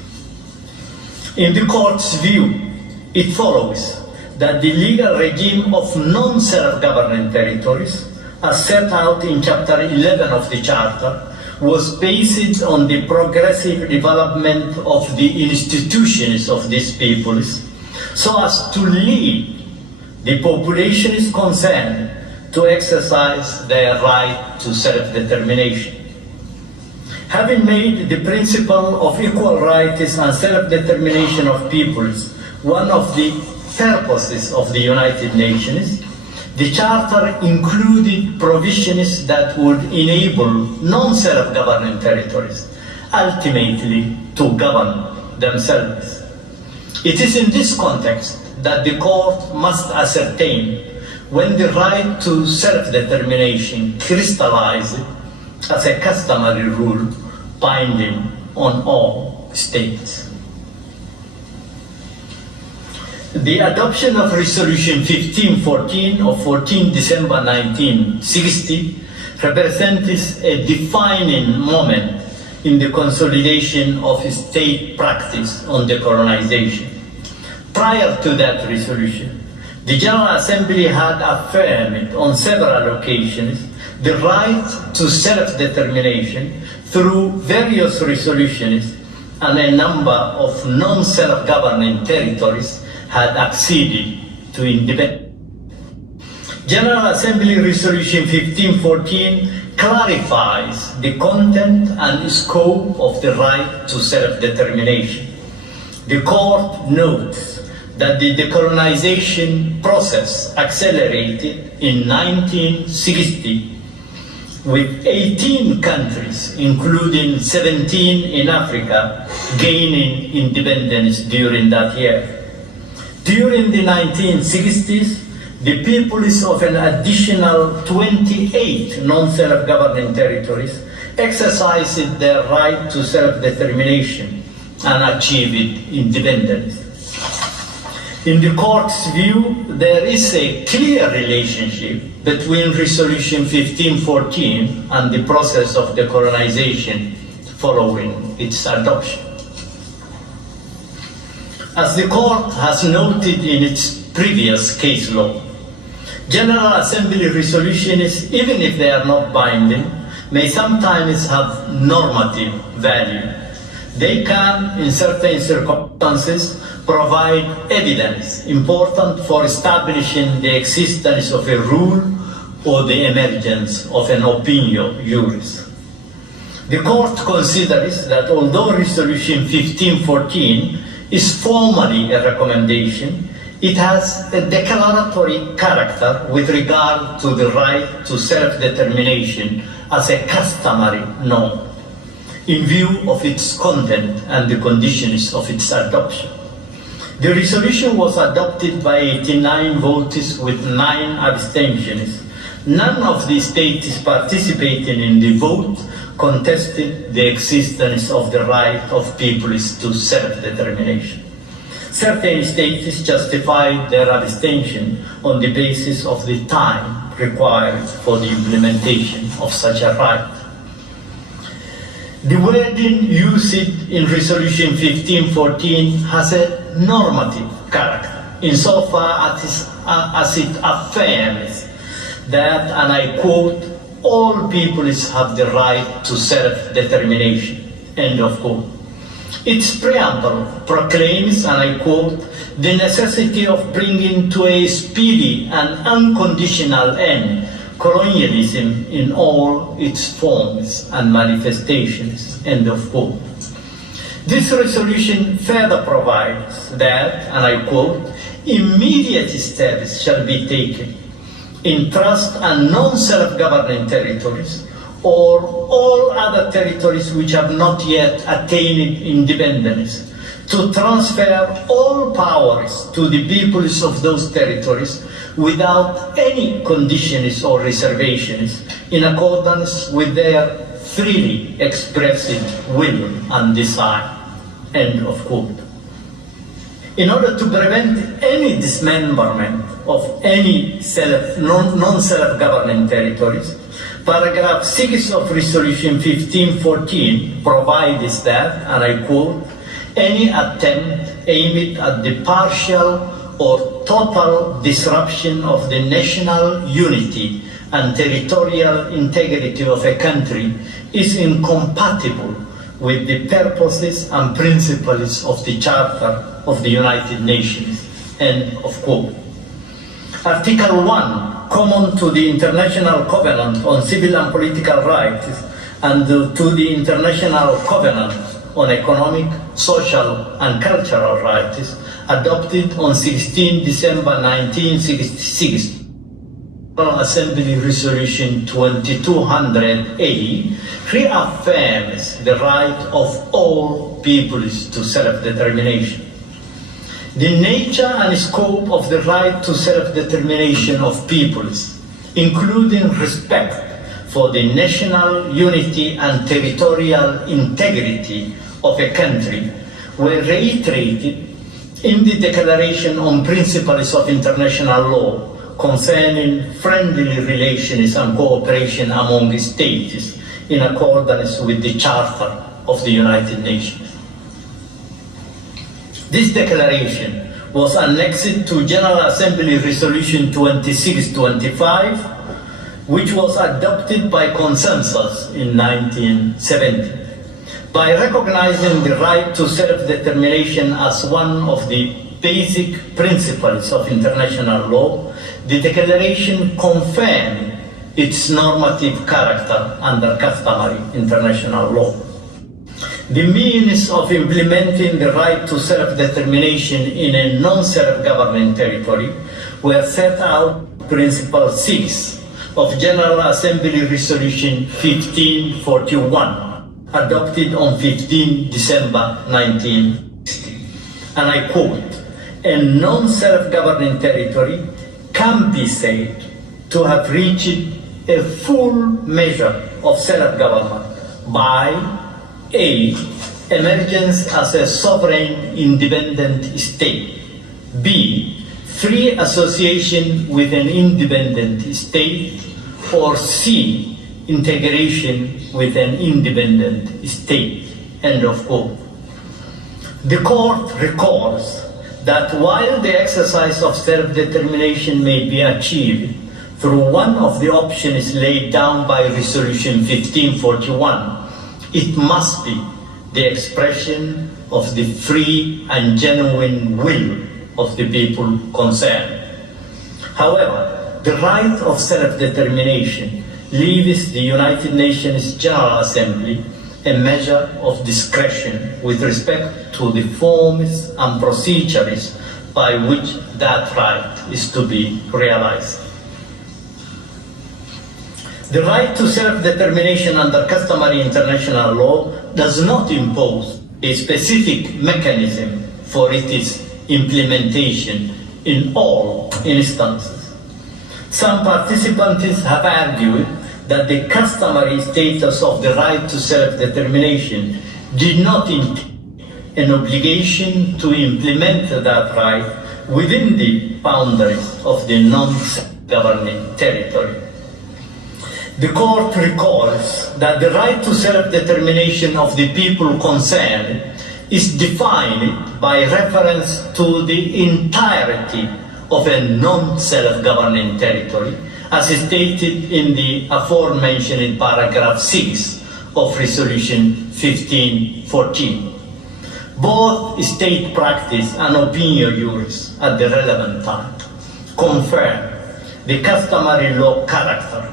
In the Court's view, it follows that the legal regime of non-self-governing territories, as set out in Chapter 11 of the Charter, was based on the progressive development of the institutions of these peoples, so as to lead the populations concerned to exercise their right to self-determination. Having made the principle of equal rights and self-determination of peoples one of the purposes of the United Nations, the Charter included provisions that would enable non-self-governing territories ultimately to govern themselves. It is in this context that the Court must ascertain when the right to self-determination crystallized as a customary rule binding on all states. The adoption of Resolution 1514 of 14 December 1960 represents a defining moment in the consolidation of state practice on decolonization. Prior to that resolution, the General Assembly had affirmed on several occasions the right to self-determination through various resolutions, and a number of non-self-governing territories had acceded to independence. General Assembly Resolution 1514 clarifies the content and scope of the right to self-determination. The court notes that the decolonization process accelerated in 1960 with 18 countries, including 17 in Africa, gaining independence during that year. During the 1960s, the peoples of an additional 28 non-self-governing territories exercised their right to self-determination and achieved independence. In the court's view, there is a clear relationship between Resolution 1514 and the process of decolonization following its adoption. As the court has noted in its previous case law, General Assembly resolutions, even if they are not binding, may sometimes have normative value. They can, in certain circumstances, provide evidence important for establishing the existence of a rule or the emergence of an opinio juris. The court considers that although Resolution 1514 is formally a recommendation, it has a declaratory character with regard to the right to self-determination as a customary norm, in view of its content and the conditions of its adoption. The resolution was adopted by 89 votes with 9 abstentions. None of the states participating in the vote contested the existence of the right of peoples to self-determination. Certain states justified their abstention on the basis of the time required for the implementation of such a right. The wording used in Resolution 1514 has a normative character, insofar as it affirms that, and I quote, all peoples have the right to self-determination, end of quote. Its preamble proclaims, and I quote, the necessity of bringing to a speedy and unconditional end colonialism in all its forms and manifestations, end of quote. This resolution further provides that, and I quote, immediate steps shall be taken in trust and non-self-governing territories or all other territories which have not yet attained independence, to transfer all powers to the peoples of those territories without any conditions or reservations, in accordance with their freely expressed will and desire, end of quote. In order to prevent any dismemberment of any non-self-governing territories, paragraph 6 of Resolution 1514 provides that, and I quote, any attempt aimed at the partial or total disruption of the national unity and territorial integrity of a country is incompatible with the purposes and principles of the Charter of the United Nations, end of quote. Article 1, common to the International Covenant on Civil and Political Rights and to the International Covenant on Economic, Social and Cultural Rights, adopted on 16 December 1966, Assembly Resolution 2200A, reaffirms the right of all peoples to self-determination. The nature and scope of the right to self-determination of peoples, including respect for the national unity and territorial integrity of a country, were reiterated in the Declaration on Principles of International Law concerning friendly relations and cooperation among states in accordance with the Charter of the United Nations. This declaration was annexed to General Assembly Resolution 2625, which was adopted by consensus in 1970. By recognizing the right to self-determination as one of the basic principles of international law, the declaration confirmed its normative character under customary international law. The means of implementing the right to self-determination in a non-self-governing territory were set out in Principle 6 of General Assembly Resolution 1541, adopted on 15 December 1960. And I quote, "A non-self-governing territory can be said to have reached a full measure of self-government by A. Emergence as a sovereign independent state. B. Free association with an independent state. Or C. Integration with an independent state." End of quote. The court recalls that while the exercise of self-determination may be achieved through one of the options laid down by Resolution 1541, it must be the expression of the free and genuine will of the people concerned. However, the right of self-determination leaves the United Nations General Assembly a measure of discretion with respect to the forms and procedures by which that right is to be realized. The right to self-determination under customary international law does not impose a specific mechanism for its implementation in all instances. Some participants have argued that the customary status of the right to self-determination did not entail an obligation to implement that right within the boundaries of the non-governing territory. The court recalls that the right to self-determination of the people concerned is defined by reference to the entirety of a non-self-governing territory, as stated in the aforementioned paragraph 6 of Resolution 1514. Both state practice and opinion jurists at the relevant time confirm the customary law character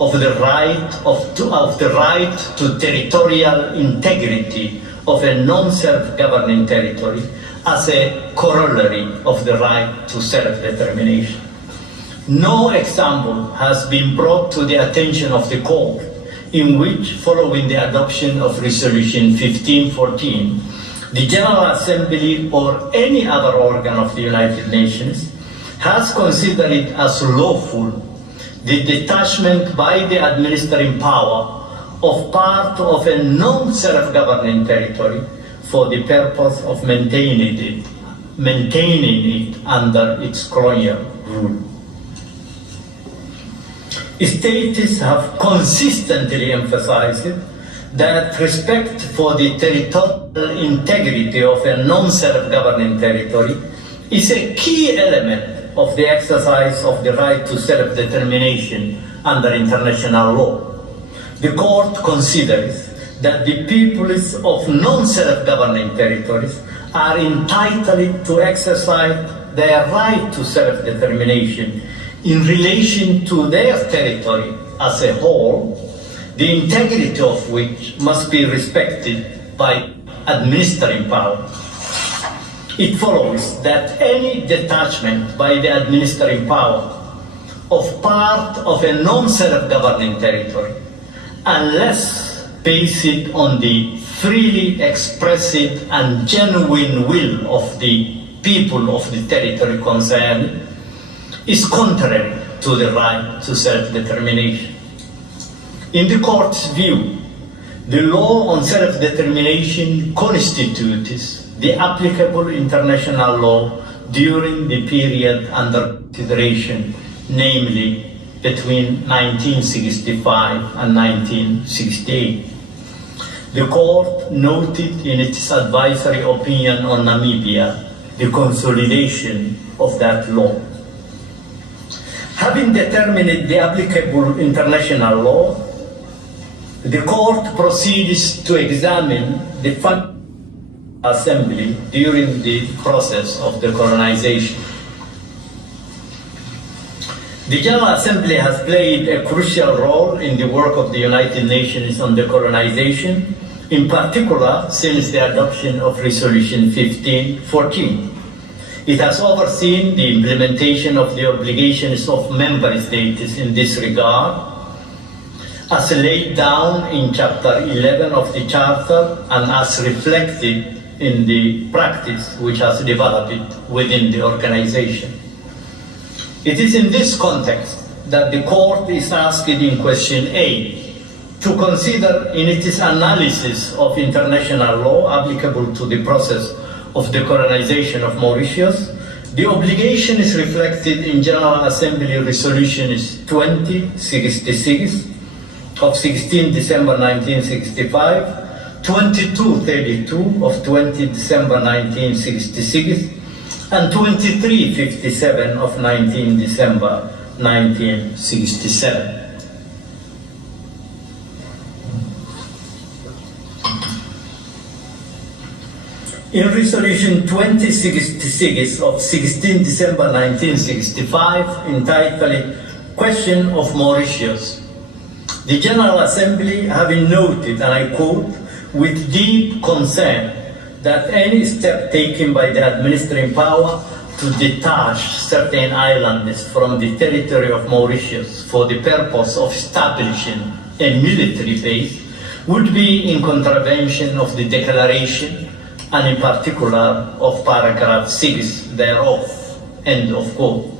of the right to territorial integrity of a non-self-governing territory as a corollary of the right to self-determination. No example has been brought to the attention of the court in which, following the adoption of Resolution 1514, the General Assembly or any other organ of the United Nations has considered it as lawful the detachment by the administering power of part of a non-self-governing territory for the purpose of maintaining it under its colonial rule. States have consistently emphasized that respect for the territorial integrity of a non-self-governing territory is a key element of the exercise of the right to self-determination under international law. The court considers that the peoples of non-self-governing territories are entitled to exercise their right to self-determination in relation to their territory as a whole, the integrity of which must be respected by administering power. It follows that any detachment by the administering power of part of a non-self-governing territory, unless based on the freely expressed and genuine will of the people of the territory concerned, is contrary to the right to self-determination. In the court's view, the law on self-determination constitutes the applicable international law during the period under consideration, namely between 1965 and 1968. The court noted in its advisory opinion on Namibia the consolidation of that law. Having determined the applicable international law, the court proceeds to examine the assembly during the process of decolonization. The General Assembly has played a crucial role in the work of the United Nations on decolonization, in particular since the adoption of Resolution 1514. It has overseen the implementation of the obligations of member states in this regard, as laid down in Chapter 11 of the Charter and as reflected in the practice which has developed within the organization. It is in this context that the Court is asked in Question A to consider in its analysis of international law applicable to the process of decolonization of Mauritius, the obligation is reflected in General Assembly Resolutions 2066 of 16 December 1965, 2232 of 20 December 1966, and 2357 of 19 December 1967. In Resolution 2066 of 16 December 1965, entitled Question of Mauritius, the General Assembly, having noted, and I quote, with deep concern that any step taken by the administering power to detach certain islands from the territory of Mauritius for the purpose of establishing a military base would be in contravention of the Declaration and in particular of paragraph 6 thereof, end of quote.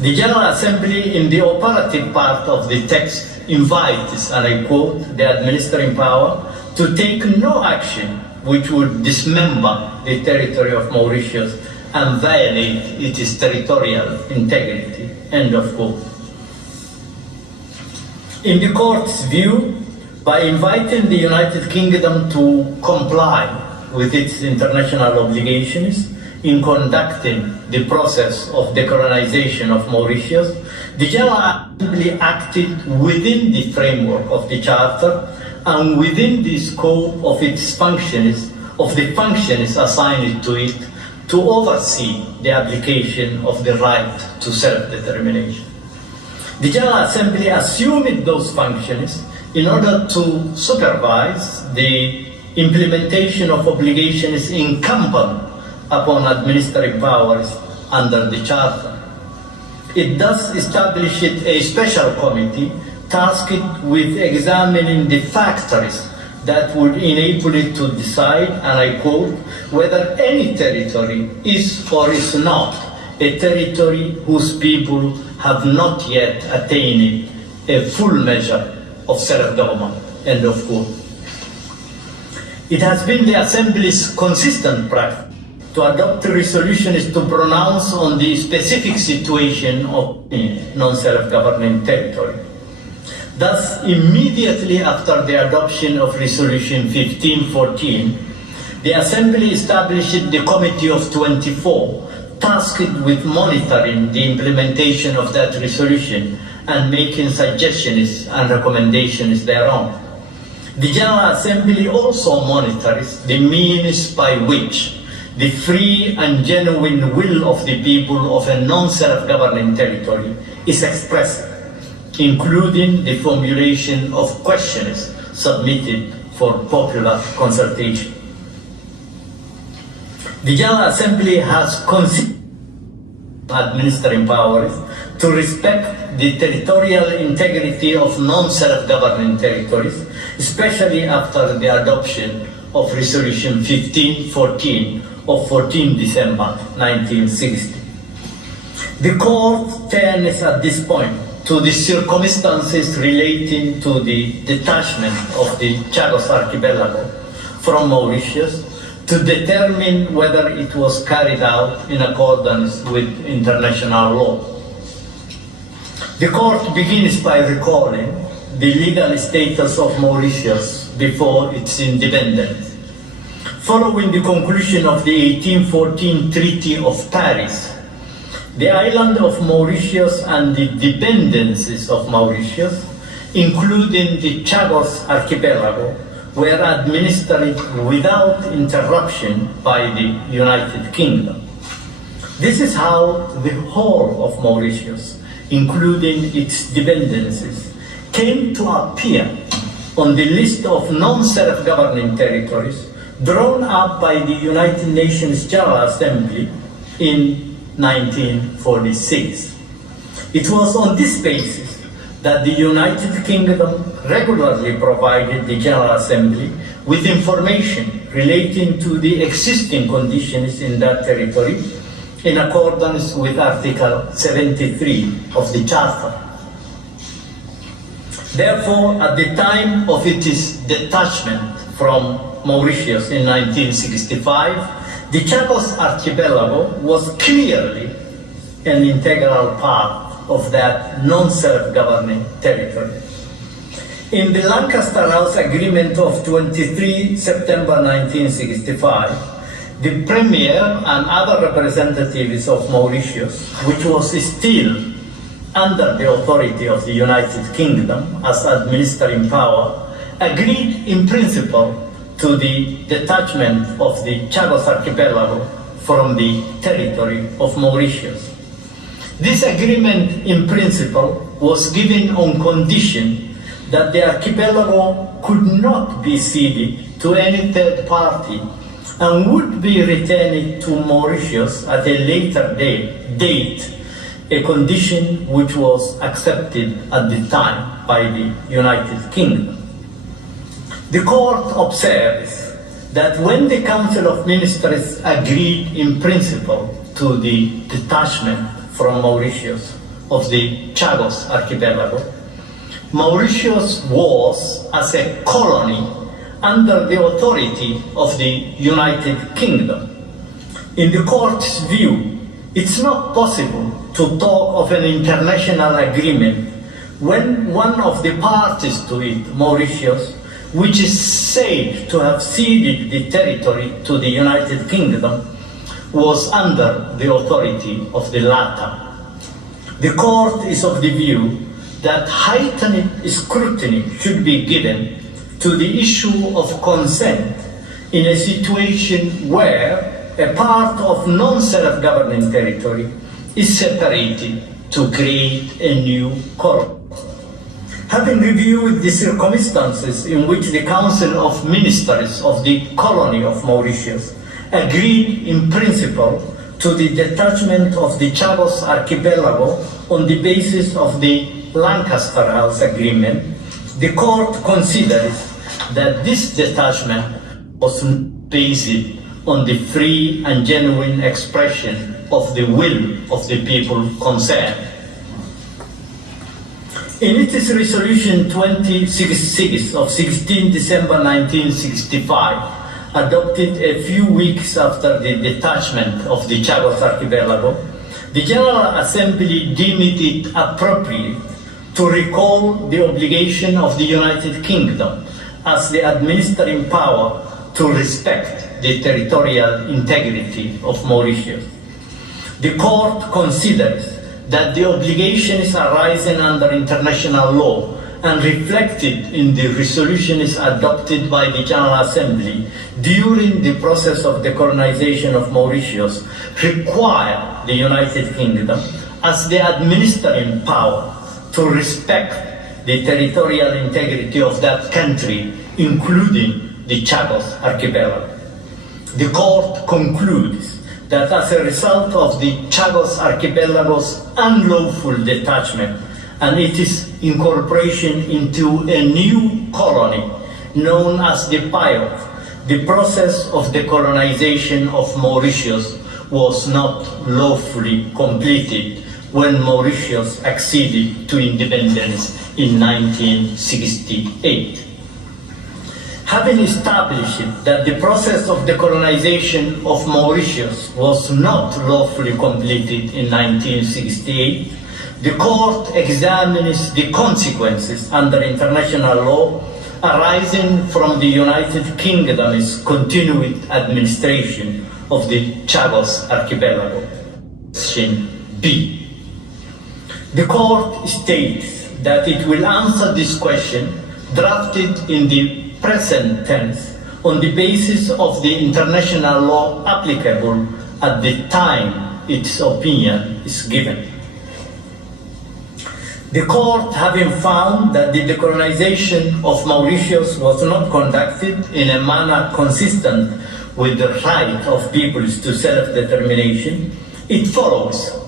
The General Assembly in the operative part of the text invites, and I quote, the administering power to take no action which would dismember the territory of Mauritius and violate its territorial integrity, end of quote. In the Court's view, by inviting the United Kingdom to comply with its international obligations in conducting the process of decolonization of Mauritius, the General Assembly acted within the framework of the Charter and within the scope of its functions, of the functions assigned to it, to oversee the application of the right to self-determination. The General Assembly assumed those functions in order to supervise the implementation of obligations incumbent upon administrative powers under the Charter. It thus established a special committee tasked with examining the factors that would enable it to decide, and I quote, whether any territory is or is not a territory whose people have not yet attained a full measure of self-government, end of quote. It has been the Assembly's consistent practice to adopt resolutions to pronounce on the specific situation of non-self-governing territory. Thus, immediately after the adoption of Resolution 1514, the Assembly established the Committee of 24, tasked with monitoring the implementation of that resolution and making suggestions and recommendations thereon. The General Assembly also monitors the means by which the free and genuine will of the people of a non-self-governing territory is expressed, including the formulation of questions submitted for popular consultation. The General Assembly has considered administering powers to respect the territorial integrity of non-self-governing territories, especially after the adoption of Resolution 1514 of 14 December 1960. The Court turns at this point to the circumstances relating to the detachment of the Chagos Archipelago from Mauritius to determine whether it was carried out in accordance with international law. The Court begins by recalling the legal status of Mauritius before its independence. Following the conclusion of the 1814 Treaty of Paris, the island of Mauritius and the dependencies of Mauritius, including the Chagos Archipelago, were administered without interruption by the United Kingdom. This is how the whole of Mauritius, including its dependencies, came to appear on the list of non-self-governing territories drawn up by the United Nations General Assembly in 1946. It was on this basis that the United Kingdom regularly provided the General Assembly with information relating to the existing conditions in that territory in accordance with Article 73 of the Charter. Therefore, at the time of its detachment from Mauritius in 1965, the Chagos Archipelago was clearly an integral part of that non-self-governing territory. In the Lancaster House Agreement of 23 September 1965, the Premier and other representatives of Mauritius, which was still under the authority of the United Kingdom as administering power, agreed in principle to the detachment of the Chagos Archipelago from the territory of Mauritius. This agreement in principle was given on condition that the archipelago could not be ceded to any third party and would be returned to Mauritius at a later date, a condition which was accepted at the time by the United Kingdom. The court observes that when the Council of Ministers agreed in principle to the detachment from Mauritius of the Chagos Archipelago, Mauritius was, as a colony, under the authority of the United Kingdom. In the court's view, it's not possible to talk of an international agreement when one of the parties to it, Mauritius, which is said to have ceded the territory to the United Kingdom, was under the authority of the latter. The court is of the view that heightened scrutiny should be given to the issue of consent in a situation where a part of non-self-governing territory is separated to create a new colony. Having reviewed the circumstances in which the Council of Ministers of the colony of Mauritius agreed in principle to the detachment of the Chagos Archipelago on the basis of the Lancaster House Agreement, the court considers that this detachment was based on the free and genuine expression of the will of the people concerned. In its resolution 2066 of 16 December 1965, adopted a few weeks after the detachment of the Chagos Archipelago, the General Assembly deemed it appropriate to recall the obligation of the United Kingdom as the administering power to respect the territorial integrity of Mauritius. The court considers that the obligations arising under international law and reflected in the resolutions adopted by the General Assembly during the process of decolonization of Mauritius require the United Kingdom as the administering power to respect the territorial integrity of that country, including the Chagos Archipelago. The court concludes that as a result of the Chagos Archipelago's unlawful detachment and its incorporation into a new colony known as the Pirate, the process of decolonization of Mauritius was not lawfully completed when Mauritius acceded to independence in 1968. Having established that the process of decolonization of Mauritius was not lawfully completed in 1968, the court examines the consequences under international law arising from the United Kingdom's continued administration of the Chagos Archipelago. Section B. The court states that it will answer this question drafted in the present tense on the basis of the international law applicable at the time its opinion is given. The court, having found that the decolonization of Mauritius was not conducted in a manner consistent with the right of peoples to self-determination, it follows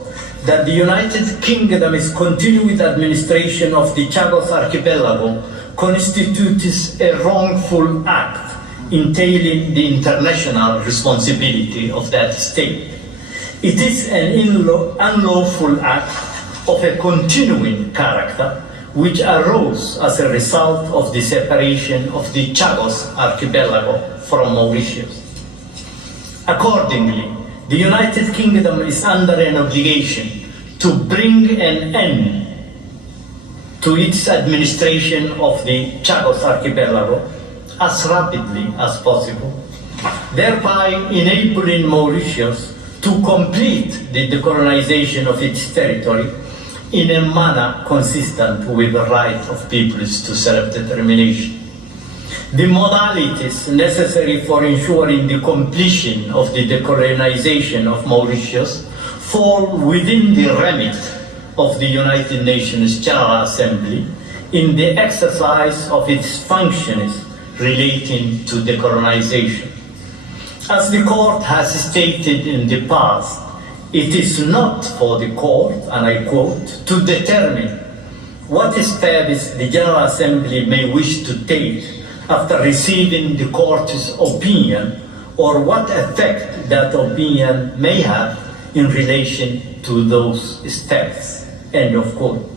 that the United Kingdom's continued administration of the Chagos Archipelago constitutes a wrongful act entailing the international responsibility of that state. It is an unlawful act of a continuing character which arose as a result of the separation of the Chagos Archipelago from Mauritius. Accordingly, the United Kingdom is under an obligation to bring an end to its administration of the Chagos Archipelago as rapidly as possible, thereby enabling Mauritius to complete the decolonization of its territory in a manner consistent with the right of peoples to self-determination. The modalities necessary for ensuring the completion of the decolonization of Mauritius fall within the remit of the United Nations General Assembly in the exercise of its functions relating to decolonization. As the court has stated in the past, it is not for the court, and I quote, to determine what steps the General Assembly may wish to take after receiving the court's opinion, or what effect that opinion may have in relation to those steps, end of quote.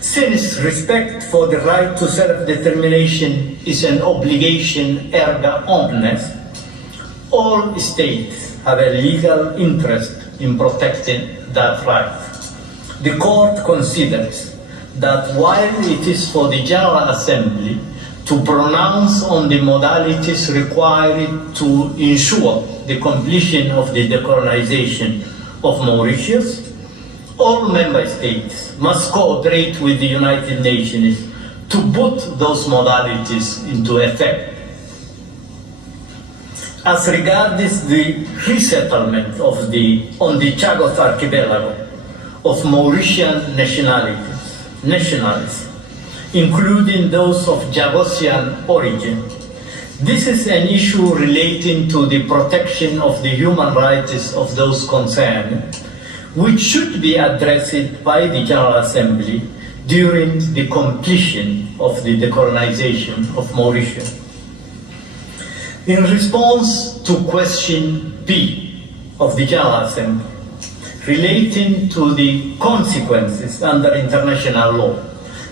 Since respect for the right to self-determination is an obligation erga omnes, all states have a legal interest in protecting that right. The court considers that while it is for the General Assembly to pronounce on the modalities required to ensure the completion of the decolonization of Mauritius, all member states must cooperate with the United Nations to put those modalities into effect. As regards the resettlement on the Chagos Archipelago of Mauritian nationalities, including those of Jagosian origin, this is an issue relating to the protection of the human rights of those concerned, which should be addressed by the General Assembly during the completion of the decolonization of Mauritius. In response to question B of the General Assembly, relating to the consequences under international law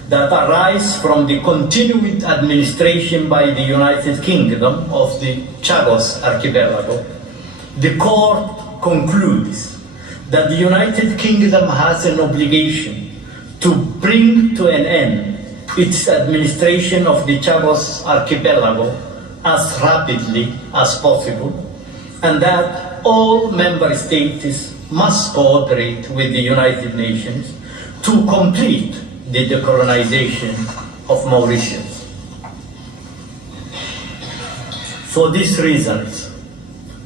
that arise from the continued administration by the United Kingdom of the Chagos Archipelago, the court concludes that the United Kingdom has an obligation to bring to an end its administration of the Chagos Archipelago as rapidly as possible, and that all member states must cooperate with the United Nations to complete the decolonization of Mauritius. For these reasons,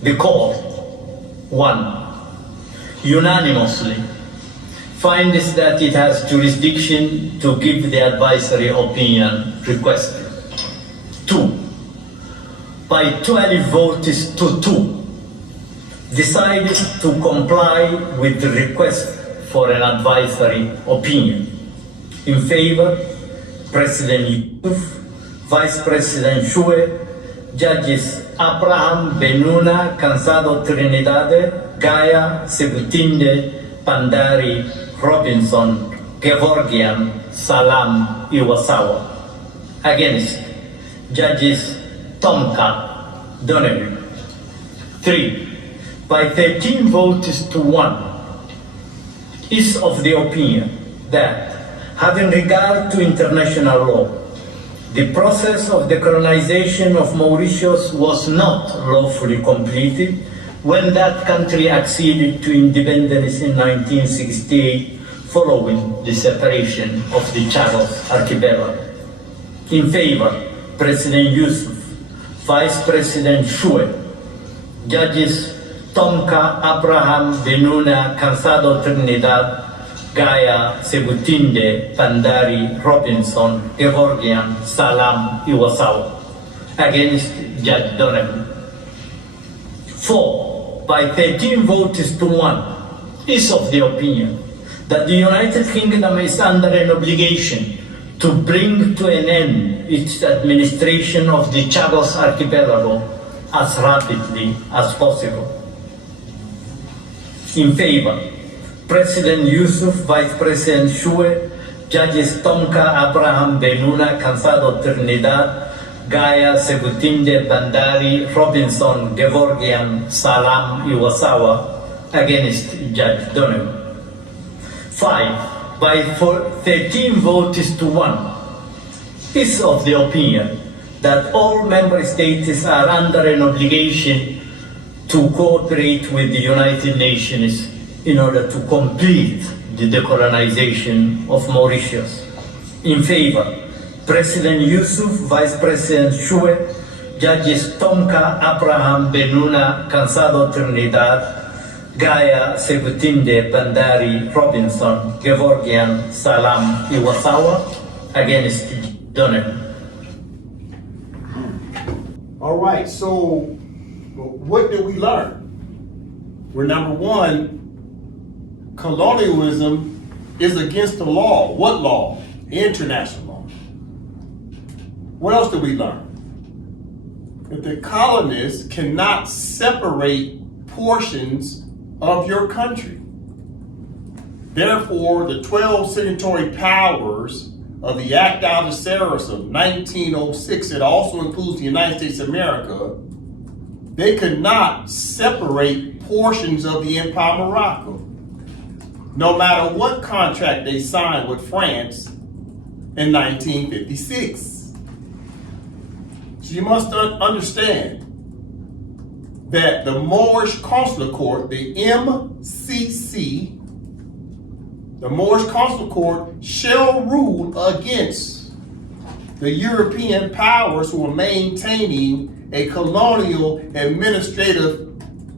the court, 1, unanimously finds that it has jurisdiction to give the advisory opinion requested. 2, by 12 votes to 2, decided to comply with the request for an advisory opinion. In favor, President Yusuf, Vice President Shue, Judges Abraham, Benuna, Cansado Trinidad, Gaia, Sebutinde, Pandari, Robinson, Gevorgian, Salam, Iwasawa. Against, Judges Tomka, Donnelly. 3, by 13 votes to 1, is of the opinion that, having regard to international law, the process of decolonization of Mauritius was not lawfully completed when that country acceded to independence in 1968 following the separation of the Chagos Archipelago. In favor, President Yusuf, Vice President Shue, Judges Tomka, Abraham, Benuna, Cansado Trinidad, Gaya, Sebutinde, Pandari, Robinson, Gevorgian, Salam, Iwasawa against Judge Donovan. 4. By 13 votes to 1, is of the opinion that the United Kingdom is under an obligation to bring to an end its administration of the Chagos Archipelago as rapidly as possible. In favor, President Yusuf, Vice President Shue, Judges Tomka, Abraham, Benuna, Cansado, Trinidad, Gaya, Sebutinde, Bandari, Robinson, Gevorgian, Salam, Iwasawa against Judge Donovan. 5. By 13 votes to 1, is of the opinion that all member states are under an obligation to cooperate with the United Nations in order to complete the decolonization of Mauritius. In favor, President Yusuf, Vice President Shue, Judges Tomka, Abraham, Benuna, Cansado, Trinidad, Gaya, Sebutinde, Bandari, Robinson, Gevorgian, Salam, Iwasawa against Donovan. All right, so what did we learn? Well, number one, colonialism is against the law. What law? International law. What else did we learn? That the colonists cannot separate portions of your country. Therefore, the 12 signatory powers of the Act Algeciras of 1906, it also includes the United States of America, they could not separate portions of the Empire of Morocco, no matter what contract they signed with France in 1956. So you must understand that the Moorish Consular Court, the M.C.C., the Moorish Consular Court shall rule against the European powers who are maintaining a colonial administrative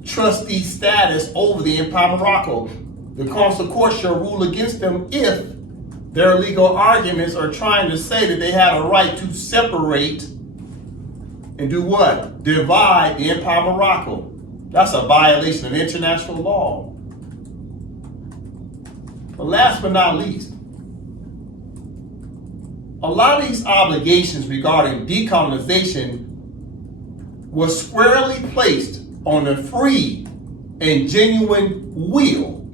trustee status over the Empire of Morocco. The Consular Court shall rule against them if their legal arguments are trying to say that they have a right to separate and do what? Divide the Empire of Morocco. That's a violation of international law. But last but not least, a lot of these obligations regarding decolonization was squarely placed on the free and genuine will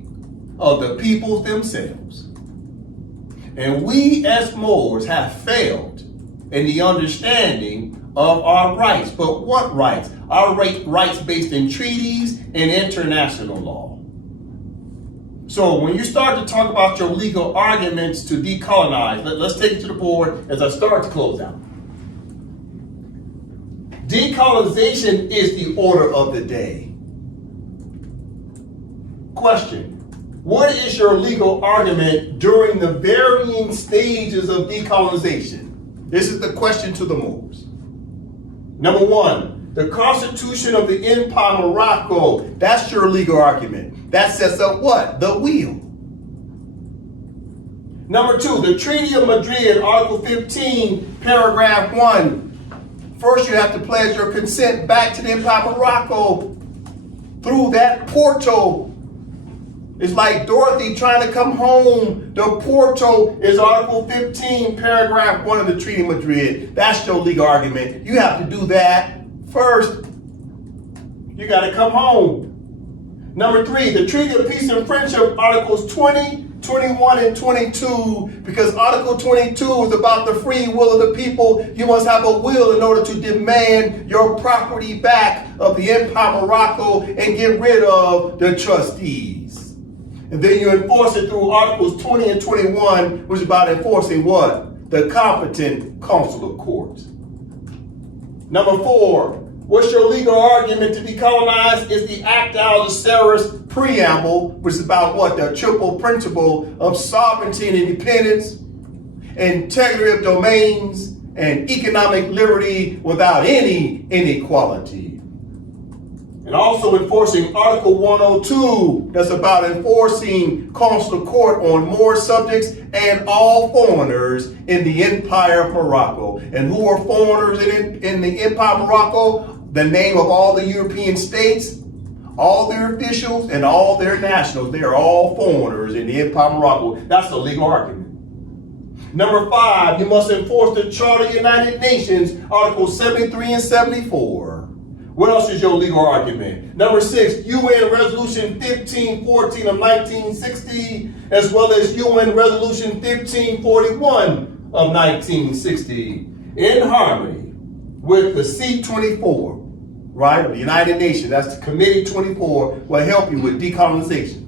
of the peoples themselves. And we as Moors have failed in the understanding of our rights. But what rights? Our rights based in treaties and international law. So when you start to talk about your legal arguments to decolonize, let's take it to the board as I start to close out. Decolonization is the order of the day. Question: what is your legal argument during the varying stages of decolonization? This is the question to the Moors. Number one, the Constitution of the Empire of Morocco, that's your legal argument. That sets up what? The will. Number two, the Treaty of Madrid, Article 15, Paragraph 1. First, you have to pledge your consent back to the Empire of Morocco through that portal. It's like Dorothy trying to come home. The portal is Article 15, Paragraph 1 of the Treaty of Madrid. That's your legal argument. You have to do that first. You got to come home. Number three, the Treaty of Peace and Friendship, Articles 20, 21, and 22, because Article 22 is about the free will of the people. You must have a will in order to demand your property back of the Empire of Morocco and get rid of the trustees. And then you enforce it through Articles 20 and 21, which is about enforcing what? The competent consular court. Number four, what's your legal argument to decolonize? Is the Act Algeciras Preamble, which is about what? The triple principle of sovereignty and independence, integrity of domains, and economic liberty without any inequality. And also enforcing Article 102, that's about enforcing consular court on Moorish subjects and all foreigners in the Empire of Morocco. And who are foreigners in the Empire of Morocco? The name of all the European states, all their officials, and all their nationals. They are all foreigners in the Empire of Morocco. That's a legal argument. Number 5, you must enforce the Charter of the United Nations, Articles 73 and 74. What else is your legal argument? Number 6, UN Resolution 1514 of 1960, as well as UN Resolution 1541 of 1960, in harmony with the C24, right, of the United Nations. That's the Committee 24, will help you with decolonization.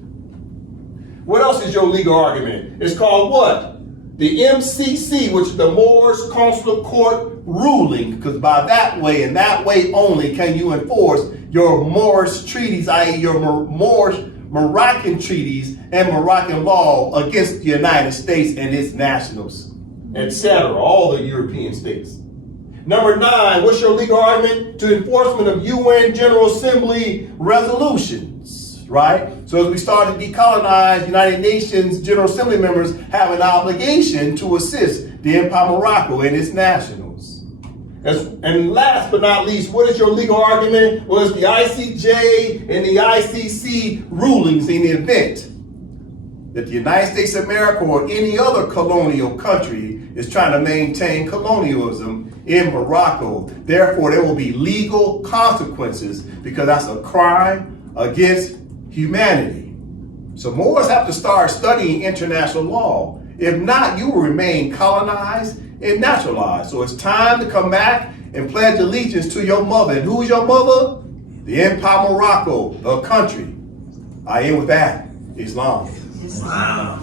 What else is your legal argument? It's called what? The MCC, which is the Moorish Consular Court ruling, because by that way and that way only can you enforce your Moorish treaties, i.e. your Moorish Moroccan treaties and Moroccan law against the United States and its nationals, etc., all the European states. Number 9, what's your legal argument? To enforcement of UN General Assembly resolutions, right? So as we start to decolonize, United Nations General Assembly members have an obligation to assist the Empire of Morocco and its nationals. And last but not least, what is your legal argument? Well, it's the I.C.J. and the I.C.C. rulings in the event that the United States of America or any other colonial country is trying to maintain colonialism in Morocco. Therefore, there will be legal consequences because that's a crime against humanity. So Moors have to start studying international law. If not, you will remain colonized and naturalized. So it's time to come back and pledge allegiance to your mother. And who is your mother? The Empire of Morocco, the country. I end with that. Islam. Wow.